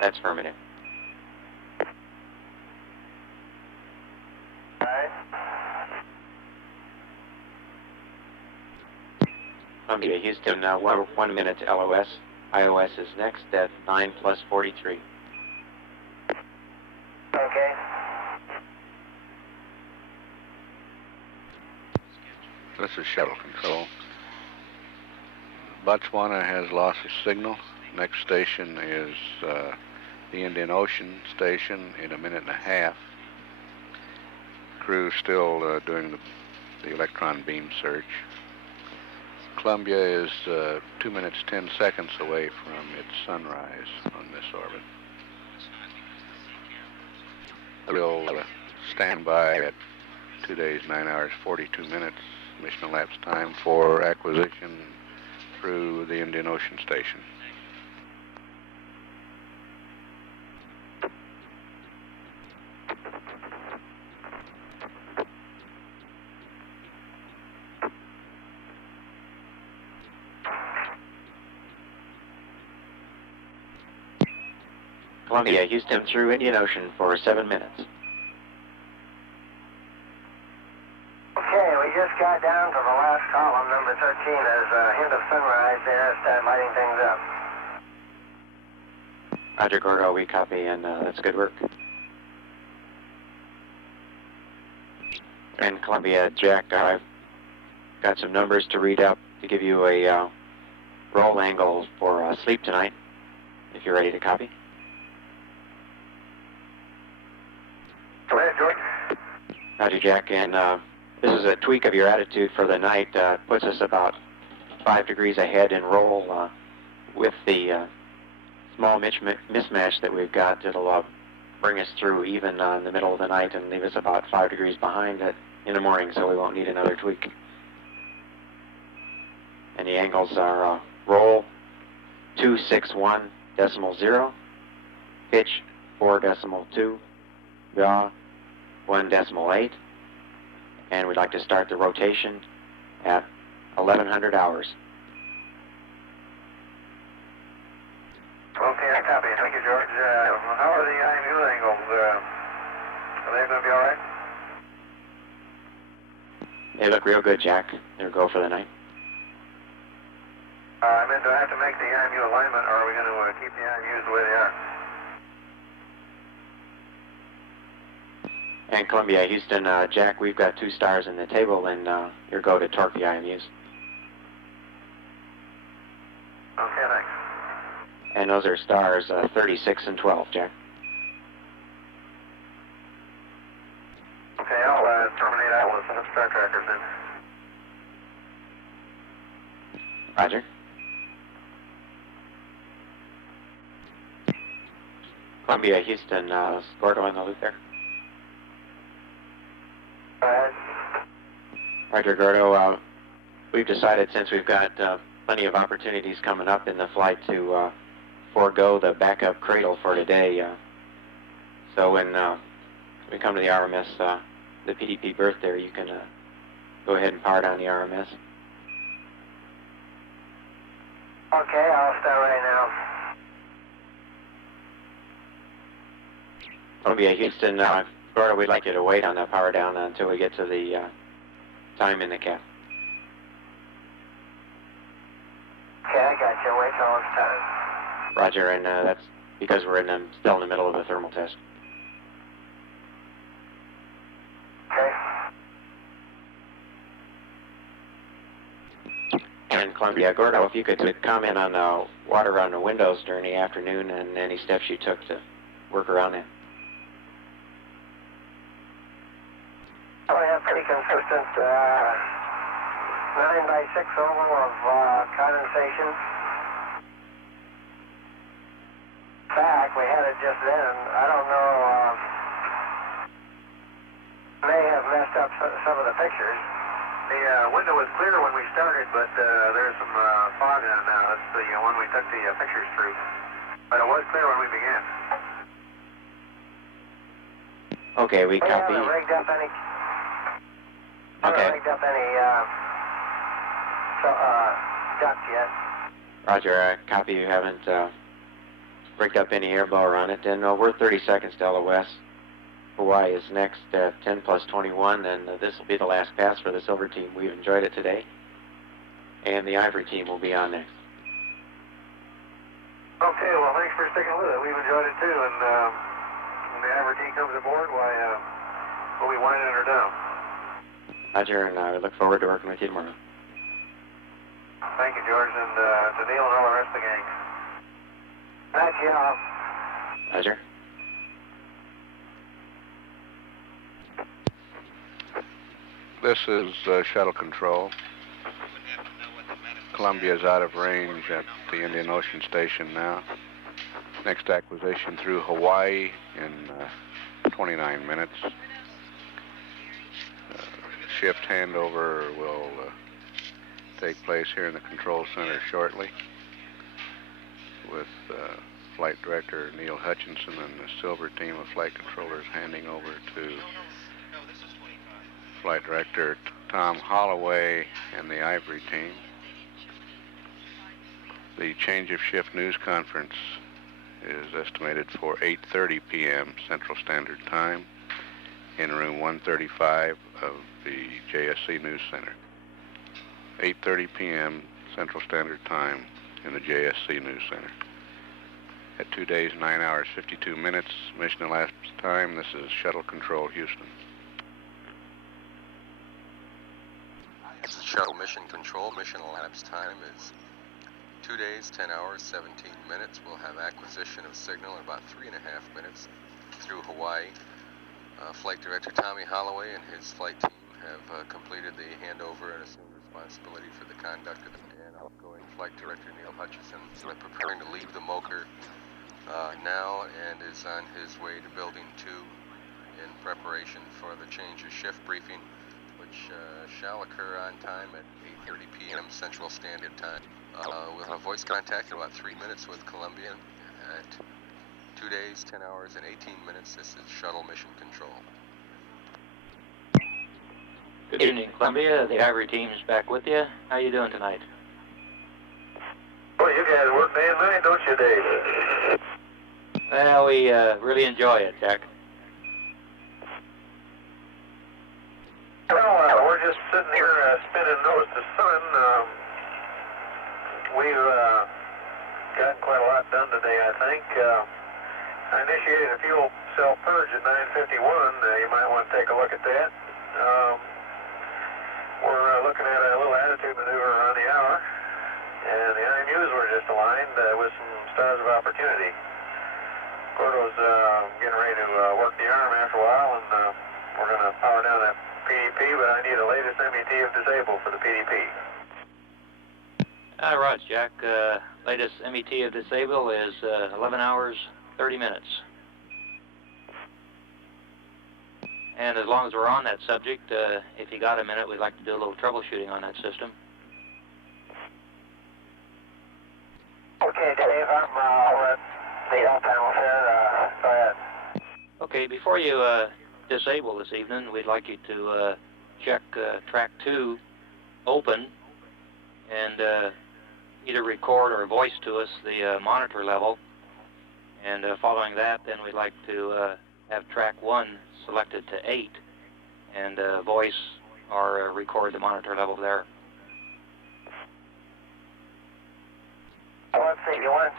That's affirmative. All right. Columbia, Houston, 1 minute LOS. iOS is next at 9 plus 43. Okay. This is shuttle control. Botswana has lost its signal. Next station is the Indian Ocean station in a minute and a half. Crew's still doing the electron beam search. Columbia is 2 minutes 10 seconds away from its sunrise on this orbit. We'll stand by at 2 days, 9 hours, 42 minutes mission elapsed time for acquisition through the Indian Ocean station. Columbia, Houston through Indian Ocean for 7 minutes. Okay, we just got down to the last column, number 13. There's a hint of sunrise there. Start lighting things up. Roger, Gordo, we copy, and that's good work. And Columbia, Jack, I've got some numbers to read up to give you a roll angle for sleep tonight, if you're ready to copy. Go ahead, George. Roger, Jack, and this is a tweak of your attitude for the night. Puts us about 5 degrees ahead in roll with the small mismatch that we've got. It'll bring us through even in the middle of the night and leave us about 5 degrees behind it in the morning, so we won't need another tweak. And the angles are roll 261.0, pitch 4.2, yaw 1.8, and we'd like to start the rotation at 1100 hours. Okay, I copy. Thank you, George. How are the IMU angles? Are they going to be all right? They look real good, Jack. They'll go for the night. I mean, do I have to make the IMU alignment, or are we going to keep the IMUs the way they are? And Columbia, Houston, Jack, we've got 2 stars in the table, and your go to torque the IMUs. Okay, thanks. And those are stars 36 and 12, Jack. Okay, I'll terminate out with some star trackers then. Roger. Columbia, Houston, Gordo on the loop there. Go ahead. Roger, Gordo. We've decided, since we've got plenty of opportunities coming up in the flight, to forego the backup cradle for today. So when we come to the RMS, the PDP berth there, you can go ahead and power down the RMS. Okay, I'll start right now. Columbia, Houston, Gordo, we'd like you to wait on that power down until we get to the time in the cap. Okay, I got you. Wait till it's time. Roger, and that's because we're still in the middle of a thermal test. Okay. in Columbia. Gordo, if you could comment on water on the windows during the afternoon and any steps you took to work around that. We have pretty consistent 9x6 oval of condensation. In fact, we had it just then. I don't know, may have messed up some of the pictures. The window was clear when we started, but there's some fog in it now. That's the one we took the pictures through. But it was clear when we began. Okay, we copy. Haven't rigged up any. Okay. Rigged up any ducts yet. Roger, copy. You haven't rigged up any air blower on it. Then we're 30 seconds to LOS. Hawaii is next at 10 plus 21, and this will be the last pass for the Silver team. We've enjoyed it today. And the Ivory team will be on next. Okay, well, thanks for sticking with it. We've enjoyed it too, and when the Ivory team comes aboard, why, we'll be winding her down. Roger, and I look forward to working with you tomorrow. Thank you, George, and to Neil and all the rest of the gang. Thank you. Roger. This is Shuttle Control. Columbia is out of range at the Indian Ocean Station now. Next acquisition through Hawaii in 29 minutes. Shift handover will take place here in the control center shortly with Flight Director Neil Hutchinson and the Silver team of flight controllers handing over to Flight Director Tom Holloway and the Ivory team. The change of shift news conference is estimated for 8:30 p.m. Central Standard Time in room 135 of the JSC News Center. 8:30 p.m. Central Standard Time in the JSC News Center. At 2 days, 9 hours, 52 minutes, mission elapsed time, this is Shuttle Control, Houston. This is Shuttle Mission Control. Mission elapsed time is 2 days, 10 hours, 17 minutes. We'll have acquisition of signal in about 3.5 minutes through Hawaii. Flight Director Tommy Holloway and his flight team have completed the handover and assumed responsibility for the conduct of the and outgoing Flight Director Neil Hutchison. So we're preparing to leave the Mocher now and is on his way to Building 2 in preparation for the change of shift briefing, which shall occur on time at 8:30 p.m. Central Standard Time. We'll have voice contact in about 3 minutes with Columbia at 2 days, 10 hours, and 18 minutes. This is Shuttle Mission Control. Good evening, Columbia. The Ivory team is back with you. How you doing tonight? Well, you guys work day and night, don't you, Dave? Well, we really enjoy it, Jack. Well, we're just sitting here spinning nose to sun. We've gotten quite a lot done today, I think. I initiated a fuel cell purge at 9:51. You might want to take a look at that. We're looking at a little attitude maneuver around the hour, and the IMUs were just aligned with some stars of opportunity. Gordo's getting ready to work the arm after a while, and we're going to power down that PDP, but I need the latest MET of disable for the PDP. Roger, Jack. Latest MET of disable is 11 hours, 30 minutes. And as long as we're on that subject, if you got a minute, we'd like to do a little troubleshooting on that system. Okay, Dave, I'm with the help panel here. Go ahead. Okay, before you disable this evening, we'd like you to check track 2 open and either record or voice to us the monitor level. And following that, then we'd like to have track 1 selected to 8 and voice or record the monitor level there. Let's see, you want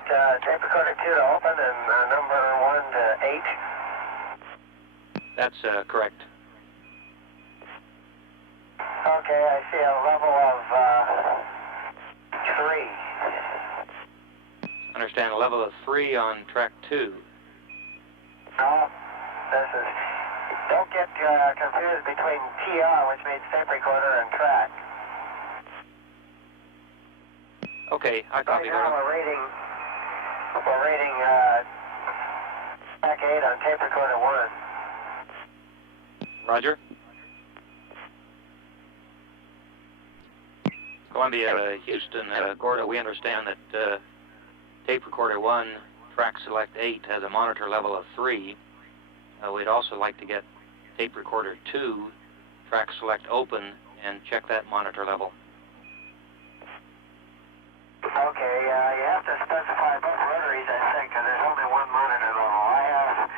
tape recorder 2 to open and number 1 to 8? That's correct. Okay, I see a level of Understand level of 3 on track 2. No, this is, don't get confused between TR, which means tape recorder, and track. Okay, I copy, Right now Gordo. we're reading track 8 on tape recorder 1. Roger. Columbia, Houston, Gordo, we understand that tape recorder 1, track select 8, has a monitor level of 3. We'd also like to get tape recorder 2, track select open, and check that monitor level. Okay, you have to specify both rotaries, I think, because there's only one monitor level. I have,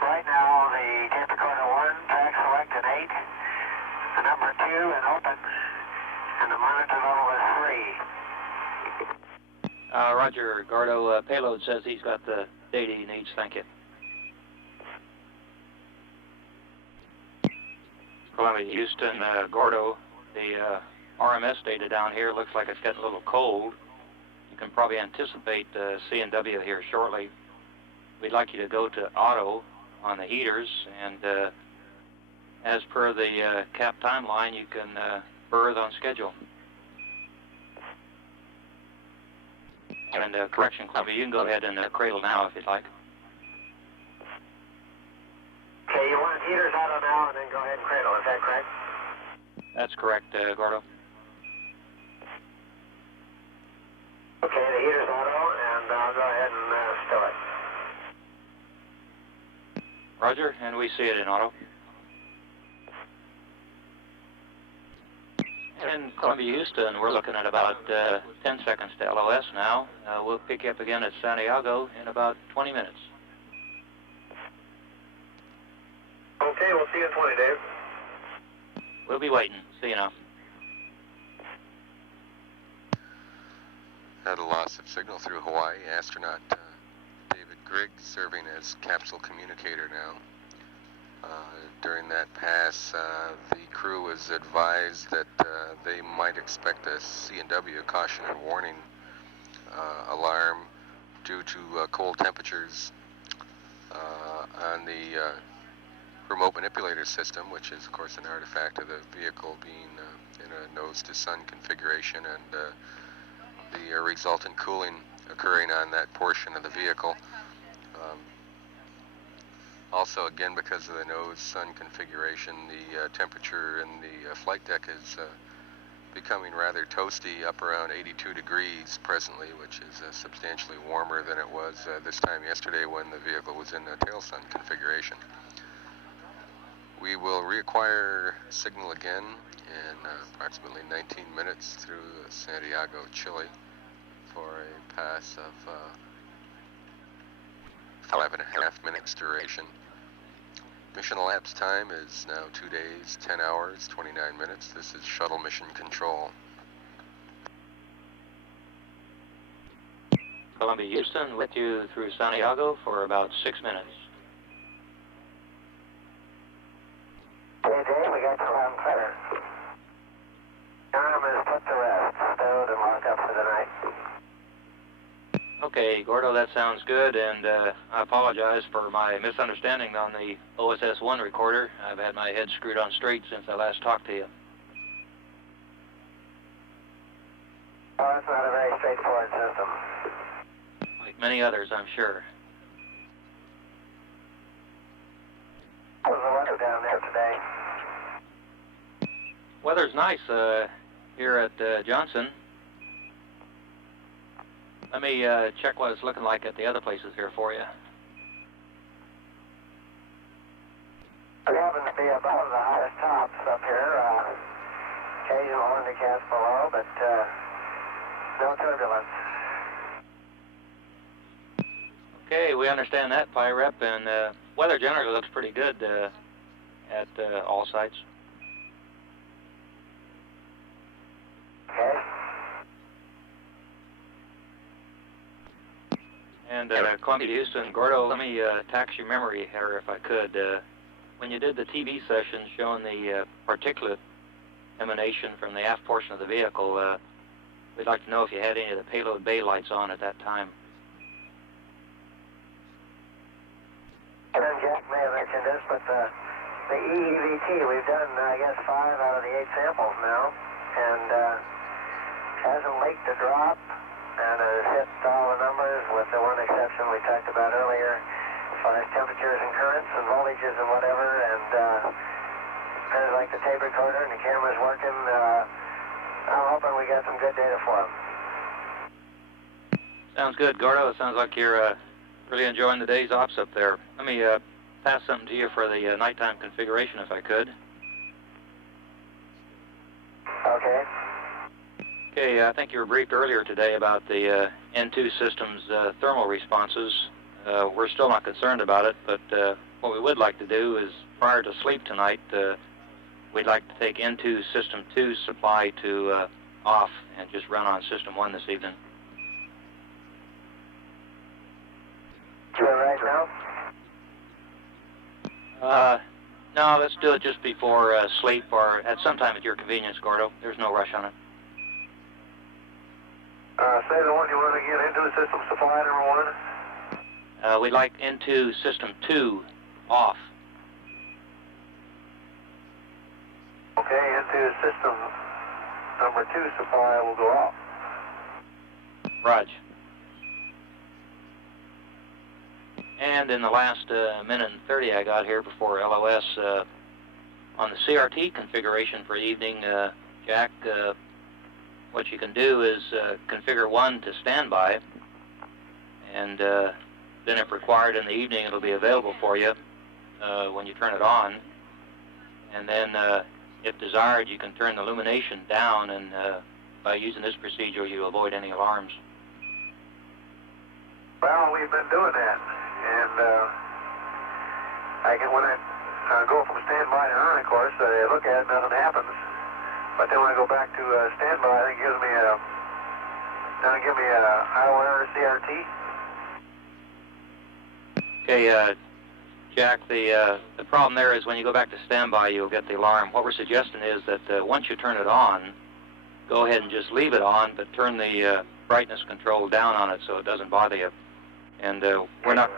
right now, the tape recorder 1, track select and 8, the number 2 and open, and the monitor level is 3. Roger, Gordo, payload says he's got the data he needs, thank you. Columbia, Houston, Gordo, the RMS data down here looks like it's getting a little cold. You can probably anticipate C&W here shortly. We'd like you to go to auto on the heaters, and as per the cap timeline, you can berth on schedule. And correction, Columbia, you can go ahead and cradle now if you'd like. Okay, you want heaters auto now and then go ahead and cradle, is that correct? That's correct, Gordo. Okay, the heater's auto, and I'll go ahead and still it. Roger, and we see it in auto. In Columbia, Houston, we're looking at about 10 seconds to LOS now. We'll pick you up again at Santiago in about 20 minutes. Okay, we'll see you in 20, Dave. We'll be waiting. See you now. Had a loss of signal through Hawaii. Astronaut David Griggs serving as capsule communicator now. During that pass, the crew was advised that they might expect a C&W, caution and warning alarm due to cold temperatures on the remote manipulator system, which is of course an artifact of the vehicle being in a nose-to-sun configuration, and the resultant cooling occurring on that portion of the vehicle. Also, again, because of the nose-sun configuration, the temperature in the flight deck is becoming rather toasty, up around 82 degrees presently, which is substantially warmer than it was this time yesterday when the vehicle was in a tail-sun configuration. We will reacquire signal again in approximately 19 minutes through Santiago, Chile, for a pass of 5.5 minutes duration. Mission elapsed time is now 2 days, 10 hours, 29 minutes. This is Shuttle Mission Control. Columbia, Houston, with you through Santiago for about 6 minutes. Okay, Dave, we got you loud and clear. Arm is put to rest, stowed and locked up for the night. Okay, Gordo, that sounds good, and I apologize for my misunderstanding on the OSS-1 recorder. I've had my head screwed on straight since I last talked to you. Oh, that's not a very straightforward system. Like many others, I'm sure. How's the weather down there today? Weather's nice here at Johnson. Let me check what it's looking like at the other places here for you. We happen to be above the highest tops up here. Occasional undercast below, but no turbulence. Okay, we understand that, PIREP, and weather generally looks pretty good at all sites. Okay. And Columbia, Houston, Gordo, let me tax your memory here if I could. When you did the TV session showing the particulate emanation from the aft portion of the vehicle, We'd like to know if you had any of the payload bay lights on at that time. And then Jack may have mentioned this, but the EEVT, we've done, I guess, 5 out of the 8 samples now, and hasn't leaked a drop, and has hit all the numbers with the one exception we talked about earlier, as far as temperatures and currents and voltages and whatever, and kind of like the tape recorder and the camera's working. I'm hoping we got some good data for them. Sounds good, Gordo. It sounds like you're really enjoying the day's ops up there. Let me pass something to you for the nighttime configuration, if I could. Okay. Okay, I think you were briefed earlier today about the N2 system's thermal responses. We're still not concerned about it, but what we would like to do is, prior to sleep tonight, we'd like to take N2 System 2 supply to off and just run on System 1 this evening. Do it right now? No, let's do it just before sleep or at some time at your convenience, Gordo. There's no rush on it. Say the one you want to get into system supply, number 1. We'd like N2 System 2 off. Okay, into system number 2 supply will go off. Raj. And in the last minute and 30 I got here before LOS, on the CRT configuration for the evening, Jack, what you can do is configure 1 to standby, and then if required in the evening it'll be available for you when you turn it on. And then if desired, you can turn the illumination down, and by using this procedure you avoid any alarms. Well, we've been doing that, and when I go from standby to on, of course, I look at it, nothing happens. But then when I go back to standby, it gives me a idle error CRT. Okay, Jack, the problem there is when you go back to standby, you'll get the alarm. What we're suggesting is that once you turn it on, go ahead and just leave it on, but turn the brightness control down on it so it doesn't bother you. And we're not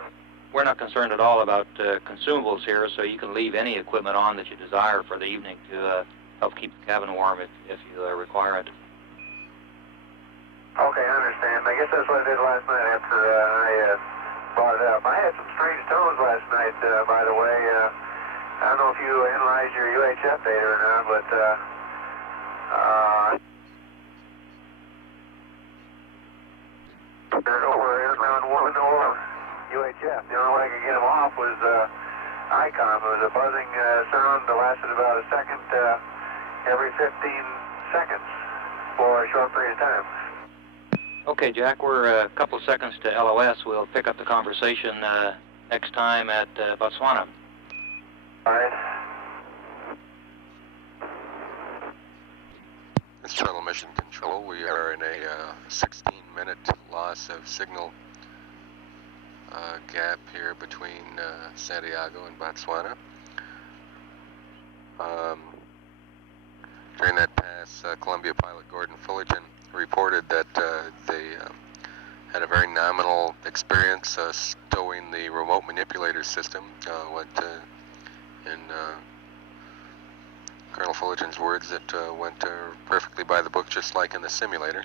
concerned at all about consumables here, so you can leave any equipment on that you desire for the evening to help keep the cabin warm if you require it. Okay, I understand. I guess that's what I did last night after I brought it up. I had some strange tones last night, by the way. I don't know if you analyzed your UHF data or not, but over around 1 or UHF. The only way I could get them off was ICOM. It was a buzzing sound that lasted about a second every 15 seconds for a short period of time. Okay, Jack, we're a couple seconds to LOS. We'll pick up the conversation next time at Botswana. All right. This shuttle mission control, we are in a 16-minute loss of signal gap here between Santiago and Botswana. During that pass, Columbia pilot Gordon Fullerton reported that they had a very nominal experience stowing the remote manipulator system. Went in Colonel Fullerton's words, it went perfectly by the book, just like in the simulator.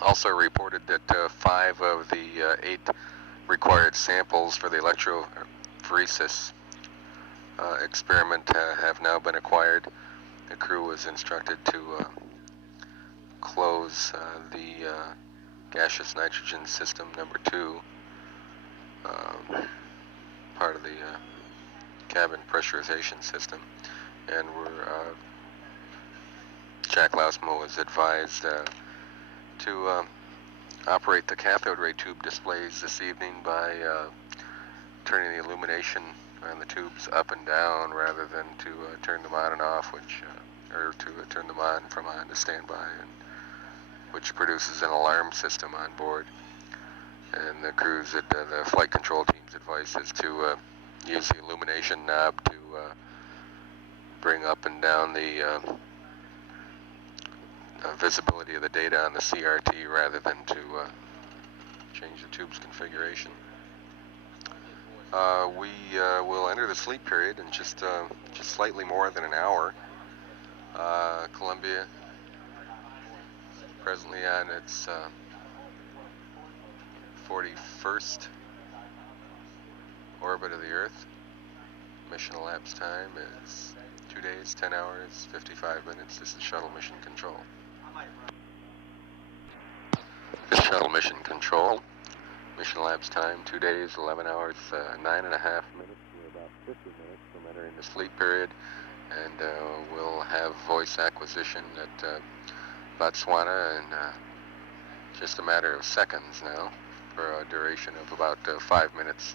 Also reported that 5 of the 8 required samples for the electrophoresis experiment have now been acquired. The crew was instructed to close the gaseous nitrogen system number 2, part of the cabin pressurization system, and Jack Lausmo was advised to operate the cathode ray tube displays this evening by turning the illumination on the tubes up and down rather than to turn them on and off, or to turn them on from on to standby, which produces an alarm system on board. And the crew's the flight control team's advice is to use the illumination knob to visibility of the data on the CRT rather than to change the tube's configuration. We will enter the sleep period in just slightly more than an hour. Columbia presently on its 41st orbit of the Earth. Mission elapsed time is 2 days, 10 hours, 55 minutes. This is Shuttle Mission Control. This is Shuttle Mission Control. Mission elapsed time 2 days, 11 hours, 9.5 minutes. We're about 50 minutes from entering the sleep period, and we'll have voice acquisition at Botswana in just a matter of seconds now, for a duration of about 5 minutes.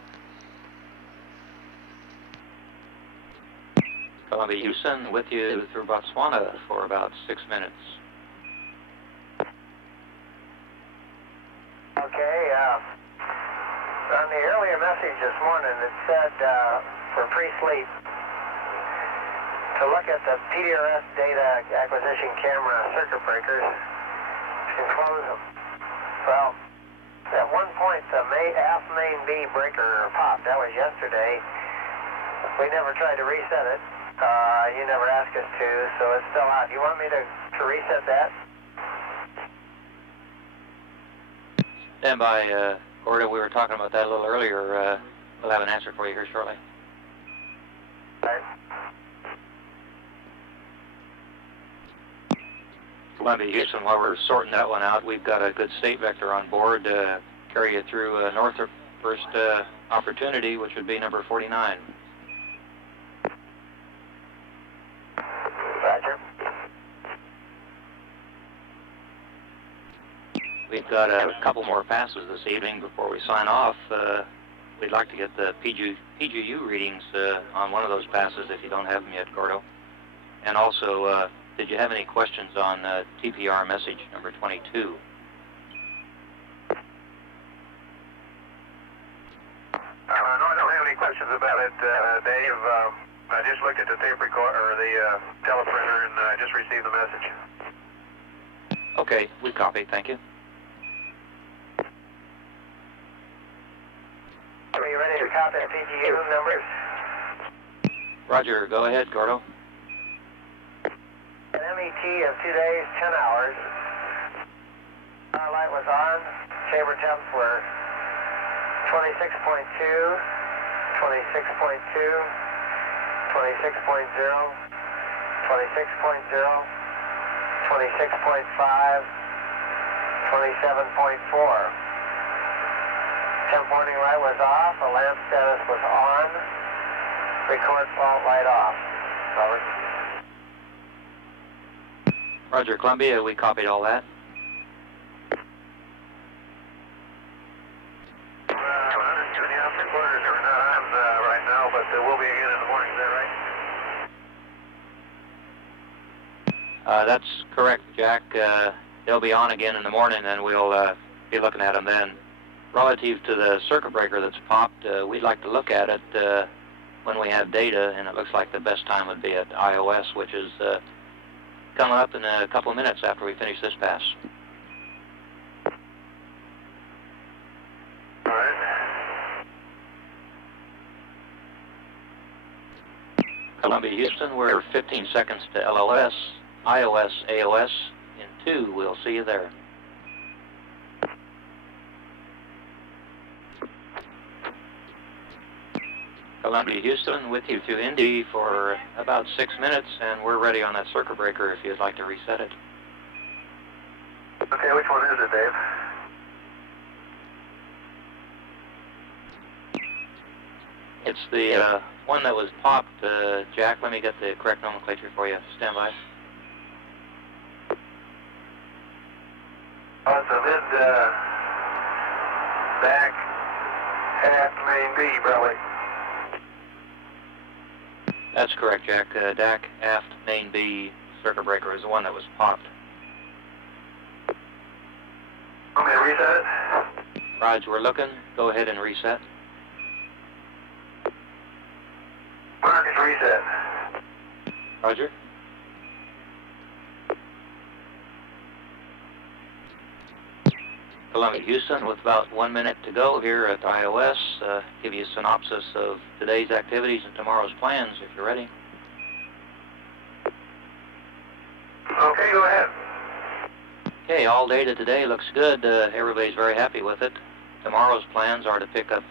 Columbia Houston with you through Botswana for about 6 minutes. Okay, on the earlier message this morning, it said for pre-sleep to look at the PDRS data acquisition camera circuit breakers and close them. Well, at one point the aft main B breaker popped. That was yesterday. We never tried to reset it. You never asked us to, so it's still out. You want me to reset that? Stand by, Gordo. We were talking about that a little earlier. We'll have an answer for you here shortly. All right. Columbia Houston, while we're sorting that one out, we've got a good state vector on board to carry you through Northrop first opportunity, which would be number 49. Roger. We've got a couple more passes this evening before we sign off. We'd like to get the PGU readings on one of those passes if you don't have them yet, Gordo. And also, did you have any questions on TPR message number 22? No, I don't have any questions about it, Dave. I just looked at the tape recorder or the teleprinter and I just received the message. Okay, we copy. Thank you. Are you ready to copy the PGU numbers? Roger, go ahead, Gordo. An MET of 2 days, 10 hours. Our light was on. Chamber temps were 26.2, 26.2, 26.0, 26.0, 26.5, 27.4. Temp warning light was off. The lamp status was on. Record fault light off. Over. Roger, Columbia, we copied all that. 100 in the outer quarters are not on right now, but we'll be again in the morning. Is that right? That's correct, Jack. They'll be on again in the morning, and we'll be looking at them then. Relative to the circuit breaker that's popped, we'd like to look at it when we have data, and it looks like the best time would be at iOS, which is coming up in a couple of minutes after we finish this pass. All right. Columbia Houston, we're 15 seconds to LLS, iOS, AOS. In 2, we'll see you there. Columbia Houston with you to Indy for about 6 minutes, and we're ready on that circuit breaker if you'd like to reset it. Okay, which one is it, Dave? It's the one that was popped. Jack, let me get the correct nomenclature for you. Stand by. Oh, it's a mid back half main B, probably. That's correct, Jack. DAC, aft, main B, circuit breaker is the one that was popped. Okay, reset it. Raj, we're looking. Go ahead and reset. Mark is reset. Roger. Columbia, Houston, with about 1 minute to go here at iOS. Give you a synopsis of today's activities and tomorrow's plans, if you're ready. Okay, go ahead. Okay, all data today looks good. Everybody's very happy with it. Tomorrow's plans are to pick up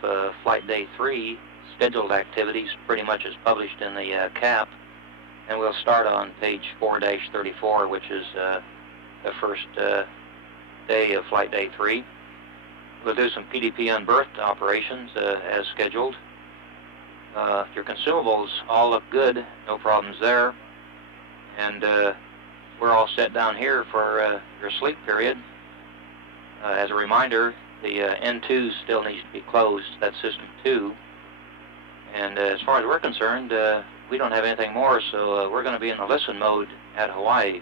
Flight Day 3 scheduled activities, pretty much as published in the CAP. And we'll start on page 4-34, which is the first day of Flight Day 3. We'll do some PDP unberthed operations as scheduled. Your consumables all look good, no problems there. And we're all set down here for your sleep period. As a reminder, the N2 still needs to be closed, that's System 2. And as far as we're concerned, we don't have anything more, so we're going to be in the listen mode at Hawaii.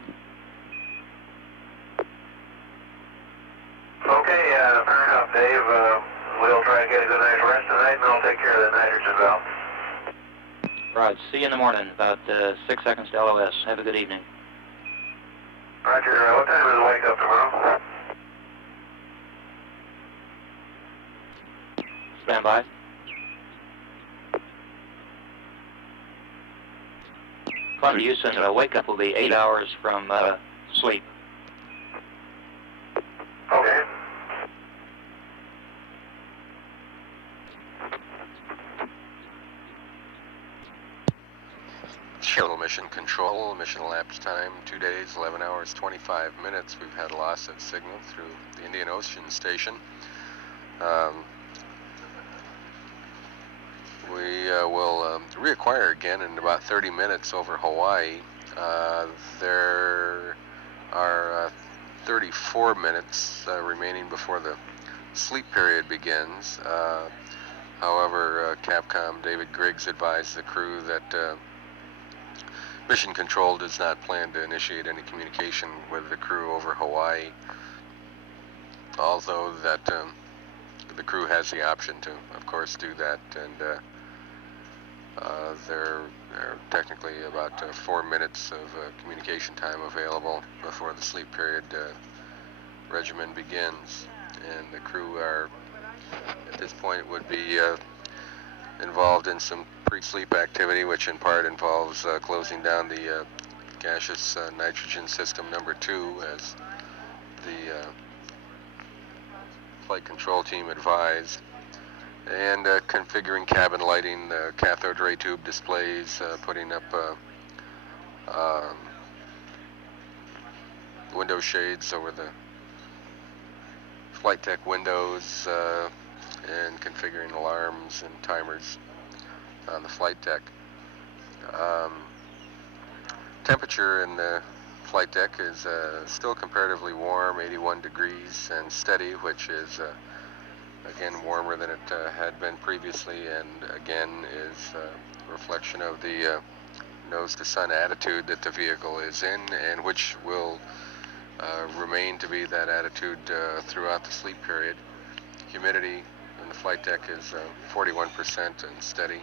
Okay, fair enough, Dave. We'll try to get a good night's rest tonight, and I'll take care of the nitrogen valve. Right, see you in the morning, about 6 seconds to LOS. Have a good evening. Roger, what time is the wake up tomorrow? Stand by. Columbia, Houston, wake up will be 8 hours from sleep. Okay. Shuttle mission control, mission elapsed time 2 days, 11 hours, 25 minutes. We've had loss of signal through the Indian Ocean Station. We will reacquire again in about 30 minutes over Hawaii. There are 34 minutes remaining before the sleep period begins. However, Capcom David Griggs advised the crew that Mission Control does not plan to initiate any communication with the crew over Hawaii, although that the crew has the option to, of course, do that, and there are technically about 4 minutes of communication time available before the sleep period regimen begins, and the crew are, at this point, would be involved in some pre-sleep activity, which in part involves closing down the gaseous nitrogen system number 2, as the flight control team advised, and configuring cabin lighting, cathode ray tube displays, putting up window shades over the flight deck windows, and configuring alarms and timers on the flight deck. Temperature in the flight deck is still comparatively warm, 81 degrees, and steady, which is again warmer than it had been previously, and again is a reflection of the nose to sun attitude that the vehicle is in, and which will remain to be that attitude throughout the sleep period. Humidity in the flight deck is 41% and steady.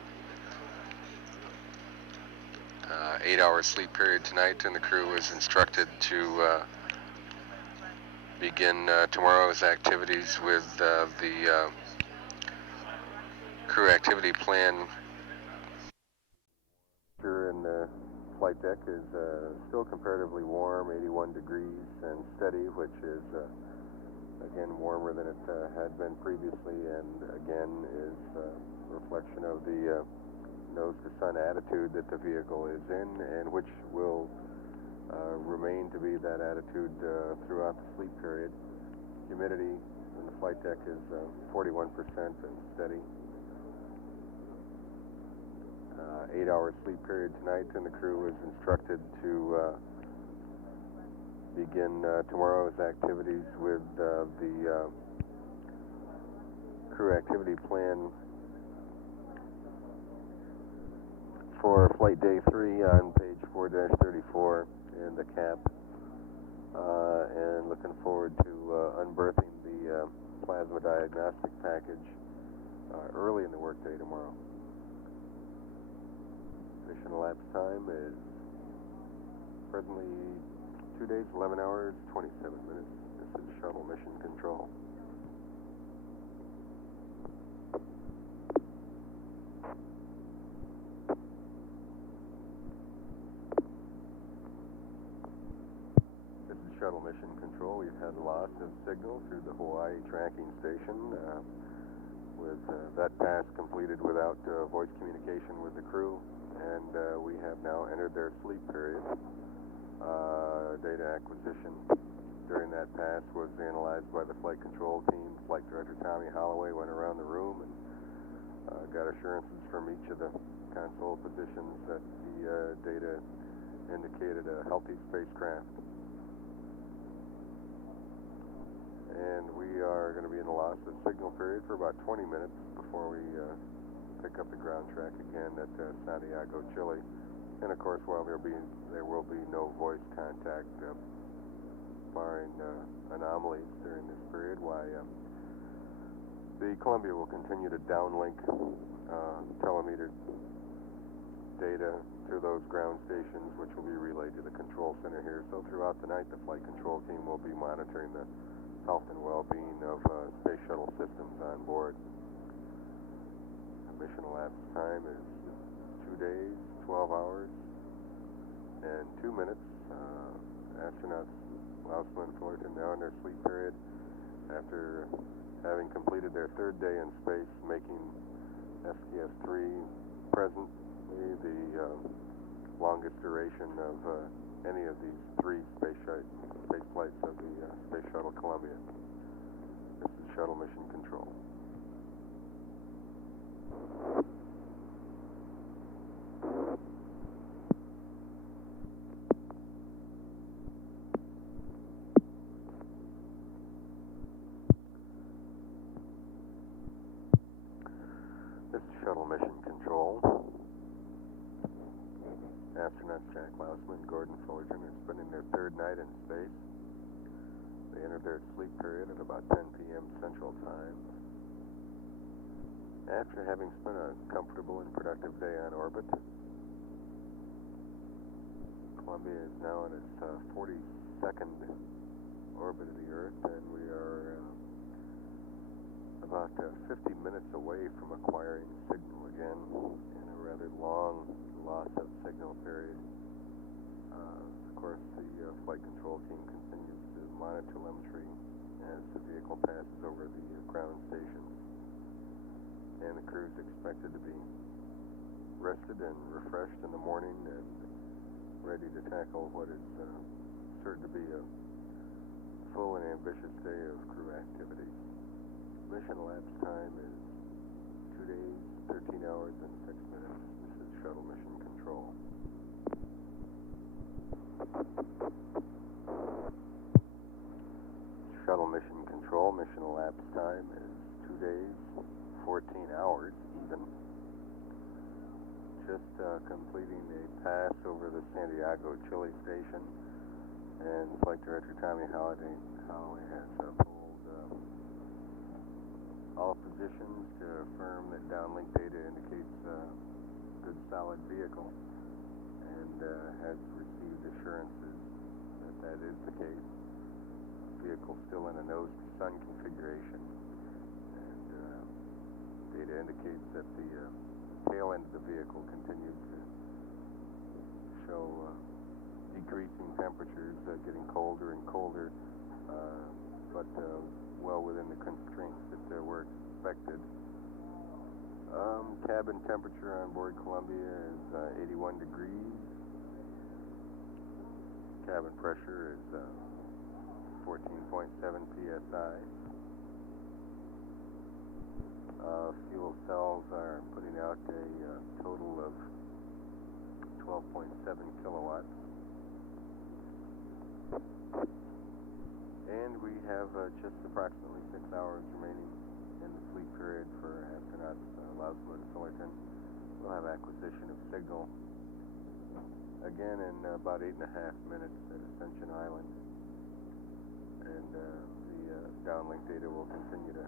8-hour sleep period tonight, and the crew is instructed to begin tomorrow's activities with the crew activity plan. In the flight deck is still comparatively warm, 81 degrees, and steady, which is again warmer than it had been previously, and again is a reflection of the nose to sun attitude that the vehicle is in, and which will remain to be that attitude throughout the sleep period. Humidity in the flight deck is 41% and steady. 8-hour sleep period tonight, and the crew is instructed to begin tomorrow's activities with the crew activity plan for Flight Day 3 on page 4-34 in the CAP, and looking forward to unberthing the plasma diagnostic package early in the workday tomorrow. Mission elapsed time is presently 2 days, 11 hours, 27 minutes. This is Shuttle Mission Control. Shuttle Mission Control. We've had loss of signal through the Hawaii tracking station with that pass completed without voice communication with the crew, and we have now entered their sleep period. Data acquisition during that pass was analyzed by the flight control team. Flight Director Tommy Holloway went around the room and got assurances from each of the console positions that the data indicated a healthy spacecraft. And we are going to be in the loss of signal period for about 20 minutes before we pick up the ground track again at Santiago, Chile. And of course, while there will be no voice contact, barring anomalies during this period, why the Columbia will continue to downlink telemeter data to those ground stations, which will be relayed to the control center here. So throughout the night, the flight control team will be monitoring the health and well-being of Space Shuttle systems on board. The mission elapsed time is 2 days, 12 hours, and 2 minutes. Astronauts Lausman and Fullerton now in their sleep period after having completed their 3rd day in space, making STS-3 presently the longest duration of any of these 3 space flights of the Space Shuttle Columbia. This is Shuttle Mission Control. This is Shuttle Mission Control. Astronauts Jack Lausman and Gordon Fullerton are spending their 3rd night in space. They entered their sleep period at about 10 p.m. Central Time. After having spent a comfortable and productive day on orbit, Columbia is now in its 42nd orbit of the Earth, and we are about 50 minutes away from acquiring signal again in a rather long loss of signal period. Of course, the flight control team continues to monitor telemetry as the vehicle passes over the ground station, and the crew is expected to be rested and refreshed in the morning and ready to tackle what is certain to be a full and ambitious day of crew activities. Mission elapsed time is 2 days, 13 hours, and 6 minutes. This is Shuttle Mission Control. Shuttle Mission Control. Mission elapsed time is 2 days, 14 hours even. Just completing a pass over the Santiago, Chile station, and Flight Director Tommy Holloway has pulled all positions to affirm that downlink data indicates a good solid vehicle, and has received assurances that that is the case. Vehicle still in a nose to sun configuration, and data indicates that the tail end of the vehicle continues to show decreasing temperatures, getting colder and colder, but well within the constraints that were expected. Cabin temperature on board Columbia is 81 degrees. Cabin pressure is 14.7 psi. Fuel cells are putting out a total of 12.7 kilowatts. And we have just approximately 6 hours remaining in the sleep period for astronauts Lausman and Fullerton. We'll have acquisition of signal again in about 8.5 minutes at Ascension Island. And the downlink data will continue to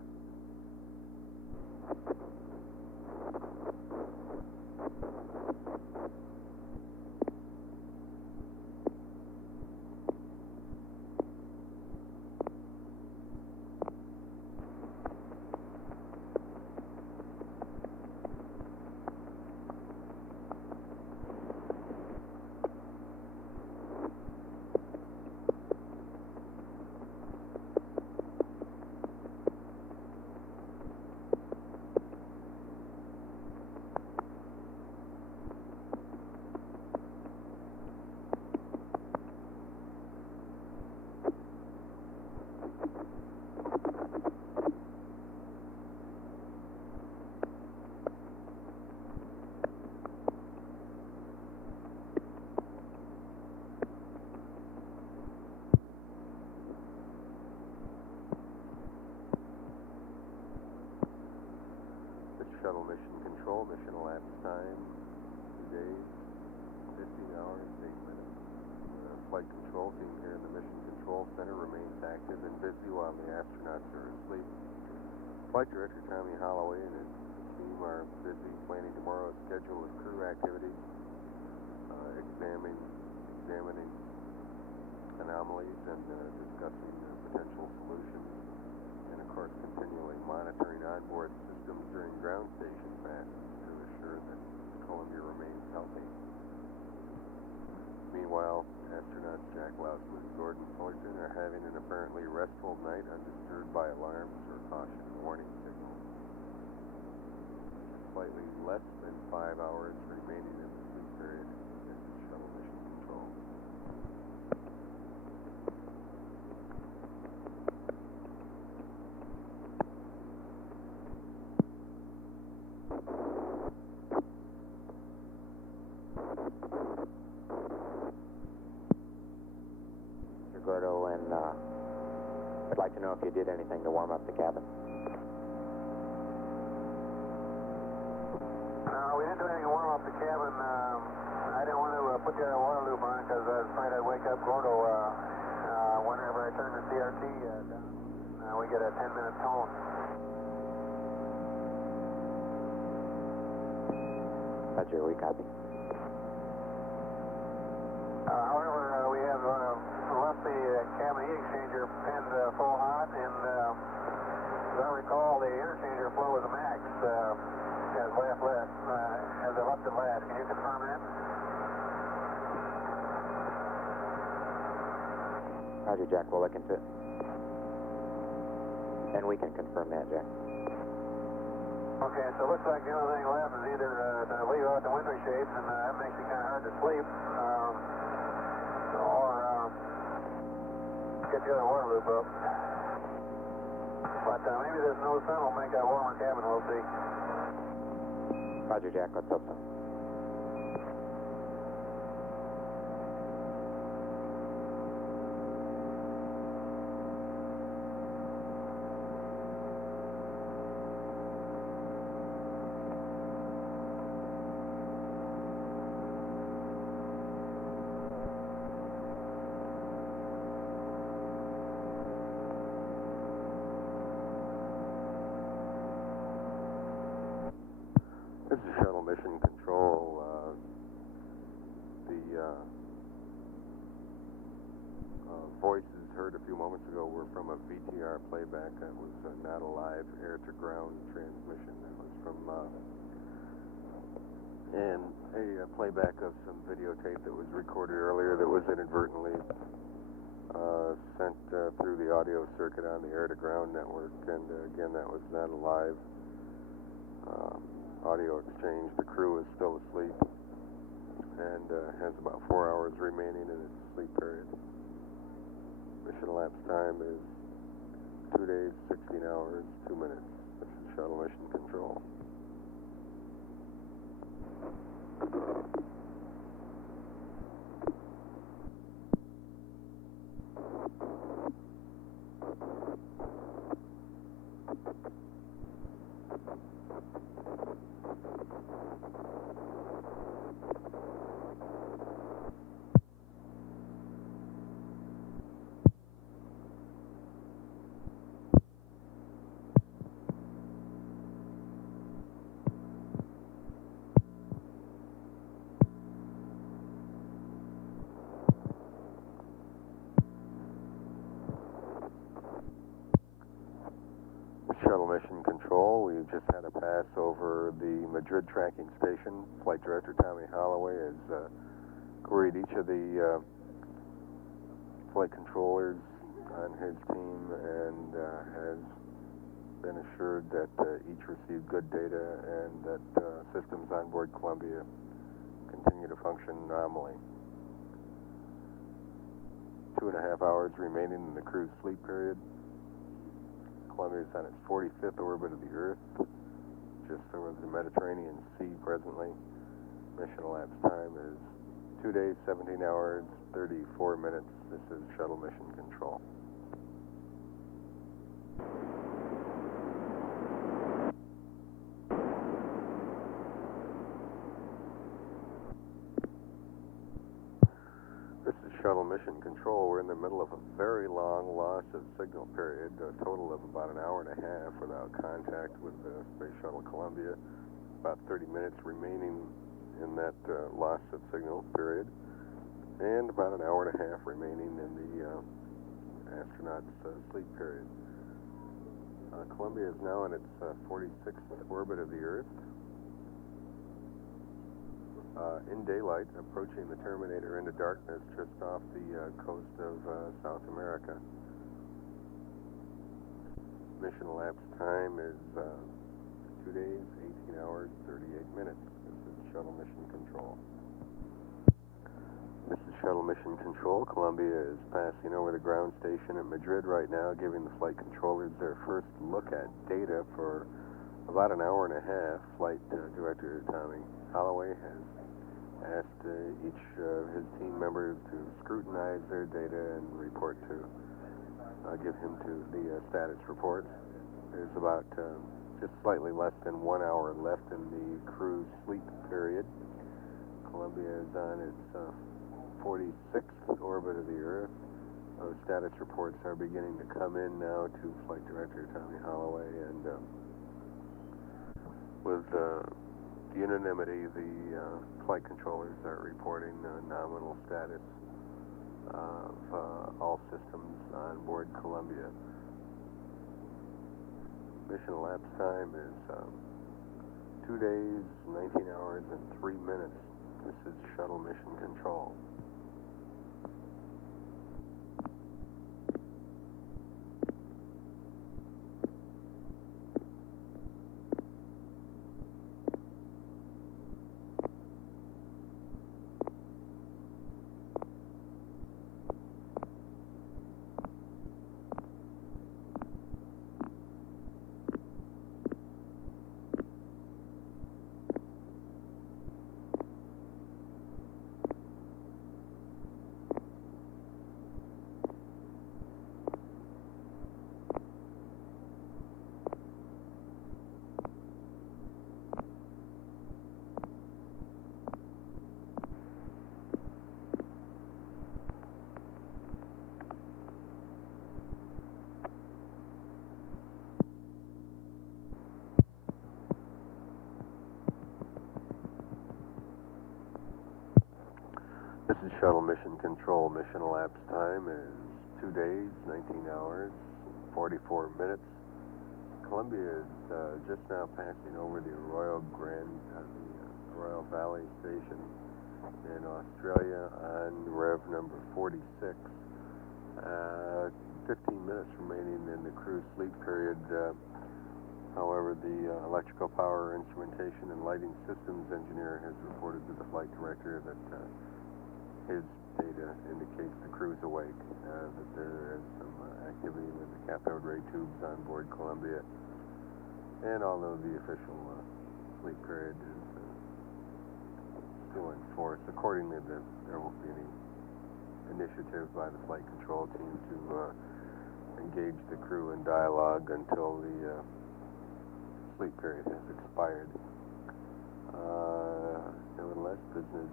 mission elapsed time, 2 days, 15 hours, 8 minutes. The flight control team here in the Mission Control Center remains active and busy while the astronauts are asleep. Flight Director Tommy Holloway and his team are busy planning tomorrow's schedule of crew activities, examining anomalies and discussing potential solutions, and of course continually monitoring onboard systems during ground station passes to assure that Columbia remains healthy. Meanwhile, astronauts Jack Lousman and Gordon Fullerton are having an apparently restful night undisturbed by alarms or caution warning signals. Slightly less than 5 hours remaining in the sleep period in shuttle mission control. Gordo, and I'd like to know if you did anything to warm up the cabin. No, we didn't do anything to warm up the cabin. I didn't want to put the other water loop on because I was afraid I'd wake up Gordo whenever I turn the CRT down. We get a 10-minute tone. Roger, we copy. However, we have left the cabin heat exchanger pinned full hot, and as I recall, the interchanger flow was a max as I left it last. Can you confirm that? Roger, Jack, we'll look into it. And we can confirm that, Jack. Okay, so it looks like the only thing left is either to leave out the window shades, and that makes it kind of hard to sleep, or get the other water loop up. But maybe this no sun will make a warmer cabin, we'll see. Roger, Jack, let's hope so. This is Shuttle Mission Control. The voices heard a few moments ago were from a VTR playback. That was not a live air-to-ground transmission. That was from a playback of some videotape that was recorded earlier that was inadvertently sent through the audio circuit on the air-to-ground network. And again, that was not a live audio exchange. The crew is still asleep and has about 4 hours remaining in its sleep period. Mission elapsed time is 2 days, 16 hours, 2 minutes. This is Shuttle Mission Control. Shuttle Mission Control, we just had a pass over the Madrid tracking station. Flight Director Tommy Holloway has queried each of the flight controllers on his team and has been assured that each received good data and that systems on board Columbia continue to function nominally. 2.5 hours remaining in the crew's sleep period. Columbia is on its 45th orbit of the Earth, just over the Mediterranean Sea presently. Mission elapsed time is 2 days, 17 hours, 34 minutes. This is Shuttle Mission Control. Shuttle Mission Control. We're in the middle of a very long loss of signal period, a total of about an hour and a half without contact with the Space Shuttle Columbia. About 30 minutes remaining in that loss of signal period, and about an hour and a half remaining in the astronaut's sleep period. Columbia is now in its 46th orbit of the Earth. In daylight, approaching the terminator into darkness just off the coast of South America. Mission elapsed time is 2 days, 18 hours, 38 minutes. This is Shuttle Mission Control. This is Shuttle Mission Control. Columbia is passing over the ground station at Madrid right now, giving the flight controllers their first look at data for about an hour and a half. Flight Director Tommy Holloway has asked each of his team members to scrutinize their data and report to, give him to the status report. There's about just slightly less than 1 hour left in the crew's sleep period. Columbia is on its 46th orbit of the Earth. Those status reports are beginning to come in now to Flight Director Tommy Holloway, and with unanimity, the flight controllers are reporting nominal status of all systems on board Columbia. Mission elapsed time is 2 days, 19 hours, and 3 minutes. This is Shuttle Mission Control. This is Shuttle Mission Control. Mission elapsed time is 2 days, 19 hours, 44 minutes. Columbia is just now passing over the Royal Valley Station in Australia on rev number 46. 15 minutes remaining in the crew's sleep period. However, the electrical power, instrumentation, and lighting systems engineer has reported to the flight director that his data indicates the crew's awake, that there is some activity with the cathode ray tubes on board Columbia, and although the official sleep period is still in force, accordingly there won't be any initiative by the flight control team to engage the crew in dialogue until the sleep period has expired. Nevertheless, business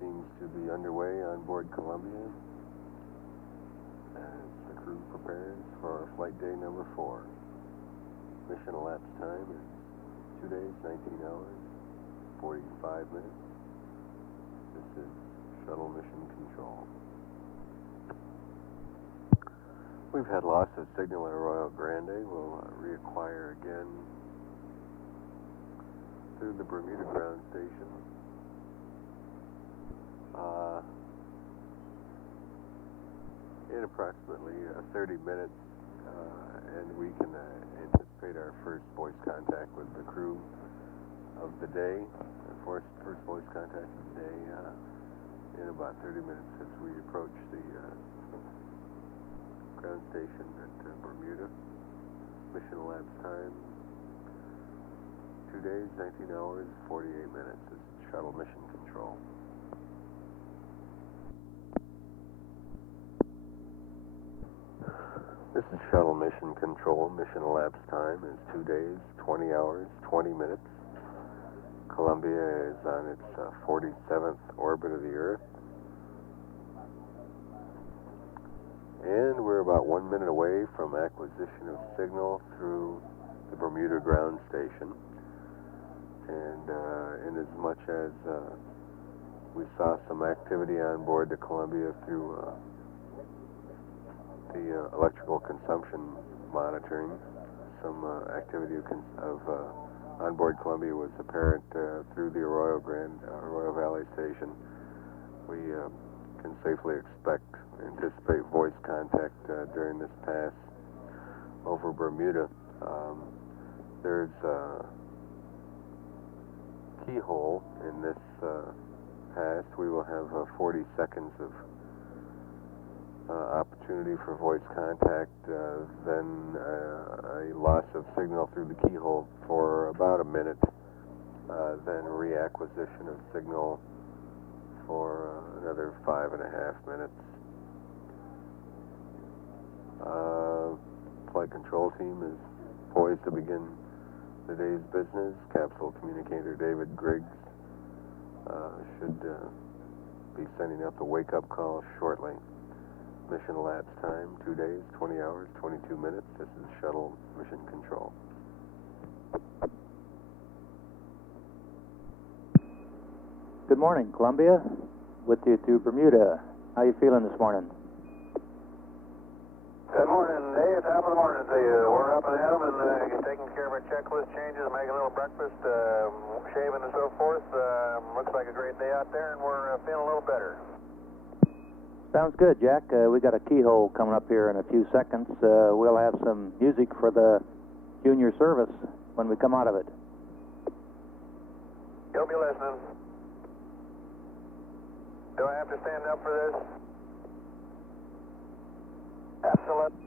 seems to be underway on board Columbia as the crew prepares for flight day number 4. Mission elapsed time is 2 days, 19 hours, 45 minutes. This is Shuttle Mission Control. We've had loss of signal at Arroyo Grande. We'll reacquire again through the Bermuda ground station. In approximately 30 minutes, and we can anticipate our first voice contact with the crew of the day. First voice contact of the day in about 30 minutes as we approach the ground station at Bermuda. Mission elapsed time 2 days, 19 hours, 48 minutes. This is Shuttle Mission Control. This is Shuttle Mission Control. Mission elapsed time is 2 days, 20 hours, 20 minutes. Columbia is on its 47th orbit of the Earth. about 1 minute away from acquisition of signal through the Bermuda ground station. And in as much as we saw some activity on board the Columbia through the electrical consumption monitoring, some activity of onboard Columbia was apparent through the Arroyo Valley station. We can safely anticipate voice contact during this pass over Bermuda. There's a keyhole in this pass. We will have 40 seconds of opportunity for voice contact, then a loss of signal through the keyhole for about a minute, then reacquisition of signal for another 5.5 minutes. Flight control team is poised to begin the day's business. Capsule communicator David Griggs should be sending up the wake-up call shortly. Mission elapsed time, 2 days, 20 hours, 22 minutes. This is shuttle mission control. Good morning, Columbia. With you to Bermuda. How you feeling this morning? Good morning, Dave. Top of the morning to you. We're up and at 'em and taking care of our checklist changes, making a little breakfast, shaving and so forth. Looks like a great day out there, and we're feeling a little better. Sounds good, Jack. We got a keyhole coming up here in a few seconds. We'll have some music for the junior service when we come out of it. You'll be listening. Do I have to stand up for this? Absolutely.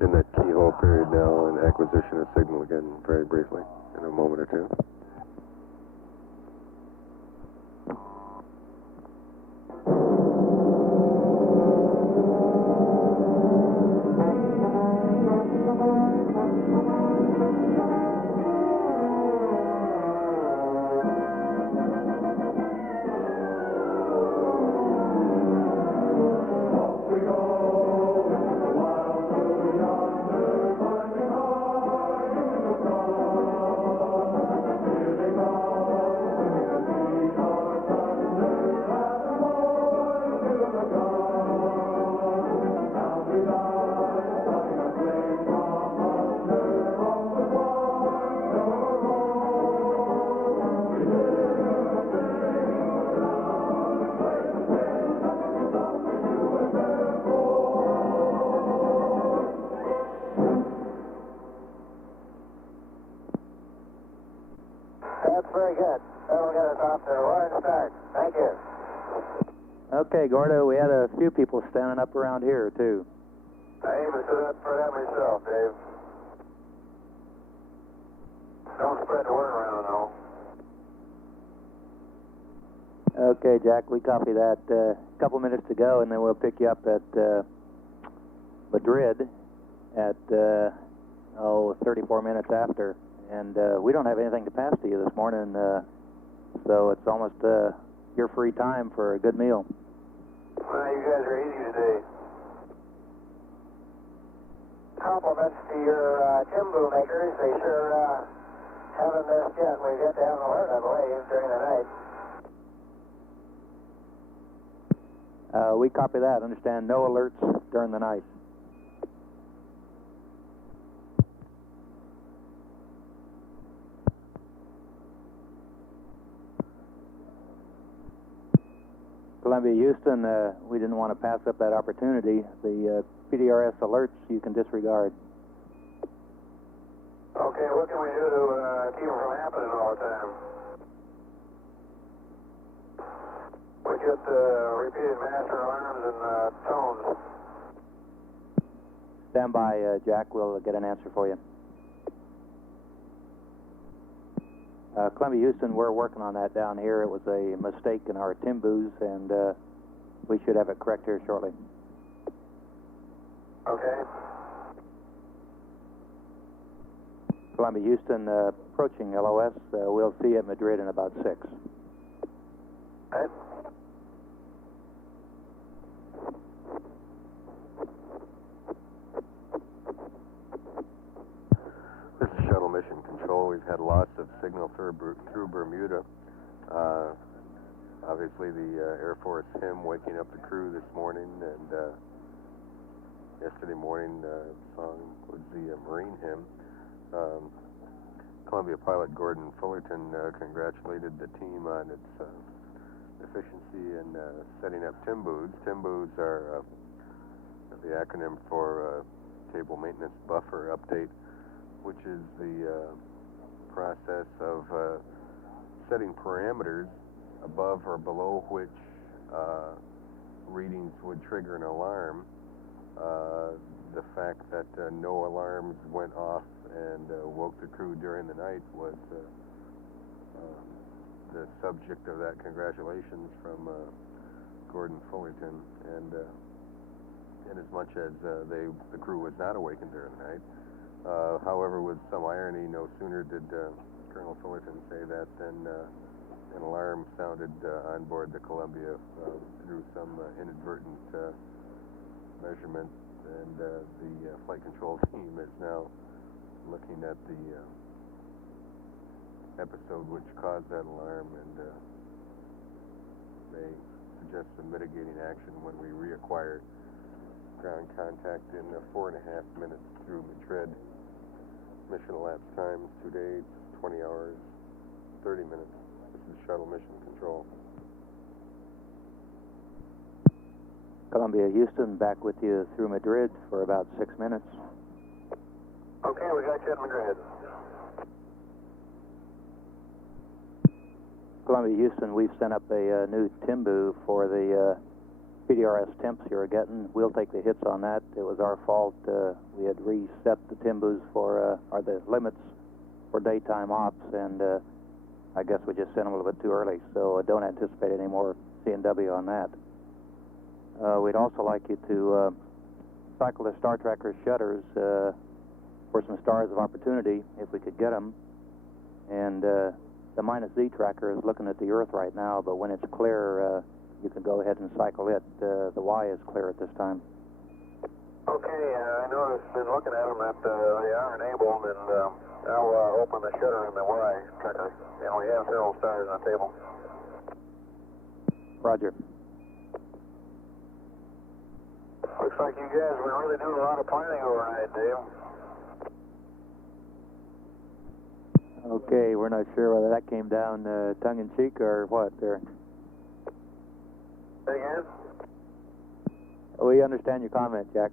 In that keyhole period now, and acquisition of signal again very briefly in a moment or two. That's very good. That'll get us off to a large start. Thank you. Okay, Gordo, we had a few people standing up around here, too. I even stood up for that myself, Dave. Don't spread the word around, though. Okay, Jack, we copy that. A couple minutes to go, and then we'll pick you up at Madrid at, 34 minutes after. And we don't have anything to pass to you this morning, so it's almost your free time for a good meal. Well, you guys are easy today. Compliments to your Timbu makers. They sure haven't missed yet. We've yet to have an alert, I believe, during the night. We copy that. Understand, no alerts during the night. Columbia, Houston, we didn't want to pass up that opportunity. The PDRS alerts you can disregard. Okay, what can we do to keep them from happening all the time? We get repeated master alarms and tones. Stand by, Jack. We'll get an answer for you. Columbia, Houston, we're working on that down here. It was a mistake in our Timbus, and we should have it correct here shortly. Okay. Columbia, Houston, approaching LOS. We'll see you at Madrid in about 6. Right. This is Shuttle Mission Control. We've had lots of signal through Bermuda. Obviously, the Air Force hymn waking up the crew this morning, and yesterday morning song was the Marine hymn. Columbia pilot Gordon Fullerton congratulated the team on its efficiency in setting up TIMBUs. TIMBUs are the acronym for Table Maintenance Buffer Update, which is the process of setting parameters above or below which readings would trigger an alarm. The fact that no alarms went off and woke the crew during the night was the subject of that congratulations from Gordon Fullerton. And in as much as the crew was not awakened during the night, however, with some irony, no sooner did Colonel Fullerton say that than an alarm sounded on board the Columbia through some inadvertent measurement, and the flight control team is now looking at the episode which caused that alarm, and may suggest some mitigating action when we reacquire ground contact in 4.5 minutes through Madrid. Mission elapsed time 2 days, 20 hours, 30 minutes. This is Shuttle Mission Control. Columbia Houston, back with you through Madrid for about 6 minutes. Okay, we got you at Madrid. Columbia Houston, we've sent up a new TIMBU for the PDRS temps you're getting. We'll take the hits on that. It was our fault. We had reset the TIMBUs for, or the limits for daytime ops, and I guess we just sent them a little bit too early, so don't anticipate any more C&W on that. We'd also like you to cycle the Star Tracker shutters for some stars of opportunity, if we could get them. And the -Z tracker is looking at the Earth right now, but when it's clear, you can go ahead and cycle it. The Y is clear at this time. Okay, I noticed, been looking at them that they are enabled, and I'll open the shutter in the Y tracker. And we have several stars on the table. Roger. Looks like you guys were really doing a lot of planning overnight, Dave. Okay, we're not sure whether that came down tongue-in-cheek or what there. Say again? We understand your comment, Jack.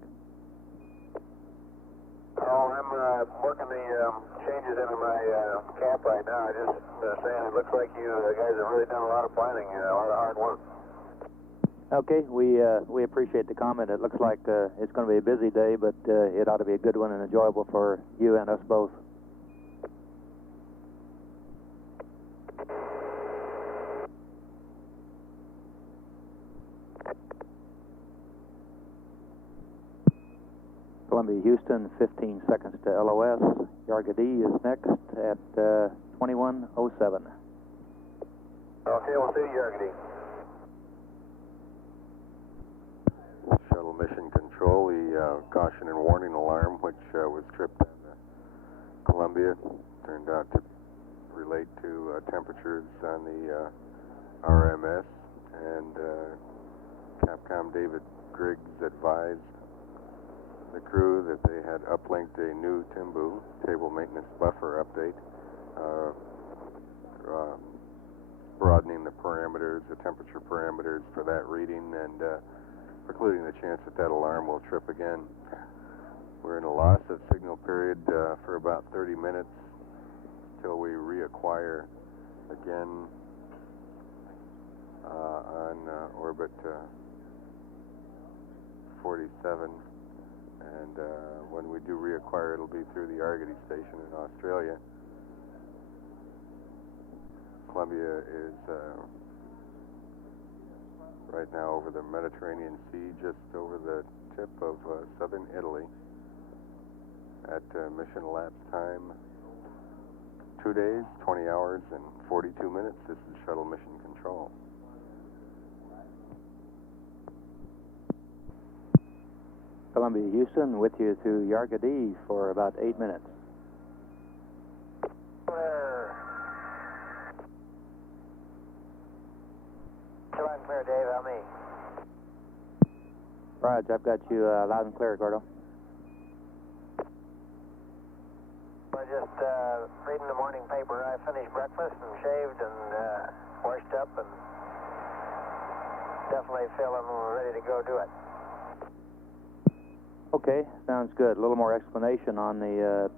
Oh, I'm working the changes into my cap right now. I just saying it looks like you guys have really done a lot of planning, a lot of hard work. Okay, we appreciate the comment. It looks like it's going to be a busy day, but it ought to be a good one and enjoyable for you and us both. Columbia Houston, 15 seconds to LOS. Yargadee is next at 21:07. Okay, we'll see you, Yargadee. Shuttle Mission Control, the caution and warning alarm, which was tripped on Columbia, turned out to relate to temperatures on the RMS, and Capcom David Griggs advised the crew that they had uplinked a new TIMBU, Table Maintenance Buffer Update, broadening the parameters, the temperature parameters for that reading, and precluding the chance that that alarm will trip again. We're in a loss of signal period for about 30 minutes until we reacquire again on orbit 47. And when we do reacquire, it'll be through the Yargadee station in Australia. Columbia is right now over the Mediterranean Sea, just over the tip of southern Italy at mission elapsed time 2 days, 20 hours, and 42 minutes. This is Shuttle Mission Control. Columbia, Houston, with you to Yargadee for about 8 minutes. Still and clear, Dave. How me? Roger, I've got you loud and clear, Gordo. I just reading the morning paper. I finished breakfast and shaved and washed up and definitely feeling ready to go do it. Okay, sounds good. A little more explanation on the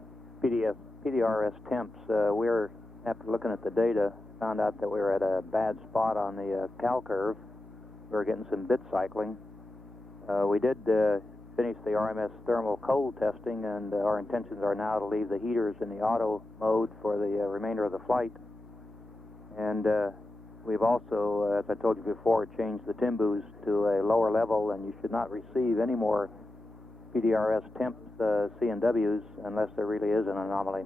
PDRS temps. We're, after looking at the data, found out that we were at a bad spot on the cal curve. We were getting some bit cycling. We did finish the RMS thermal cold testing, and our intentions are now to leave the heaters in the auto mode for the remainder of the flight. And we've also, as I told you before, changed the Timbus to a lower level, and you should not receive any more PDRS temp C&Ws unless there really is an anomaly.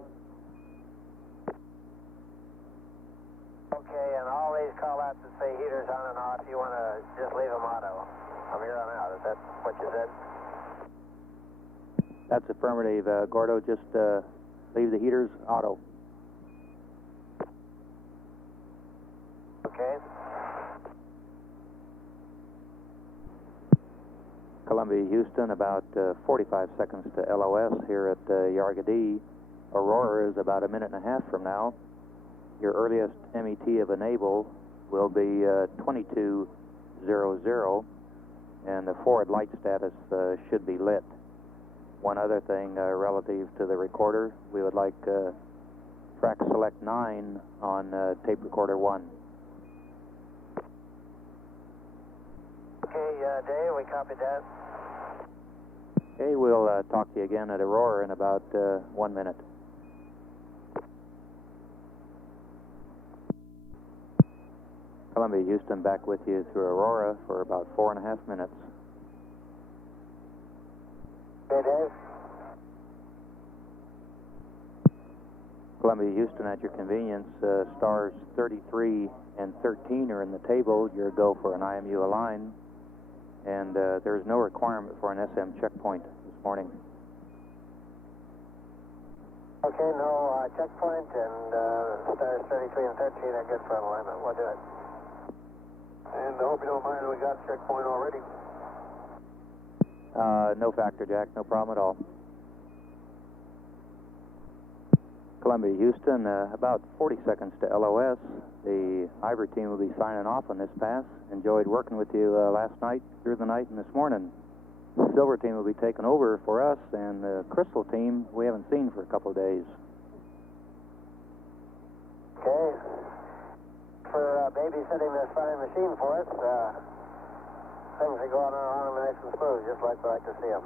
Okay, and all these call-outs that say heaters on and off, you want to just leave them auto from here on out. Is that what you said? That's affirmative, Gordo. Just leave the heaters auto. Okay. Columbia, Houston, about 45 seconds to LOS here at Yargadee. Aurora is about a minute and a half from now. Your earliest MET of enable will be 2200, and the forward light status should be lit. One other thing relative to the recorder, we would like track select 9 on tape recorder 1. Okay, Dave, we copied that. Okay, we'll talk to you again at Aurora in about 1 minute. Columbia, Houston, back with you through Aurora for about 4.5 minutes. Okay, Dave. Columbia, Houston, at your convenience, stars 33 and 13 are in the table. You're a go for an IMU align, and there's no requirement for an SM checkpoint this morning. Okay, no checkpoint, and stars 33 and 13 are good for alignment. We'll do it. And I hope you don't mind, we got checkpoint already. No factor, Jack. No problem at all. Columbia, Houston, about 40 seconds to LOS. The Ivory team will be signing off on this pass. Enjoyed working with you last night, through the night, and this morning. The Silver team will be taking over for us, and the Crystal team we haven't seen for a couple of days. Okay. For babysitting this fine machine for us, things are going on nice and smooth, just like we like to see them.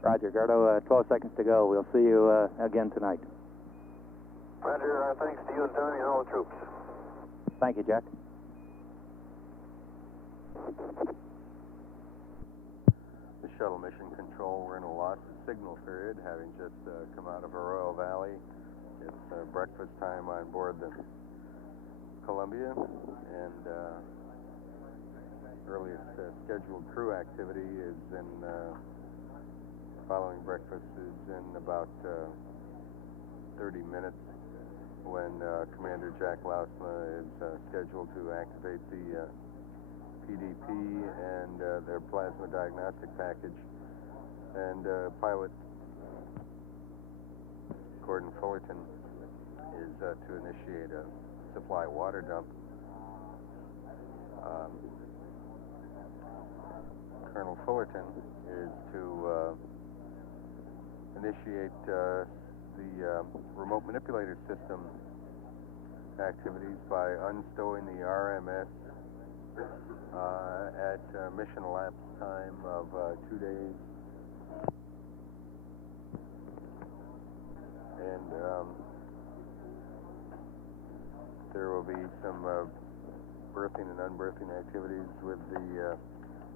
Roger, Gordo. 12 seconds to go. We'll see you again tonight. Roger, thanks to you and Tony and all the troops. Thank you, Jack. The Shuttle Mission Control, we're in a loss of signal period, having just come out of Arroyo Valley. It's breakfast time on board the Columbia, and earliest scheduled crew activity is in following breakfast is in about 30 minutes, when Commander Jack Lausma is scheduled to activate the PDP and their plasma diagnostic package, and pilot Gordon Fullerton is to initiate a supply water dump. Colonel Fullerton is to initiate the remote manipulator system activities by unstowing the RMS at mission elapsed time of 2 days. And there will be some berthing and unberthing activities with the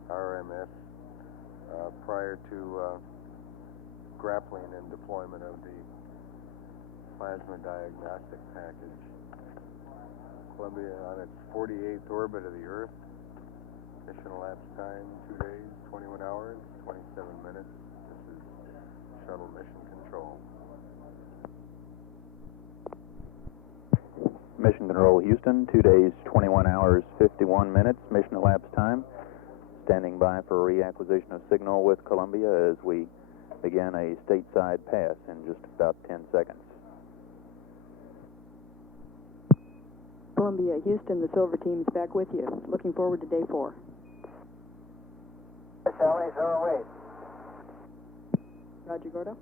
RMS prior to grappling and deployment of the plasma diagnostic package. Columbia on its 48th orbit of the Earth. Mission elapsed time 2 days, 21 hours, 27 minutes. This is Shuttle Mission Control. Mission Control Houston, 2 days, 21 hours, 51 minutes, mission elapsed time. Standing by for reacquisition of signal with Columbia as we begin a stateside pass in just about 10 seconds. Columbia, Houston, the Silver Team's back with you. Looking forward to day 4. Sally, so wait. Roger, Gordo.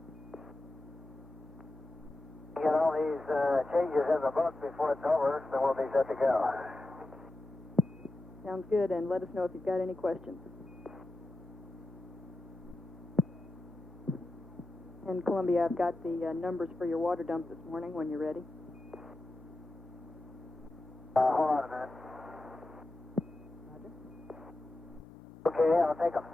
Get all these changes in the book before it's over, then we'll be set to go. Sounds good, and let us know if you've got any questions. And Columbia, I've got the numbers for your water dump this morning when you're ready. Hold on a minute. Roger. Okay, I'll take them.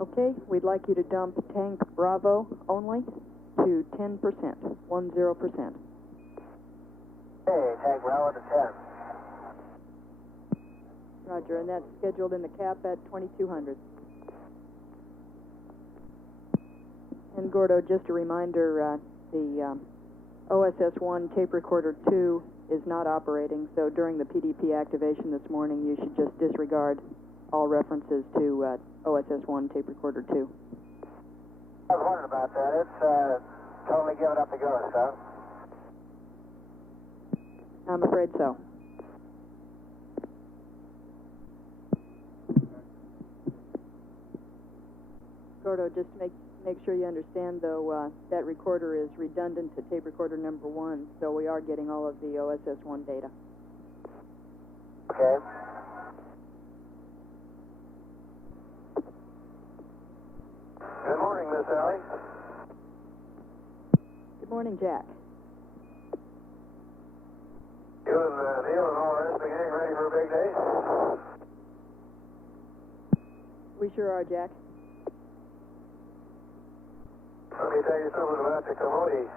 Okay, we'd like you to dump tank Bravo only to 10%, 10%. Okay, tank Bravo to 10. Roger, and that's scheduled in the cap at 2200. And Gordo, just a reminder, the OSS-1 tape recorder 2 is not operating, so during the PDP activation this morning, you should just disregard all references to OSS-1 tape recorder 2. I was wondering about that. It's totally given up the ghost, huh? I'm afraid so. Gordo, just make sure you understand, though, that recorder is redundant to tape recorder number 1, so we are getting all of the OSS-1 data. Okay. Good morning, Miss Sally. Good morning, Jack. You and Neil and all the rest of the gang ready for a big day? We sure are, Jack. Let me tell you something about the commode.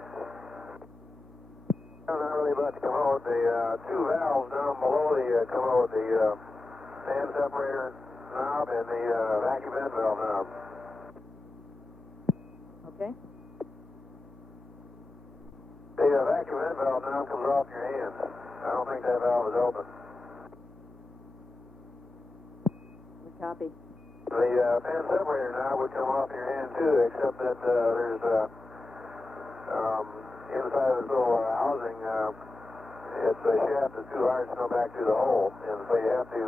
No, not really about the commode. The two valves down below the commode, the fan separator knob and the vacuum vent valve knob. Okay. The vacuum vent valve knob comes off your hand. I don't think that valve is open. We copy. The fan separator knob would come off your hand too, except that there's inside of this little housing, it's a shaft that's too large to go back through the hole, and so you have to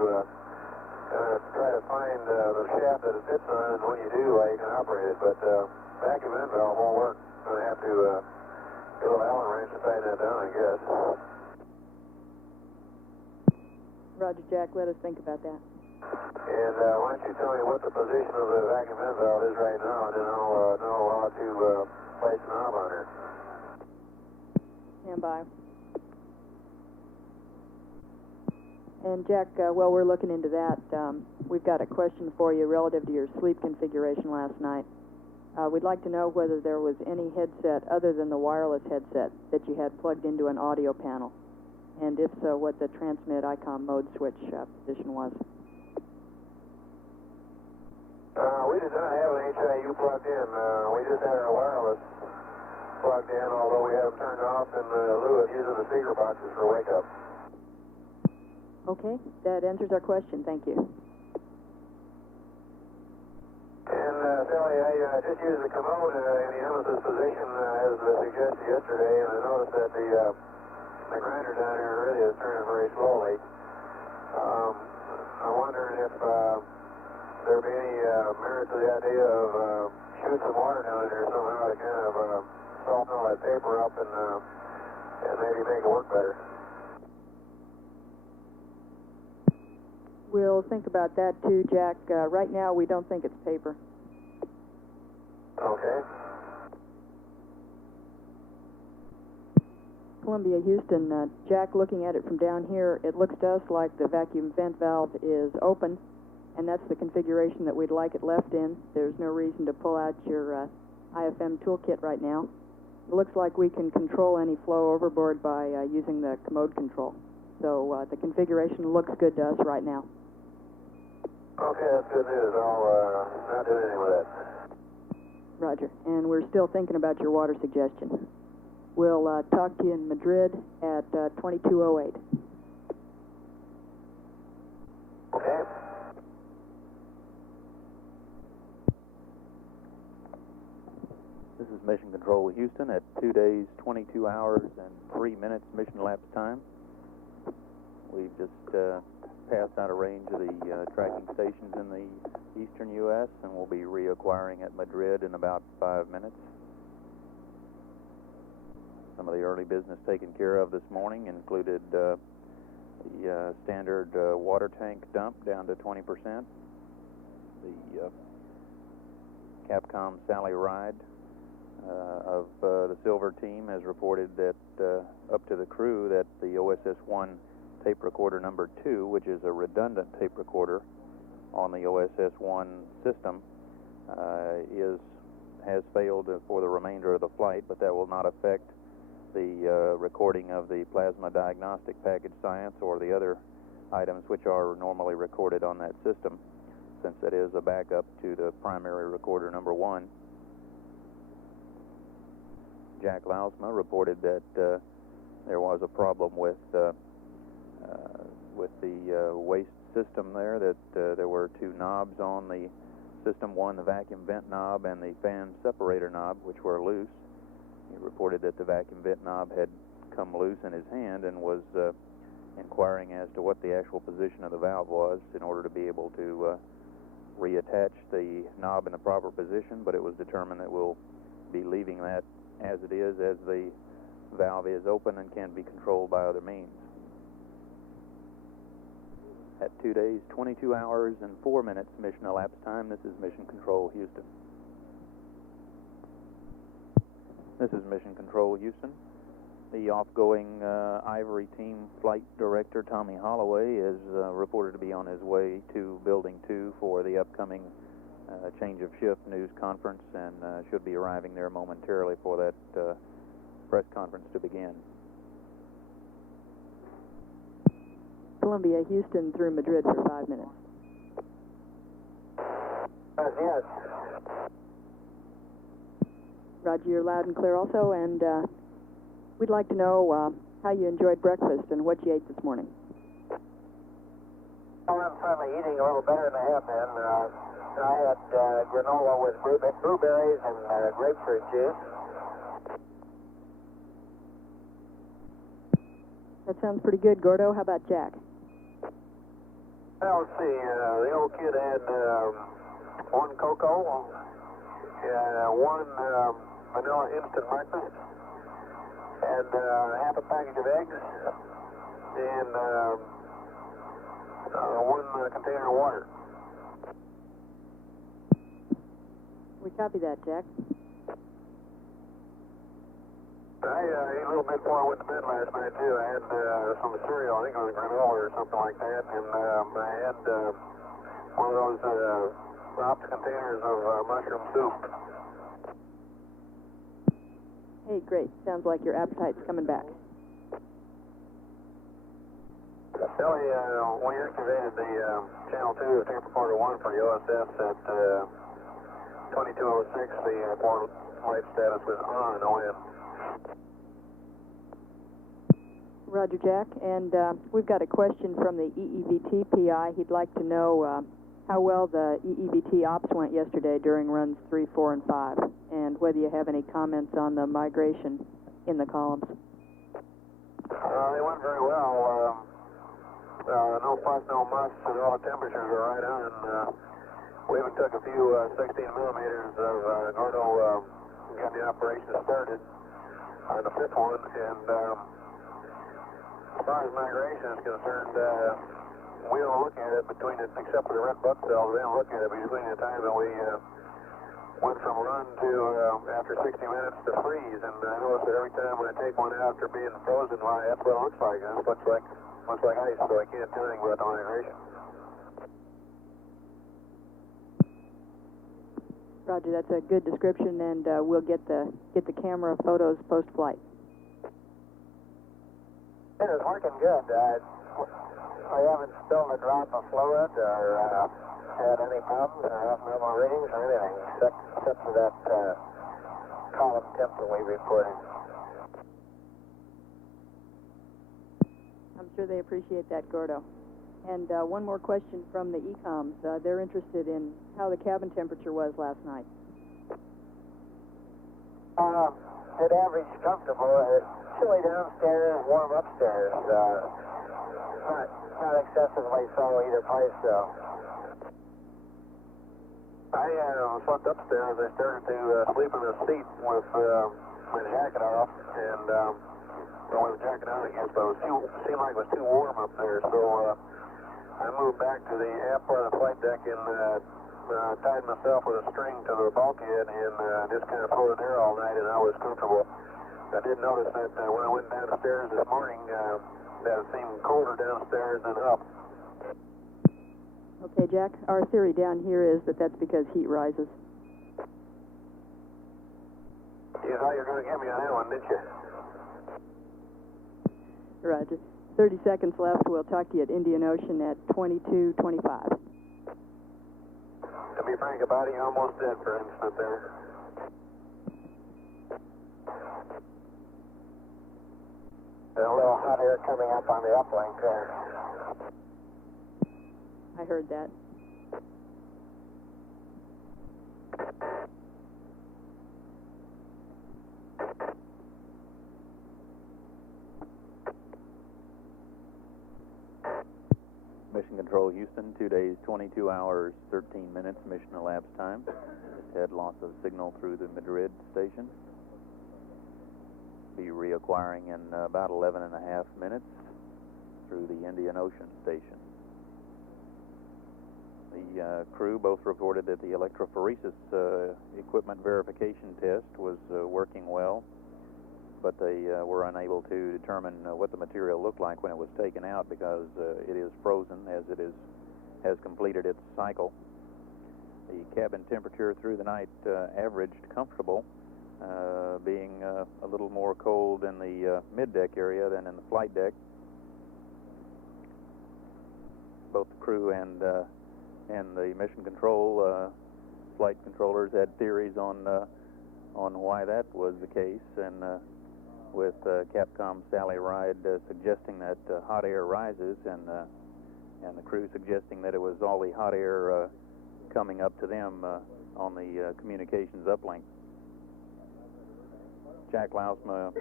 try to find the shaft that it fits on, and when you do, you can operate it. But vacuum vent valve won't work. Going to have to get a little Allen wrench to tighten that down, I guess. Roger, Jack, let us think about that. And why don't you tell me what the position of the vacuum vent valve is right now, and then I'll know how to place the knob on her. Stand by. And Jack, while we're looking into that, we've got a question for you relative to your sleep configuration last night. We'd like to know whether there was any headset other than the wireless headset that you had plugged into an audio panel, and if so, what the transmit ICOM mode switch position was. We did not have an HIU plugged in. We just had our wireless plugged in, although we have them turned off in lieu of using the speaker boxes for wake up. Okay, that answers our question. Thank you. And Sally, I just used the commode in the emesis position as suggested yesterday, and I noticed that the grinder down here really is turning very slowly. I'm wondering if there'd be any merit to the idea of shooting some water down in there somehow to kind of soften all that paper up and maybe make it work better. We'll think about that too, Jack. Right now, we don't think it's paper. Okay. Columbia, Houston, Jack, looking at it from down here, it looks to us like the vacuum vent valve is open, and that's the configuration that we'd like it left in. There's no reason to pull out your IFM toolkit right now. It looks like we can control any flow overboard by using the commode control. So the configuration looks good to us right now. Okay, that's good news. I'll not do anything with that. Roger. And we're still thinking about your water suggestion. We'll talk to you in Madrid at 2208. Okay. This is Mission Control Houston at 2 days, 22 hours, and 3 minutes mission elapsed time. We've just passed out a range of the tracking stations in the eastern U.S., and we'll be reacquiring at Madrid in about 5 minutes. Some of the early business taken care of this morning included the standard water tank dump down to 20%. The Capcom Sally Ride of the Silver team has reported that up to the crew that the OSS-1 tape recorder number 2, which is a redundant tape recorder on the OSS-1 system, has failed for the remainder of the flight, but that will not affect the recording of the plasma diagnostic package science or the other items which are normally recorded on that system, since it is a backup to the primary recorder number 1. Jack Lausma reported that there was a problem with the waste system there, that there were 2 knobs on the system, one the vacuum vent knob and the fan separator knob, which were loose. He reported that the vacuum vent knob had come loose in his hand and was inquiring as to what the actual position of the valve was in order to be able to reattach the knob in the proper position, but it was determined that we'll be leaving that as it is, as the valve is open and can be controlled by other means. At 2 days, 22 hours, and 4 minutes mission elapsed time, this is Mission Control Houston. This is Mission Control Houston. The off-going Ivory Team Flight Director, Tommy Holloway, is reported to be on his way to Building 2 for the upcoming change of shift news conference, and should be arriving there momentarily for that press conference to begin. Columbia, Houston through Madrid for 5 minutes. Yes. Roger, you're loud and clear also, and we'd like to know how you enjoyed breakfast and what you ate this morning. Well, I'm finally eating a little better than I have been. I had granola with blueberries and grapefruit juice. That sounds pretty good, Gordo. How about Jack? Well, let's see. The old kid had 1 cocoa, 1 vanilla instant breakfast, and half a package of eggs, and 1 container of water. We copy that, Jack. I ate a little bit before I went to bed last night, too. I had some cereal, I think it was granola or something like that, and I had one of those wrapped containers of mushroom soup. Hey, great. Sounds like your appetite's coming back. Billy, we activated the Channel 2 tape recorder 1 for the OSS at 2206. The port light status was on, ON. Roger, Jack. And we've got a question from the EEVT PI. He'd like to know how well the EEVT ops went yesterday during runs 3, 4, and 5, and whether you have any comments on the migration in the columns. They went very well. No fuss, no muss, and all the temperatures were right on. We even took a few 16 millimeters of Gordo, got the operation started on the 5th one, and as far as migration is concerned, we don't look at it between it, except for the red butt cells, we don't look at it between the time that we went from run to, after 60 minutes, to freeze, and I notice that every time when I take one out after being frozen, well, that's what it looks like. It looks like ice, so I can't do anything about the migration. Roger, that's a good description, and we'll get the camera photos post-flight. It is working good. I haven't spilled a drop of fluid or had any problems or abnormal readings or anything, except for that column temp that we reported. I'm sure they appreciate that, Gordo. And one more question from the ECOMs. They're interested in how the cabin temperature was last night. It averaged comfortable. Chilly downstairs, warm upstairs. Not excessively so either place, though. I slept upstairs. I started to sleep in the seat with my jacket off, and with the jacket on again, but it seemed like it was too warm up there, so I moved back to the aft part of the flight deck and tied myself with a string to the bulkhead and just kind of floated there all night, and I was comfortable. I did notice that when I went downstairs this morning, that it seemed colder downstairs than up. Okay, Jack, our theory down here is that that's because heat rises. You thought you were going to get me on that one, didn't you? Roger. 30 seconds left. We'll talk to you at Indian Ocean at 22:25. To be frank about it, you almost did for an instant there. There's a little hot air coming up on the uplink there. I heard that. Mission Control Houston, 2 days, 22 hours, 13 minutes, mission elapsed time. Just had loss of signal through the Madrid station. Be reacquiring in about 11 and a half minutes through the Indian Ocean station. The crew both reported that the electrophoresis equipment verification test was working well, but they were unable to determine what the material looked like when it was taken out because it is frozen as it has completed its cycle. The cabin temperature through the night averaged comfortable, being a little more cold in the mid-deck area than in the flight deck. Both the crew and the mission control flight controllers had theories on why that was the case, and with Capcom Sally Ride suggesting that hot air rises, and the crew suggesting that it was all the hot air coming up to them on the communications uplink. Jack Lausma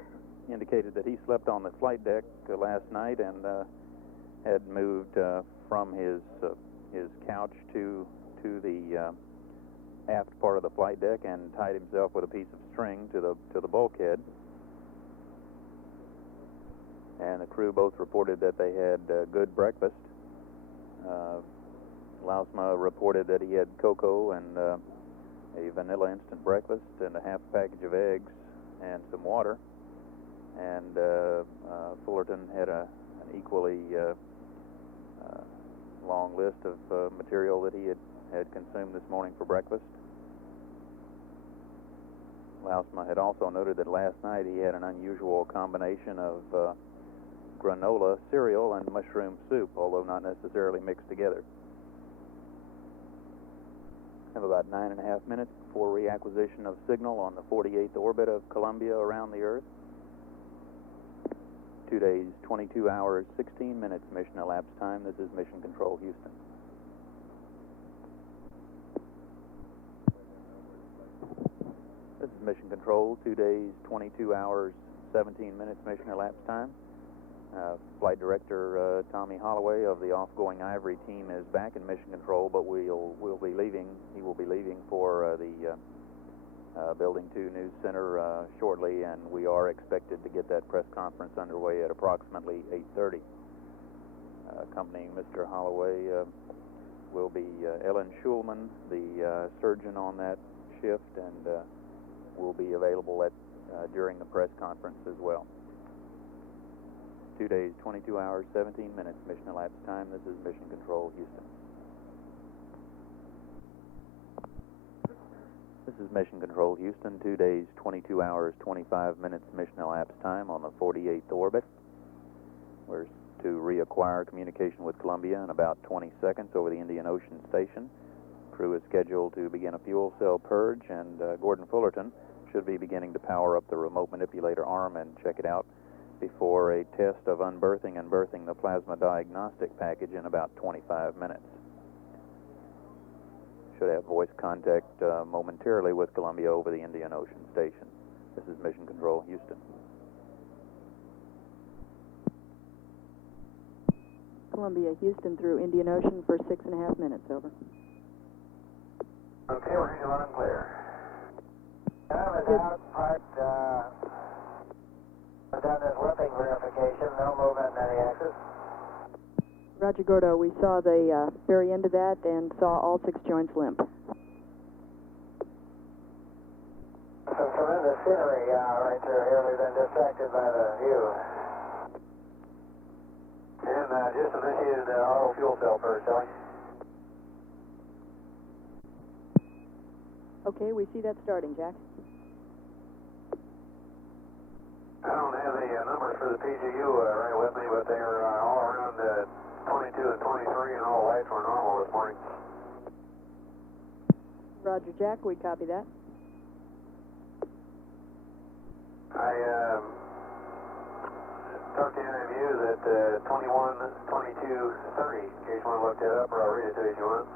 indicated that he slept on the flight deck last night and had moved from his couch to the aft part of the flight deck and tied himself with a piece of string to the bulkhead. And the crew both reported that they had good breakfast. Lausma reported that he had cocoa and a vanilla instant breakfast and a half package of eggs and some water. And Fullerton had an equally long list of material that he had consumed this morning for breakfast. Lausma had also noted that last night he had an unusual combination of granola cereal and mushroom soup, although not necessarily mixed together. Have about 9.5 minutes before reacquisition of signal on the 48th orbit of Columbia around the Earth. 2 days, 22 hours, 16 minutes mission elapsed time. This is Mission Control Houston. This is Mission Control, 2 days, 22 hours, 17 minutes mission elapsed time. Flight Director Tommy Holloway of the off-going Ivory team is back in Mission Control, but we'll be leaving. He will be leaving for the Building 2 News Center shortly, and we are expected to get that press conference underway at approximately 8:30. Accompanying Mr. Holloway will be Ellen Schulman, the surgeon on that shift, and will be available during the press conference as well. 2 days, 22 hours, 17 minutes mission elapsed time. This is Mission Control Houston. This is Mission Control Houston, 2 days, 22 hours, 25 minutes mission elapsed time on the 48th orbit. We're to reacquire communication with Columbia in about 20 seconds over the Indian Ocean Station. Crew is scheduled to begin a fuel cell purge, and Gordon Fullerton should be beginning to power up the remote manipulator arm and check it out before a test of unberthing and berthing the plasma diagnostic package in about 25 minutes. Should have voice contact momentarily with Columbia over the Indian Ocean Station. This is Mission Control Houston. Columbia, Houston through Indian Ocean for 6.5 minutes, over. Okay, we're hearing you loud and clear. Time is out, part, we've done this limping verification, no movement in any axis. Roger, Gordo, we saw the very end of that and saw all 6 joints limp. Some tremendous scenery right through here. We've been distracted by the view. And just initiated auto fuel cell purge, Sally. Okay, we see that starting, Jack. I don't have the numbers for the PGU right with me, but they are all around 22 and 23, and all lights were normal this morning. Roger, Jack, we copy that. I talked to interviews at 21, 22, 30, in case you want to look that up, or I'll read it to you if you want.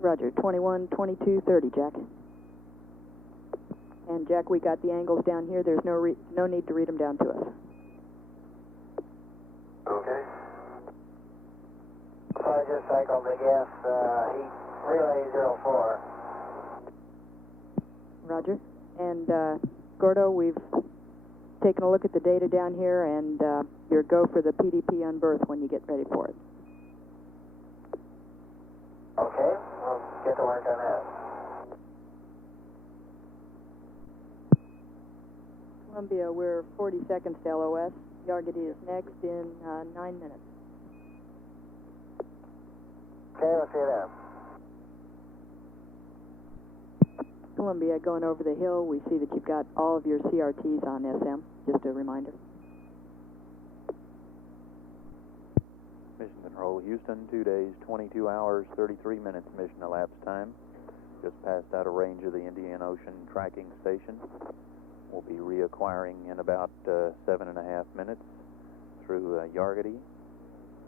Roger, 21, 22, 30, Jack. And Jack, we got the angles down here. There's no need to read them down to us. Okay. So I just cycled the gas heat relay 04. Roger. And Gordo, we've taken a look at the data down here, and your go for the PDP unberth when you get ready for it. Okay, we'll get to work on that. Columbia, we're 40 seconds to LOS. Yargity is next in 9 minutes. Okay, let's see that. Columbia, going over the hill, we see that you've got all of your CRTs on SM. Just a reminder. Mission Control Houston, 2 days, 22 hours, 33 minutes mission elapsed time. Just passed out of range of the Indian Ocean tracking station. We'll be reacquiring in about 7.5 minutes through Yargity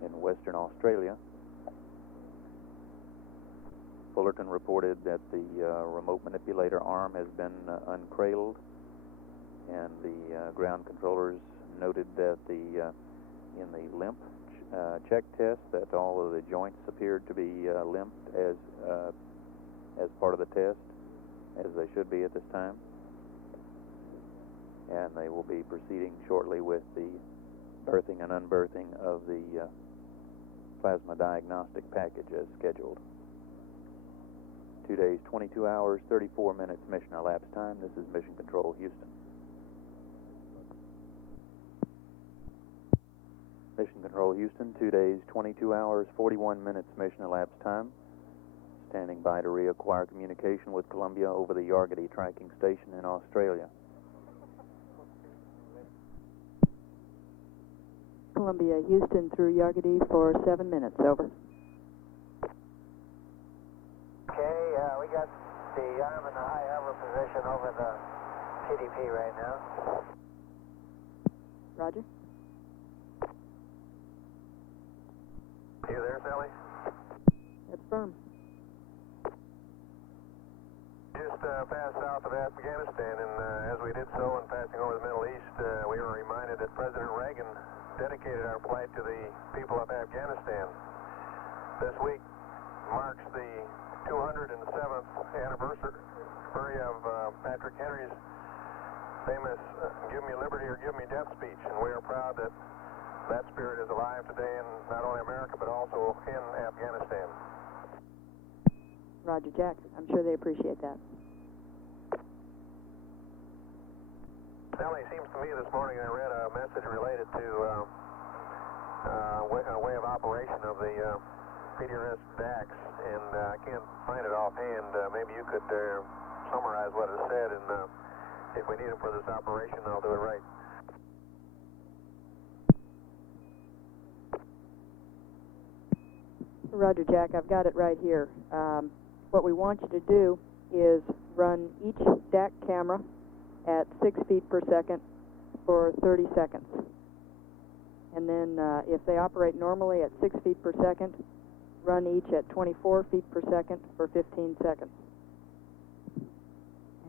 in Western Australia. Fullerton reported that the remote manipulator arm has been uncradled, and the ground controllers noted that in the limp check test that all of the joints appeared to be limped as part of the test, as they should be at this time. And they will be proceeding shortly with the berthing and unberthing of the plasma diagnostic package as scheduled. 2 days, 22 hours, 34 minutes mission elapsed time. This is Mission Control Houston. Mission Control Houston, 2 days, 22 hours, 41 minutes mission elapsed time. Standing by to reacquire communication with Columbia over the Yargity tracking station in Australia. Columbia, Houston through Yargity for 7 minutes, over. Okay, we got the arm in the high hover position over the PDP right now. Roger. You there, Sally? That's firm. Just passed south of Afghanistan, and as we did so in passing over the Middle East, we were reminded that President Reagan dedicated our flight to the people of Afghanistan. This week marks the 207th anniversary of Patrick Henry's famous "Give me liberty or give me death" speech, and we are proud that that spirit is alive today in not only America but also in Afghanistan. Roger, Jack. I'm sure they appreciate that. Sally, seems to me this morning I read a message related to a way of operation of the PDRS DAX, and I can't find it offhand. Maybe you could summarize what it said, and if we need it for this operation, I'll do it right. Roger, Jack, I've got it right here. What we want you to do is run each DAC camera at 6 feet per second for 30 seconds. And then if they operate normally at 6 feet per second, run each at 24 feet per second for 15 seconds.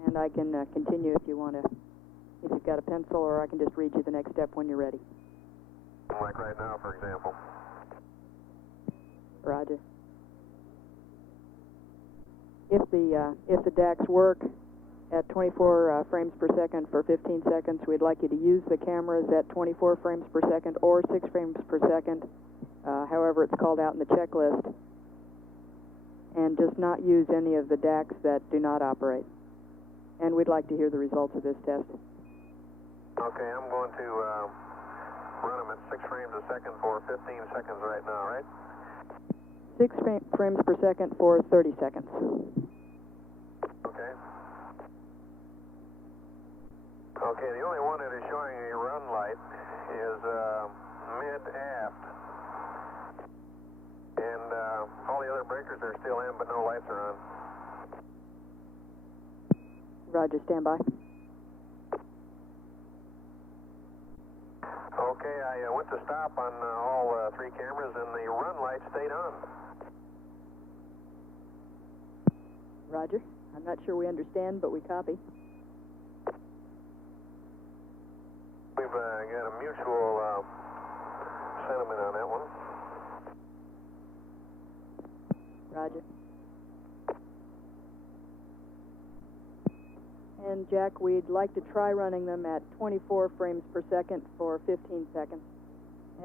And I can continue if you want to, if you've got a pencil, or I can just read you the next step when you're ready. Like right now, for example. Roger. If the DACs work at 24 frames per second for 15 seconds, we'd like you to use the cameras at 24 frames per second or 6 frames per second, however it's called out in the checklist, and just not use any of the DACs that do not operate. And we'd like to hear the results of this test. Okay, I'm going to run them at 6 frames a second for 15 seconds right now, right? 6 frames per second for 30 seconds. Okay. Okay, the only one that is showing a run light is mid-aft. And all the other breakers are still in, but no lights are on. Roger, stand by. Okay, I went to stop on all 3 cameras, and the run light stayed on. Roger. I'm not sure we understand, but we copy. We've got a mutual sentiment on that one. Roger. And Jack, we'd like to try running them at 24 frames per second for 15 seconds.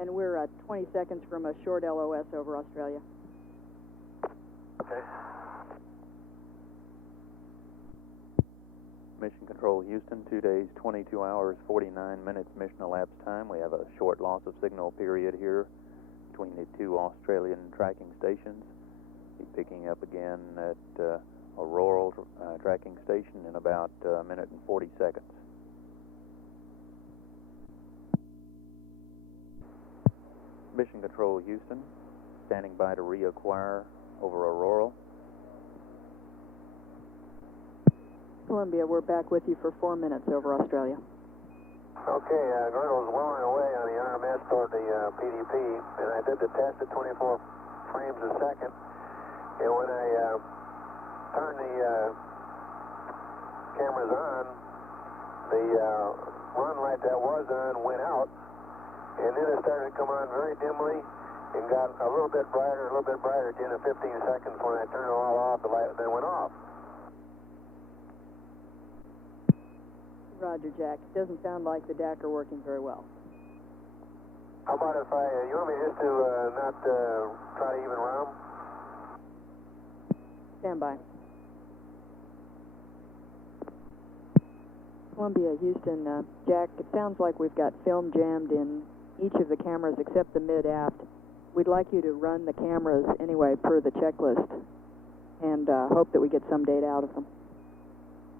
And we're 20 seconds from a short LOS over Australia. Okay. Mission Control Houston, 2 days, 22 hours, 49 minutes mission elapsed time. We have a short loss of signal period here between the 2 Australian tracking stations. Be picking up again at Aurora tracking station in about a minute and 40 seconds. Mission Control Houston, standing by to reacquire over Aurora. Columbia, we're back with you for 4 minutes over Australia. Okay, Girdle's lowering away on the RMS toward the PDP, and I did the test at 24 frames a second. And when I turned the cameras on, the run light that was on went out, and then it started to come on very dimly and got a little bit brighter at the end of 15 seconds. When I turned it all off, the light then went off. Roger, Jack. It doesn't sound like the DAC are working very well. How about if you want me just to not try to even run them? Stand by. Columbia, Houston, Jack, it sounds like we've got film jammed in each of the cameras except the mid-aft. We'd like you to run the cameras anyway per the checklist and hope that we get some data out of them.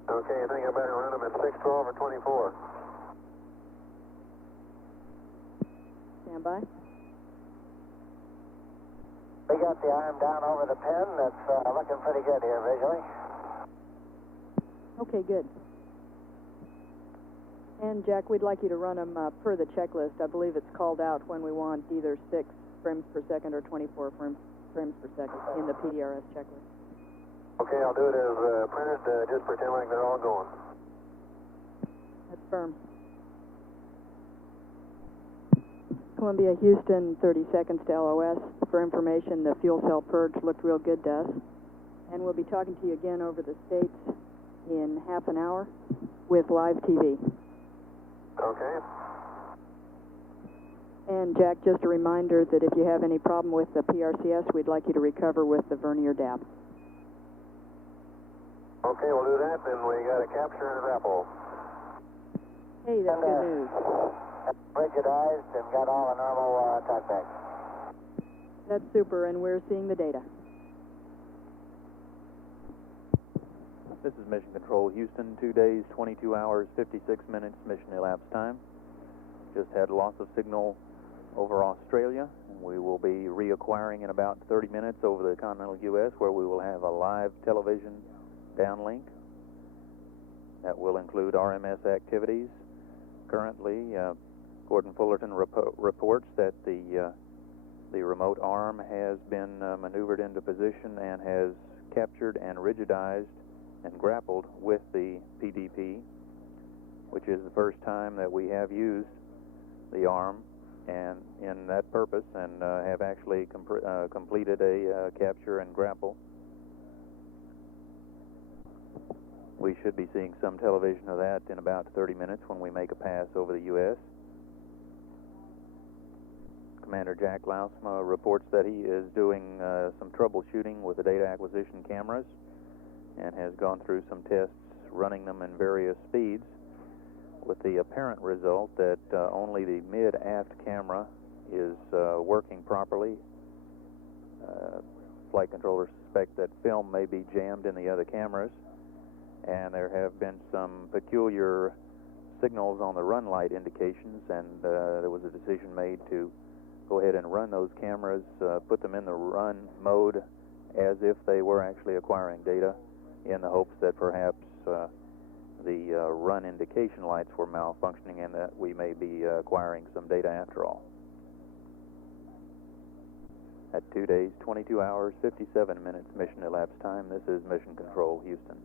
Okay, I think I better run them at 6, 12, or 24. Stand by. We got the arm down over the pin. That's looking pretty good here visually. Okay, good. And Jack, we'd like you to run them per the checklist. I believe it's called out when we want either 6 frames per second or 24 frames per second in the PDRS checklist. Okay, I'll do it as printed. Just pretend like they're all going. That's firm. Columbia, Houston, 30 seconds to LOS. For information, the fuel cell purge looked real good to us. And we'll be talking to you again over the States in half an hour with live TV. Okay. And Jack, just a reminder that if you have any problem with the PRCS, we'd like you to recover with the vernier DAP. Okay, we'll do that, then we got a capture and a grapple. Hey, that's good news. Rigidized and got all the normal talkbacks. That's super, and we're seeing the data. This is Mission Control Houston, 2 days, 22 hours, 56 minutes mission elapsed time. Just had loss of signal over Australia, and we will be reacquiring in about 30 minutes over the continental U.S., where we will have a live television downlink. That will include RMS activities. Currently, Gordon Fullerton reports that the remote arm has been maneuvered into position and has captured and rigidized and grappled with the PDP, which is the first time that we have used the arm and in that purpose, and have actually completed a capture and grapple. We should be seeing some television of that in about 30 minutes when we make a pass over the U.S. Commander Jack Lausma reports that he is doing some troubleshooting with the data acquisition cameras and has gone through some tests running them in various speeds, with the apparent result that only the mid-aft camera is working properly. Flight controllers suspect that film may be jammed in the other cameras, and there have been some peculiar signals on the run light indications, and there was a decision made to go ahead and run those cameras, put them in the run mode as if they were actually acquiring data, in the hopes that perhaps the run indication lights were malfunctioning and that we may be acquiring some data after all. At 2 days, 22 hours, 57 minutes mission elapsed time, this is Mission Control Houston.